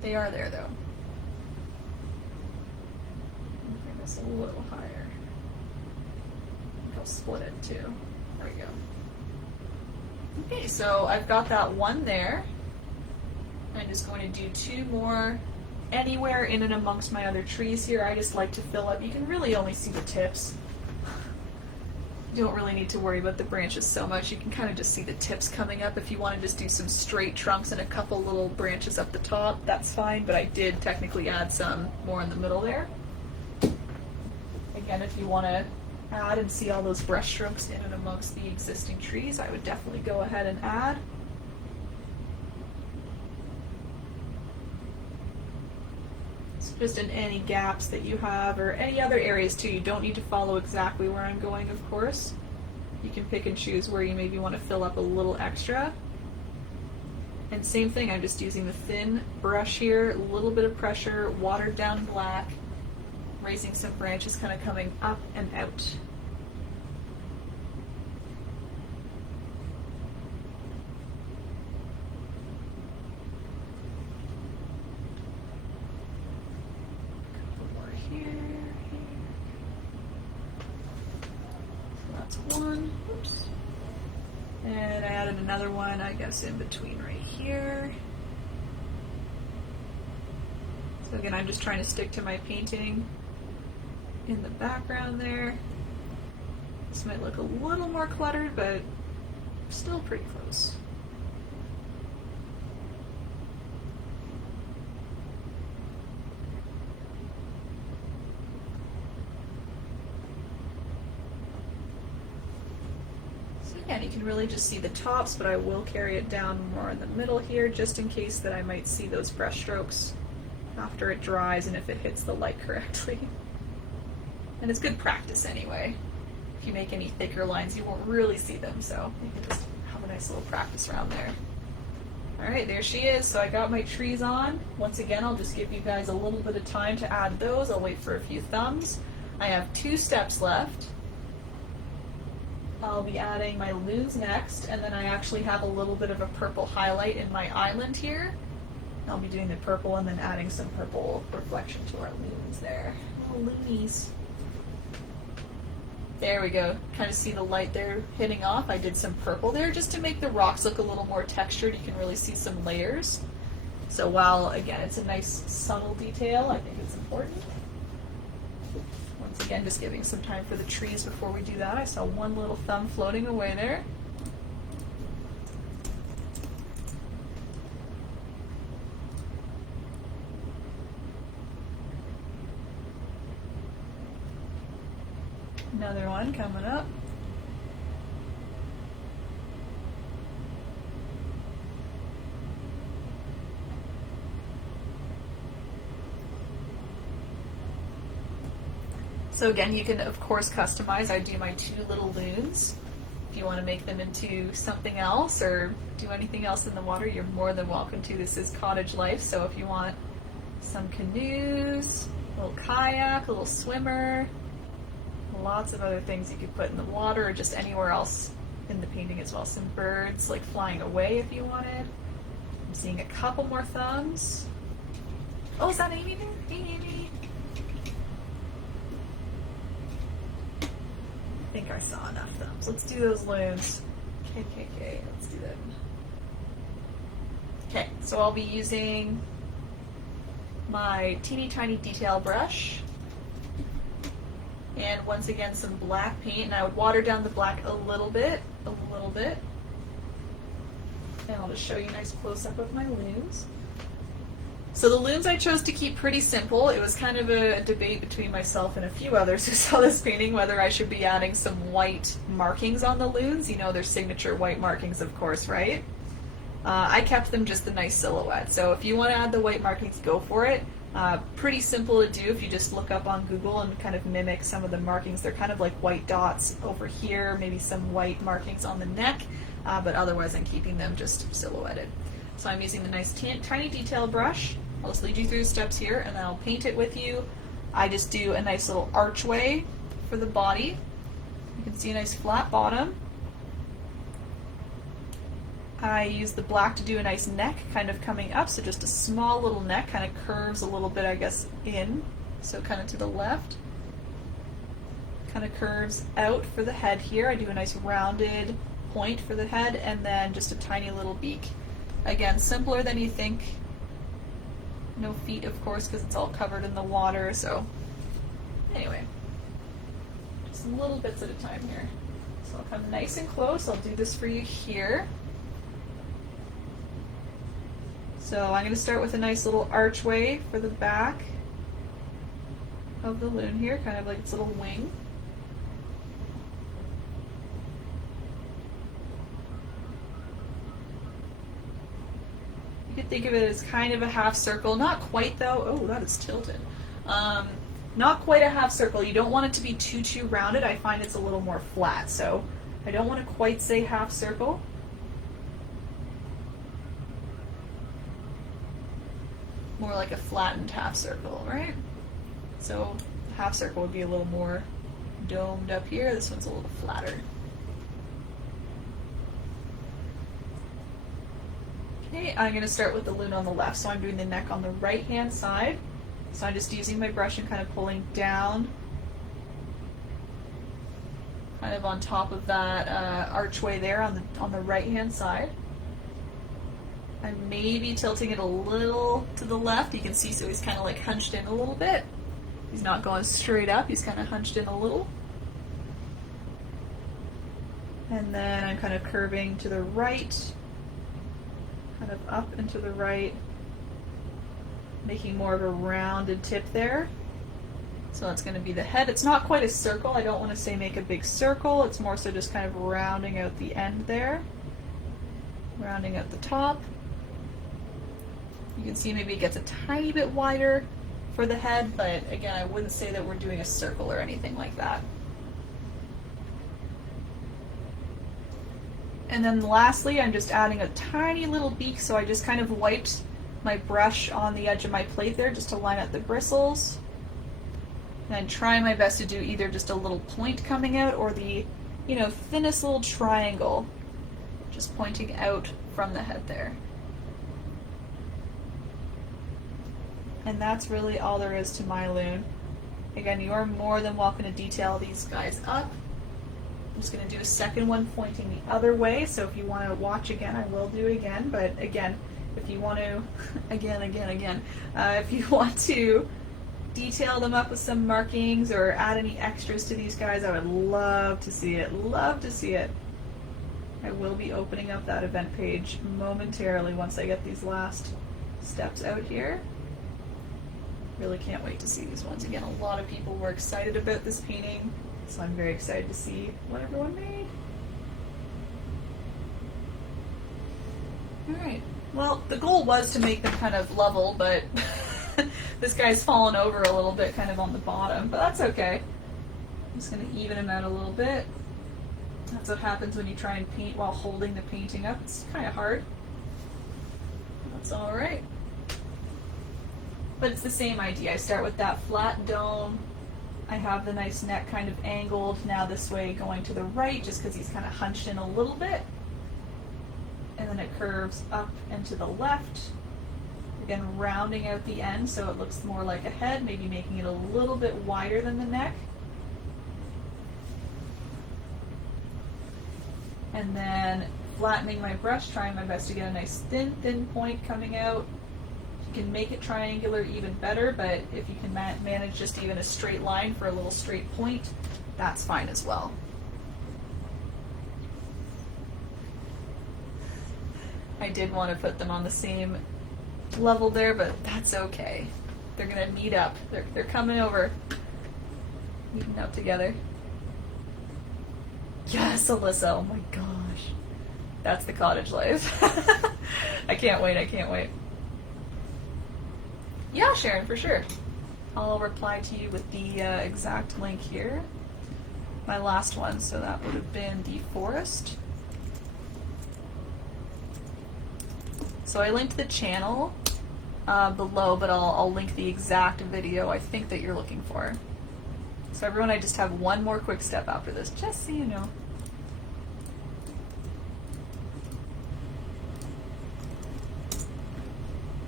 They are there though. Bring this a little higher. I think I'll split it too. There we go. Okay, so I've got that one there. I'm just going to do 2 more anywhere in and amongst my other trees here. I just like to fill up. You can really only see the tips. You don't really need to worry about the branches so much. You can kind of just see the tips coming up. If you want to just do some straight trunks and a couple little branches up the top, that's fine, but I did technically add some more in the middle there. Again, if you want to add and see all those brush strokes in and amongst the existing trees, I would definitely go ahead and add. Just in any gaps that you have, or any other areas too. You don't need to follow exactly where I'm going, of course. You can pick and choose where you maybe want to fill up a little extra. And same thing, I'm just using the thin brush here, a little bit of pressure, watered down black, raising some branches kind of coming up and out. One, oops. And I added another one, I guess, in between right here. So again, I'm just trying to stick to my painting in the background there. This might look a little more cluttered, but still pretty close. And you can really just see the tops, but I will carry it down more in the middle here, just in case that I might see those brush strokes after it dries and if it hits the light correctly. And it's good practice anyway. If you make any thicker lines, you won't really see them, so you can just have a nice little practice round there. Alright, there she is. So I got my trees on. Once again, I'll just give you guys a little bit of time to add those. I'll wait for a few thumbs. I have 2 steps left. I'll be adding my loons next, and then I actually have a little bit of a purple highlight in my island here. I'll be doing the purple and then adding some purple reflection to our loons there. Little loonies. There we go. Kind of see the light there hitting off. I did some purple there just to make the rocks look a little more textured. You can really see some layers. So while, again, it's a nice subtle detail, I think it's important. Once again, just giving some time for the trees before we do that. I saw one little thumb floating away there. Another one coming up. So again, you can of course customize. I do my 2 little loons. If you want to make them into something else or do anything else in the water, you're more than welcome to. This is cottage life, so if you want some canoes, a little kayak, a little swimmer, lots of other things you could put in the water or just anywhere else in the painting as well. Some birds like flying away if you wanted. I'm seeing a couple more thumbs. Oh, is that Amy there? Hey, Amy. I think I saw enough thumbs. Let's do those loons. KKK, let's do that. Okay, so I'll be using my teeny tiny detail brush. And once again, some black paint, and I would water down the black a little bit. And I'll just show you a nice close-up of my loons. So the loons I chose to keep pretty simple. It was kind of a debate between myself and a few others who saw this painting whether I should be adding some white markings on the loons. You know, their signature white markings, of course, right? I kept them just a nice silhouette. So if you want to add the white markings, go for it. Pretty simple to do if you just look up on Google and kind of mimic some of the markings. They're kind of like white dots over here, maybe some white markings on the neck, but otherwise I'm keeping them just silhouetted. So I'm using the nice tiny detail brush. I'll just lead you through the steps here and then I'll paint it with you. I just do a nice little archway for the body. You can see a nice flat bottom. I use the black to do a nice neck kind of coming up, so just a small little neck, kind of curves a little bit, I guess, in, so kind of to the left. Kind of curves out for the head here. I do a nice rounded point for the head, and then just a tiny little beak. Again, simpler than you think. No feet, of course, because it's all covered in the water, so anyway. Just little bits at a time here. So I'll come nice and close. I'll do this for you here. So I'm going to start with a nice little archway for the back of the loon here, kind of like its little wing. You could think of it as kind of a half circle, not quite though. Oh, that is tilted. Not quite a half circle. You don't want it to be too rounded. I find it's a little more flat, so I don't want to quite say half circle. More like a flattened half circle, right? So half circle would be a little more domed up here. This one's a little flatter. Okay, I'm going to start with the loon on the left. So I'm doing the neck on the right-hand side. So I'm just using my brush and kind of pulling down, kind of on top of that archway there on the right-hand side. I'm maybe tilting it a little to the left. You can see, so he's kind of like hunched in a little bit. He's not going straight up. He's kind of hunched in a little. And then I'm kind of curving to the right, kind of up and to the right, making more of a rounded tip there. So that's going to be the head. It's not quite a circle. I don't want to say make a big circle. It's more so just kind of rounding out the end there. Rounding out the top. You can see maybe it gets a tiny bit wider for the head, but again, I wouldn't say that we're doing a circle or anything like that. And then lastly, I'm just adding a tiny little beak, so I just kind of wiped my brush on the edge of my plate there just to line up the bristles. And I'm trying my best to do either just a little point coming out or the, thinnest little triangle just pointing out from the head there. And that's really all there is to my loon. Again, you are more than welcome to detail these guys up. I'm just going to do a second one pointing the other way, so if you want to watch again, I will do it again, but again, if you want to, if you want to detail them up with some markings or add any extras to these guys, I would love to see it, I will be opening up that event page momentarily once I get these last steps out here. Really can't wait to see these ones. Again, a lot of people were excited about this painting, so I'm very excited to see what everyone made. Alright, well, the goal was to make them kind of level, but this guy's fallen over a little bit kind of on the bottom, but that's okay. I'm just going to even him out a little bit. That's what happens when you try and paint while holding the painting up. It's kind of hard. That's alright. But it's the same idea. I start with that flat dome. I have the nice neck kind of angled now this way going to the right just because he's kind of hunched in a little bit. And then it curves up and to the left. Again, rounding out the end so it looks more like a head, maybe making it a little bit wider than the neck. And then flattening my brush, trying my best to get a nice thin point coming out. You can make it triangular even better, but if you can manage just even a straight line for a little straight point, that's fine as well. I did want to put them on the same level there, but that's okay. They're gonna meet up. They're coming over, meeting up together. Yes, Alyssa, oh my gosh. That's the cottage life. I can't wait. Yeah, Sharon, for sure. I'll reply to you with the exact link here. My last one, so that would have been the forest. So I linked the channel below, but I'll link the exact video I think that you're looking for. So everyone, I just have one more quick step after this, just so you know.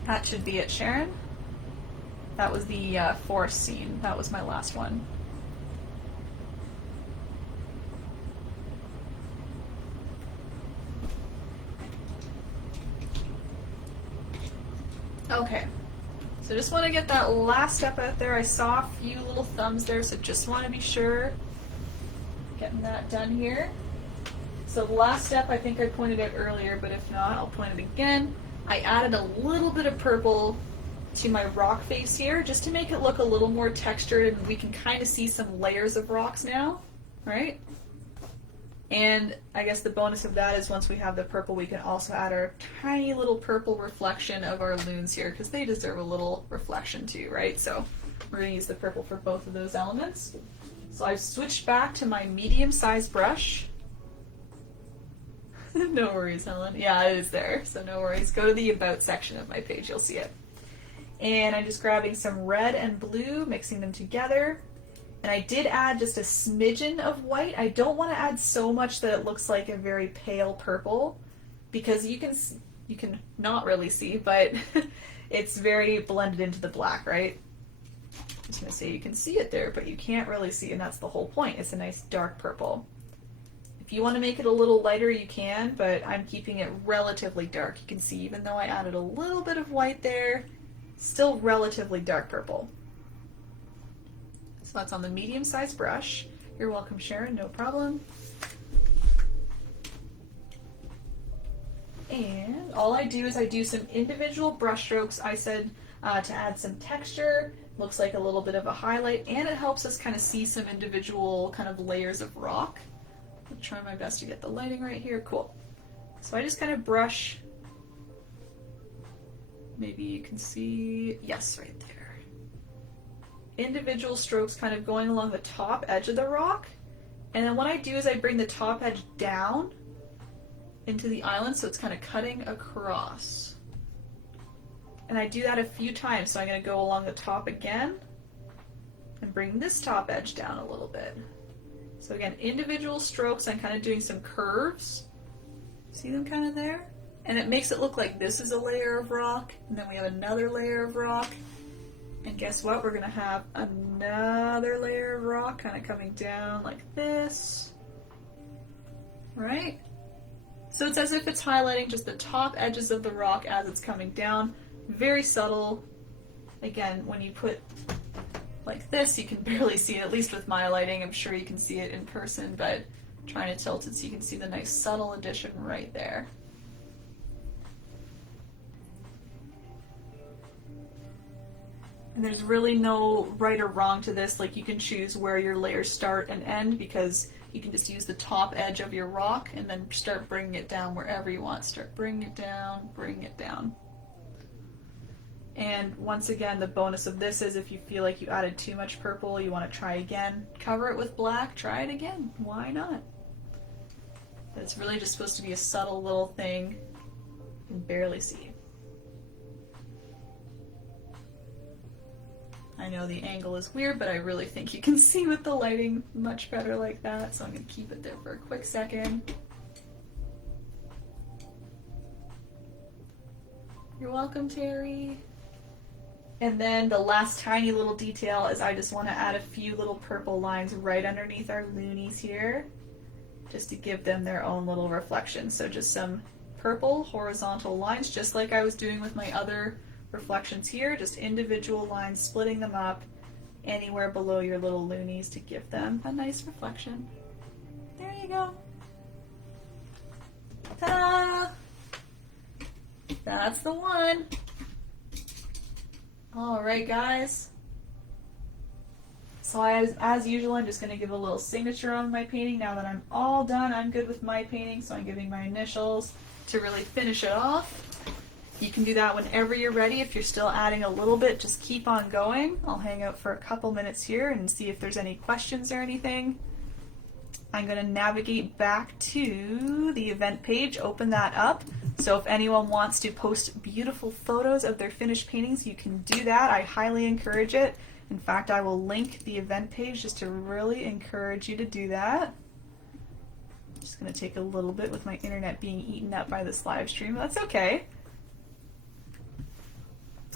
That should be it, Sharon. That was the forest scene. That was my last one. Okay, so just want to get that last step out there. I saw a few little thumbs there, so just want to be sure getting that done here. So the last step, I think I pointed out earlier, but if not, I'll point it again. I added a little bit of purple to my rock face here, just to make it look a little more textured, and we can kind of see some layers of rocks now, right? And I guess the bonus of that is once we have the purple, we can also add our tiny little purple reflection of our loons here, because they deserve a little reflection too, right? So we're going to use the purple for both of those elements. So I've switched back to my medium-sized brush. No worries, Helen. Yeah, it is there, so no worries. Go to the About section of my page, you'll see it. And I'm just grabbing some red and blue, mixing them together. And I did add just a smidgen of white. I don't want to add so much that it looks like a very pale purple, because you can not really see, but it's very blended into the black, right? I was going to say you can see it there, but you can't really see, and that's the whole point. It's a nice dark purple. If you want to make it a little lighter, you can, but I'm keeping it relatively dark. You can see, even though I added a little bit of white there, still relatively dark purple. So that's on the medium-sized brush. You're welcome, Sharon, no problem. And all I do is I do some individual brush strokes. I said to add some texture, looks like a little bit of a highlight, and it helps us kind of see some individual kind of layers of rock. I'll try my best to get the lighting right here. Cool. So I just kind of brush. Maybe you can see, yes, right there. Individual strokes kind of going along the top edge of the rock. And then what I do is I bring the top edge down into the island, so it's kind of cutting across. And I do that a few times, so I'm going to go along the top again and bring this top edge down a little bit. So again, individual strokes, I'm kind of doing some curves. See them kind of there? And it makes it look like this is a layer of rock, and then we have another layer of rock. And guess what? We're going to have another layer of rock kind of coming down like this. Right? So it's as if it's highlighting just the top edges of the rock as it's coming down. Very subtle. Again, when you put like this, you can barely see it, at least with my lighting. I'm sure you can see it in person, but I'm trying to tilt it so you can see the nice subtle addition right there. And there's really no right or wrong to this. Like, you can choose where your layers start and end, because you can just use the top edge of your rock and then start bringing it down wherever you want. Start bringing it down, bring it down. And once again, the bonus of this is if you feel like you added too much purple, you want to try again, cover it with black, try it again. Why not? But it's really just supposed to be a subtle little thing you can barely see. I know the angle is weird, but I really think you can see with the lighting much better like that, so I'm going to keep it there for a quick second. You're welcome, Terry. And then the last tiny little detail is I just want to add a few little purple lines right underneath our loonies here, just to give them their own little reflection. So just some purple horizontal lines, just like I was doing with my other reflections here, just individual lines, splitting them up anywhere below your little loonies to give them a nice reflection. There you go. Ta-da! That's the one. All right, guys. So as usual, I'm just going to give a little signature on my painting. Now that I'm all done, I'm good with my painting, so I'm giving my initials to really finish it off. You can do that whenever you're ready. If you're still adding a little bit, just keep on going. I'll hang out for a couple minutes here and see if there's any questions or anything. I'm going to navigate back to the event page, open that up. So if anyone wants to post beautiful photos of their finished paintings, you can do that. I highly encourage it. In fact, I will link the event page just to really encourage you to do that. I'm just going to take a little bit with my internet being eaten up by this live stream. That's okay.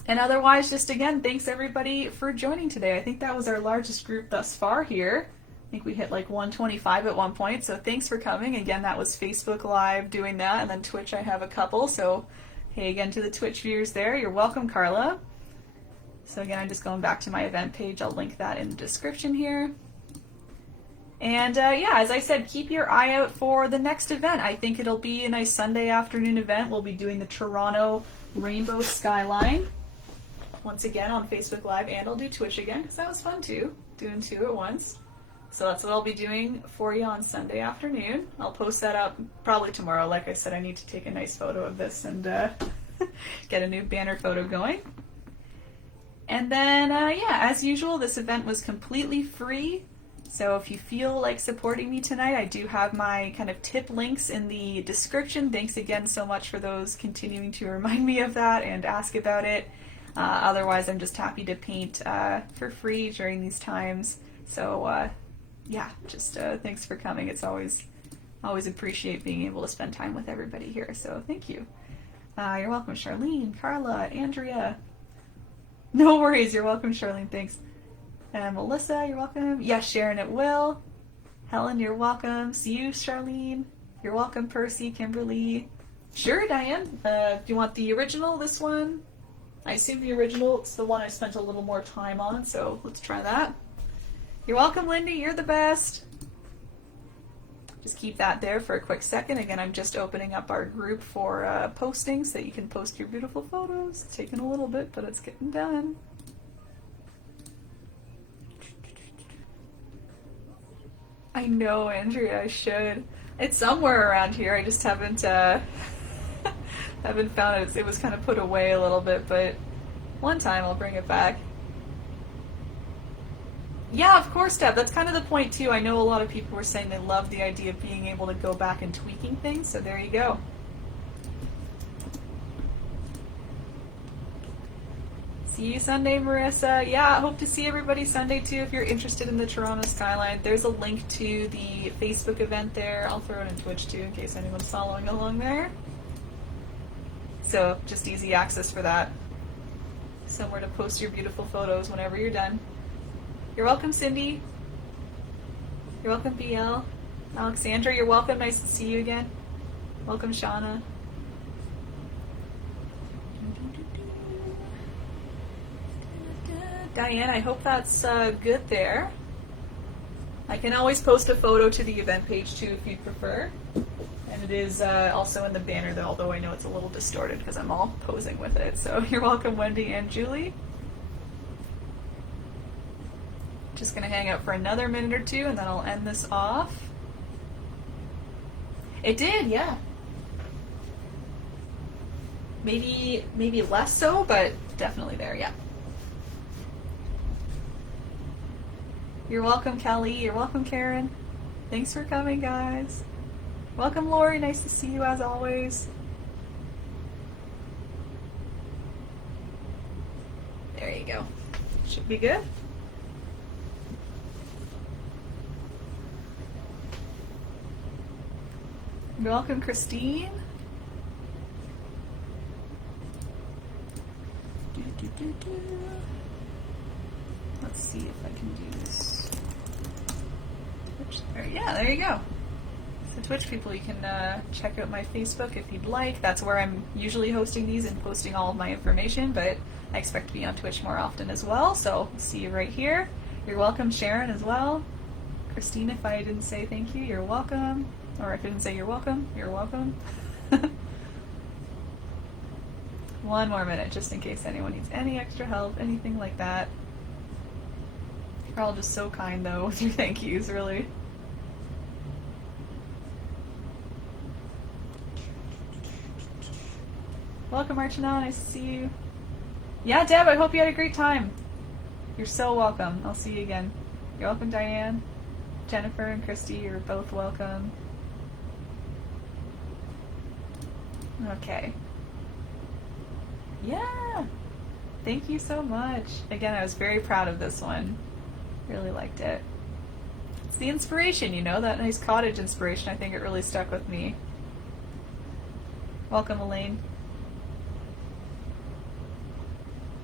And otherwise, just again, thanks everybody for joining today. I think that was our largest group thus far here. I think we hit like 125 at one point, so thanks for coming. Again, that was Facebook Live doing that, and then Twitch I have a couple, so hey again to the Twitch viewers there. You're welcome, Carla. So again, I'm just going back to my event page. I'll link that in the description here. And yeah, as I said, keep your eye out for the next event. I think it'll be a nice Sunday afternoon event. We'll be doing the Toronto Rainbow Skyline. Once again on Facebook Live, and I'll do Twitch again because that was fun too, doing two at once. So that's what I'll be doing for you on Sunday afternoon. I'll post that up probably tomorrow. Like I said, I need to take a nice photo of this and get a new banner photo going. And then, yeah, as usual, this event was completely free. So if you feel like supporting me tonight, I do have my kind of tip links in the description. Thanks again so much for those continuing to remind me of that and ask about it. Otherwise, I'm just happy to paint for free during these times. So yeah, just thanks for coming. It's always appreciate being able to spend time with everybody here. So thank you. You're welcome, Charlene, Carla, Andrea. No worries. You're welcome, Charlene. Thanks. And Melissa, you're welcome. Yes, Sharon, it will. Helen, you're welcome. See you, Charlene. You're welcome, Percy, Kimberly. Sure, Diane. Do you want the original, this one? I assume the original, it's the one I spent a little more time on, so let's try that. You're welcome, Lindy, you're the best. Just keep that there for a quick second. Again, I'm just opening up our group for posting so that you can post your beautiful photos. It's taking a little bit, but it's getting done. I know, Andrea, I should. It's somewhere around here, I just haven't haven't found it. It was kind of put away a little bit, but one time I'll bring it back. Yeah, of course, Deb. That's kind of the point, too. I know a lot of people were saying they love the idea of being able to go back and tweaking things, so there you go. See you Sunday, Marissa. Yeah, I hope to see everybody Sunday, too, if you're interested in the Toronto Skyline. There's a link to the Facebook event there. I'll throw it in Twitch, too, in case anyone's following along there. So just easy access for that. Somewhere to post your beautiful photos whenever you're done. You're welcome, Cindy. You're welcome, BL. Alexandra, you're welcome. Nice to see you again. Welcome, Shauna. Diane, I hope that's good there. I can always post a photo to the event page, too, if you'd prefer. And it is also in the banner, though, although I know it's a little distorted because I'm all posing with it. So you're welcome, Wendy and Julie. Just going to hang out for another minute or two, and then I'll end this off. It did, yeah. Maybe less so, but definitely there, yeah. You're welcome, Kelly. You're welcome, Karen. Thanks for coming, guys. Welcome, Lori. Nice to see you as always. There you go. Should be good. You're welcome, Christine. Let's see if I can do this. Yeah, there you go. So Twitch people, you can check out my Facebook if you'd like. That's where I'm usually hosting these and posting all of my information, but I expect to be on Twitch more often as well, so see you right here. You're welcome, Sharon, as well. Christine, if I didn't say thank you, you're welcome. Or if I didn't say you're welcome, you're welcome. One more minute, just in case anyone needs any extra help, anything like that. You're all just so kind, though, with your thank yous, really. Welcome, Archana. Nice to see you. Yeah, Deb, I hope you had a great time. You're so welcome. I'll see you again. You're welcome, Diane. Jennifer and Christy, you're both welcome. Okay. Yeah. Thank you so much. Again, I was very proud of this one. Really liked it. It's the inspiration, you know, that nice cottage inspiration. I think it really stuck with me. Welcome, Elaine.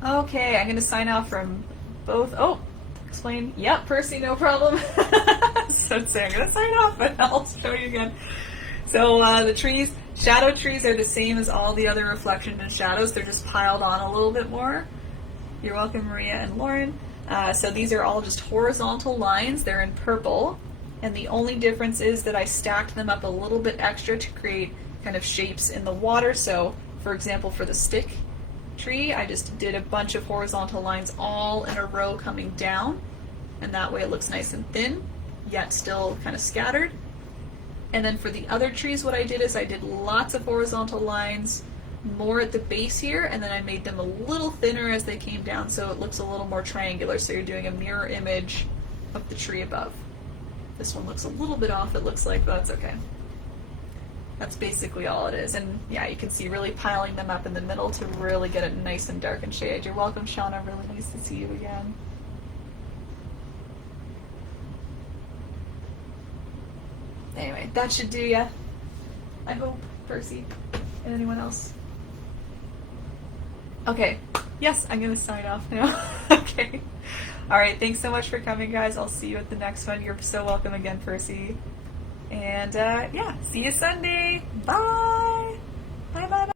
Okay, I'm gonna sign off from both. Oh, explain. Yep, Percy, no problem. So I'm gonna sign off, but I'll show you again. So the trees, shadow trees are the same as all the other reflection and shadows. They're just piled on a little bit more. You're welcome, Maria and Lauren. So these are all just horizontal lines. They're in purple. And the only difference is that I stacked them up a little bit extra to create kind of shapes in the water. So for example, for the stick tree, I just did a bunch of horizontal lines all in a row coming down. And that way it looks nice and thin, yet still kind of scattered. And then for the other trees, what I did is I did lots of horizontal lines, more at the base here, and then I made them a little thinner as they came down so it looks a little more triangular, so you're doing a mirror image of the tree above. This one looks a little bit off, it looks like, but that's okay. That's basically all it is. And yeah, you can see really piling them up in the middle to really get it nice and dark and shaded. You're welcome, Shauna. Really nice to see you again. Anyway, that should do ya. I hope, Percy. And anyone else? Okay. Yes, I'm going to sign off now. Okay. All right. Thanks so much for coming, guys. I'll see you at the next one. You're so welcome again, Percy. And yeah, see you Sunday. Bye. Bye, bye, bye.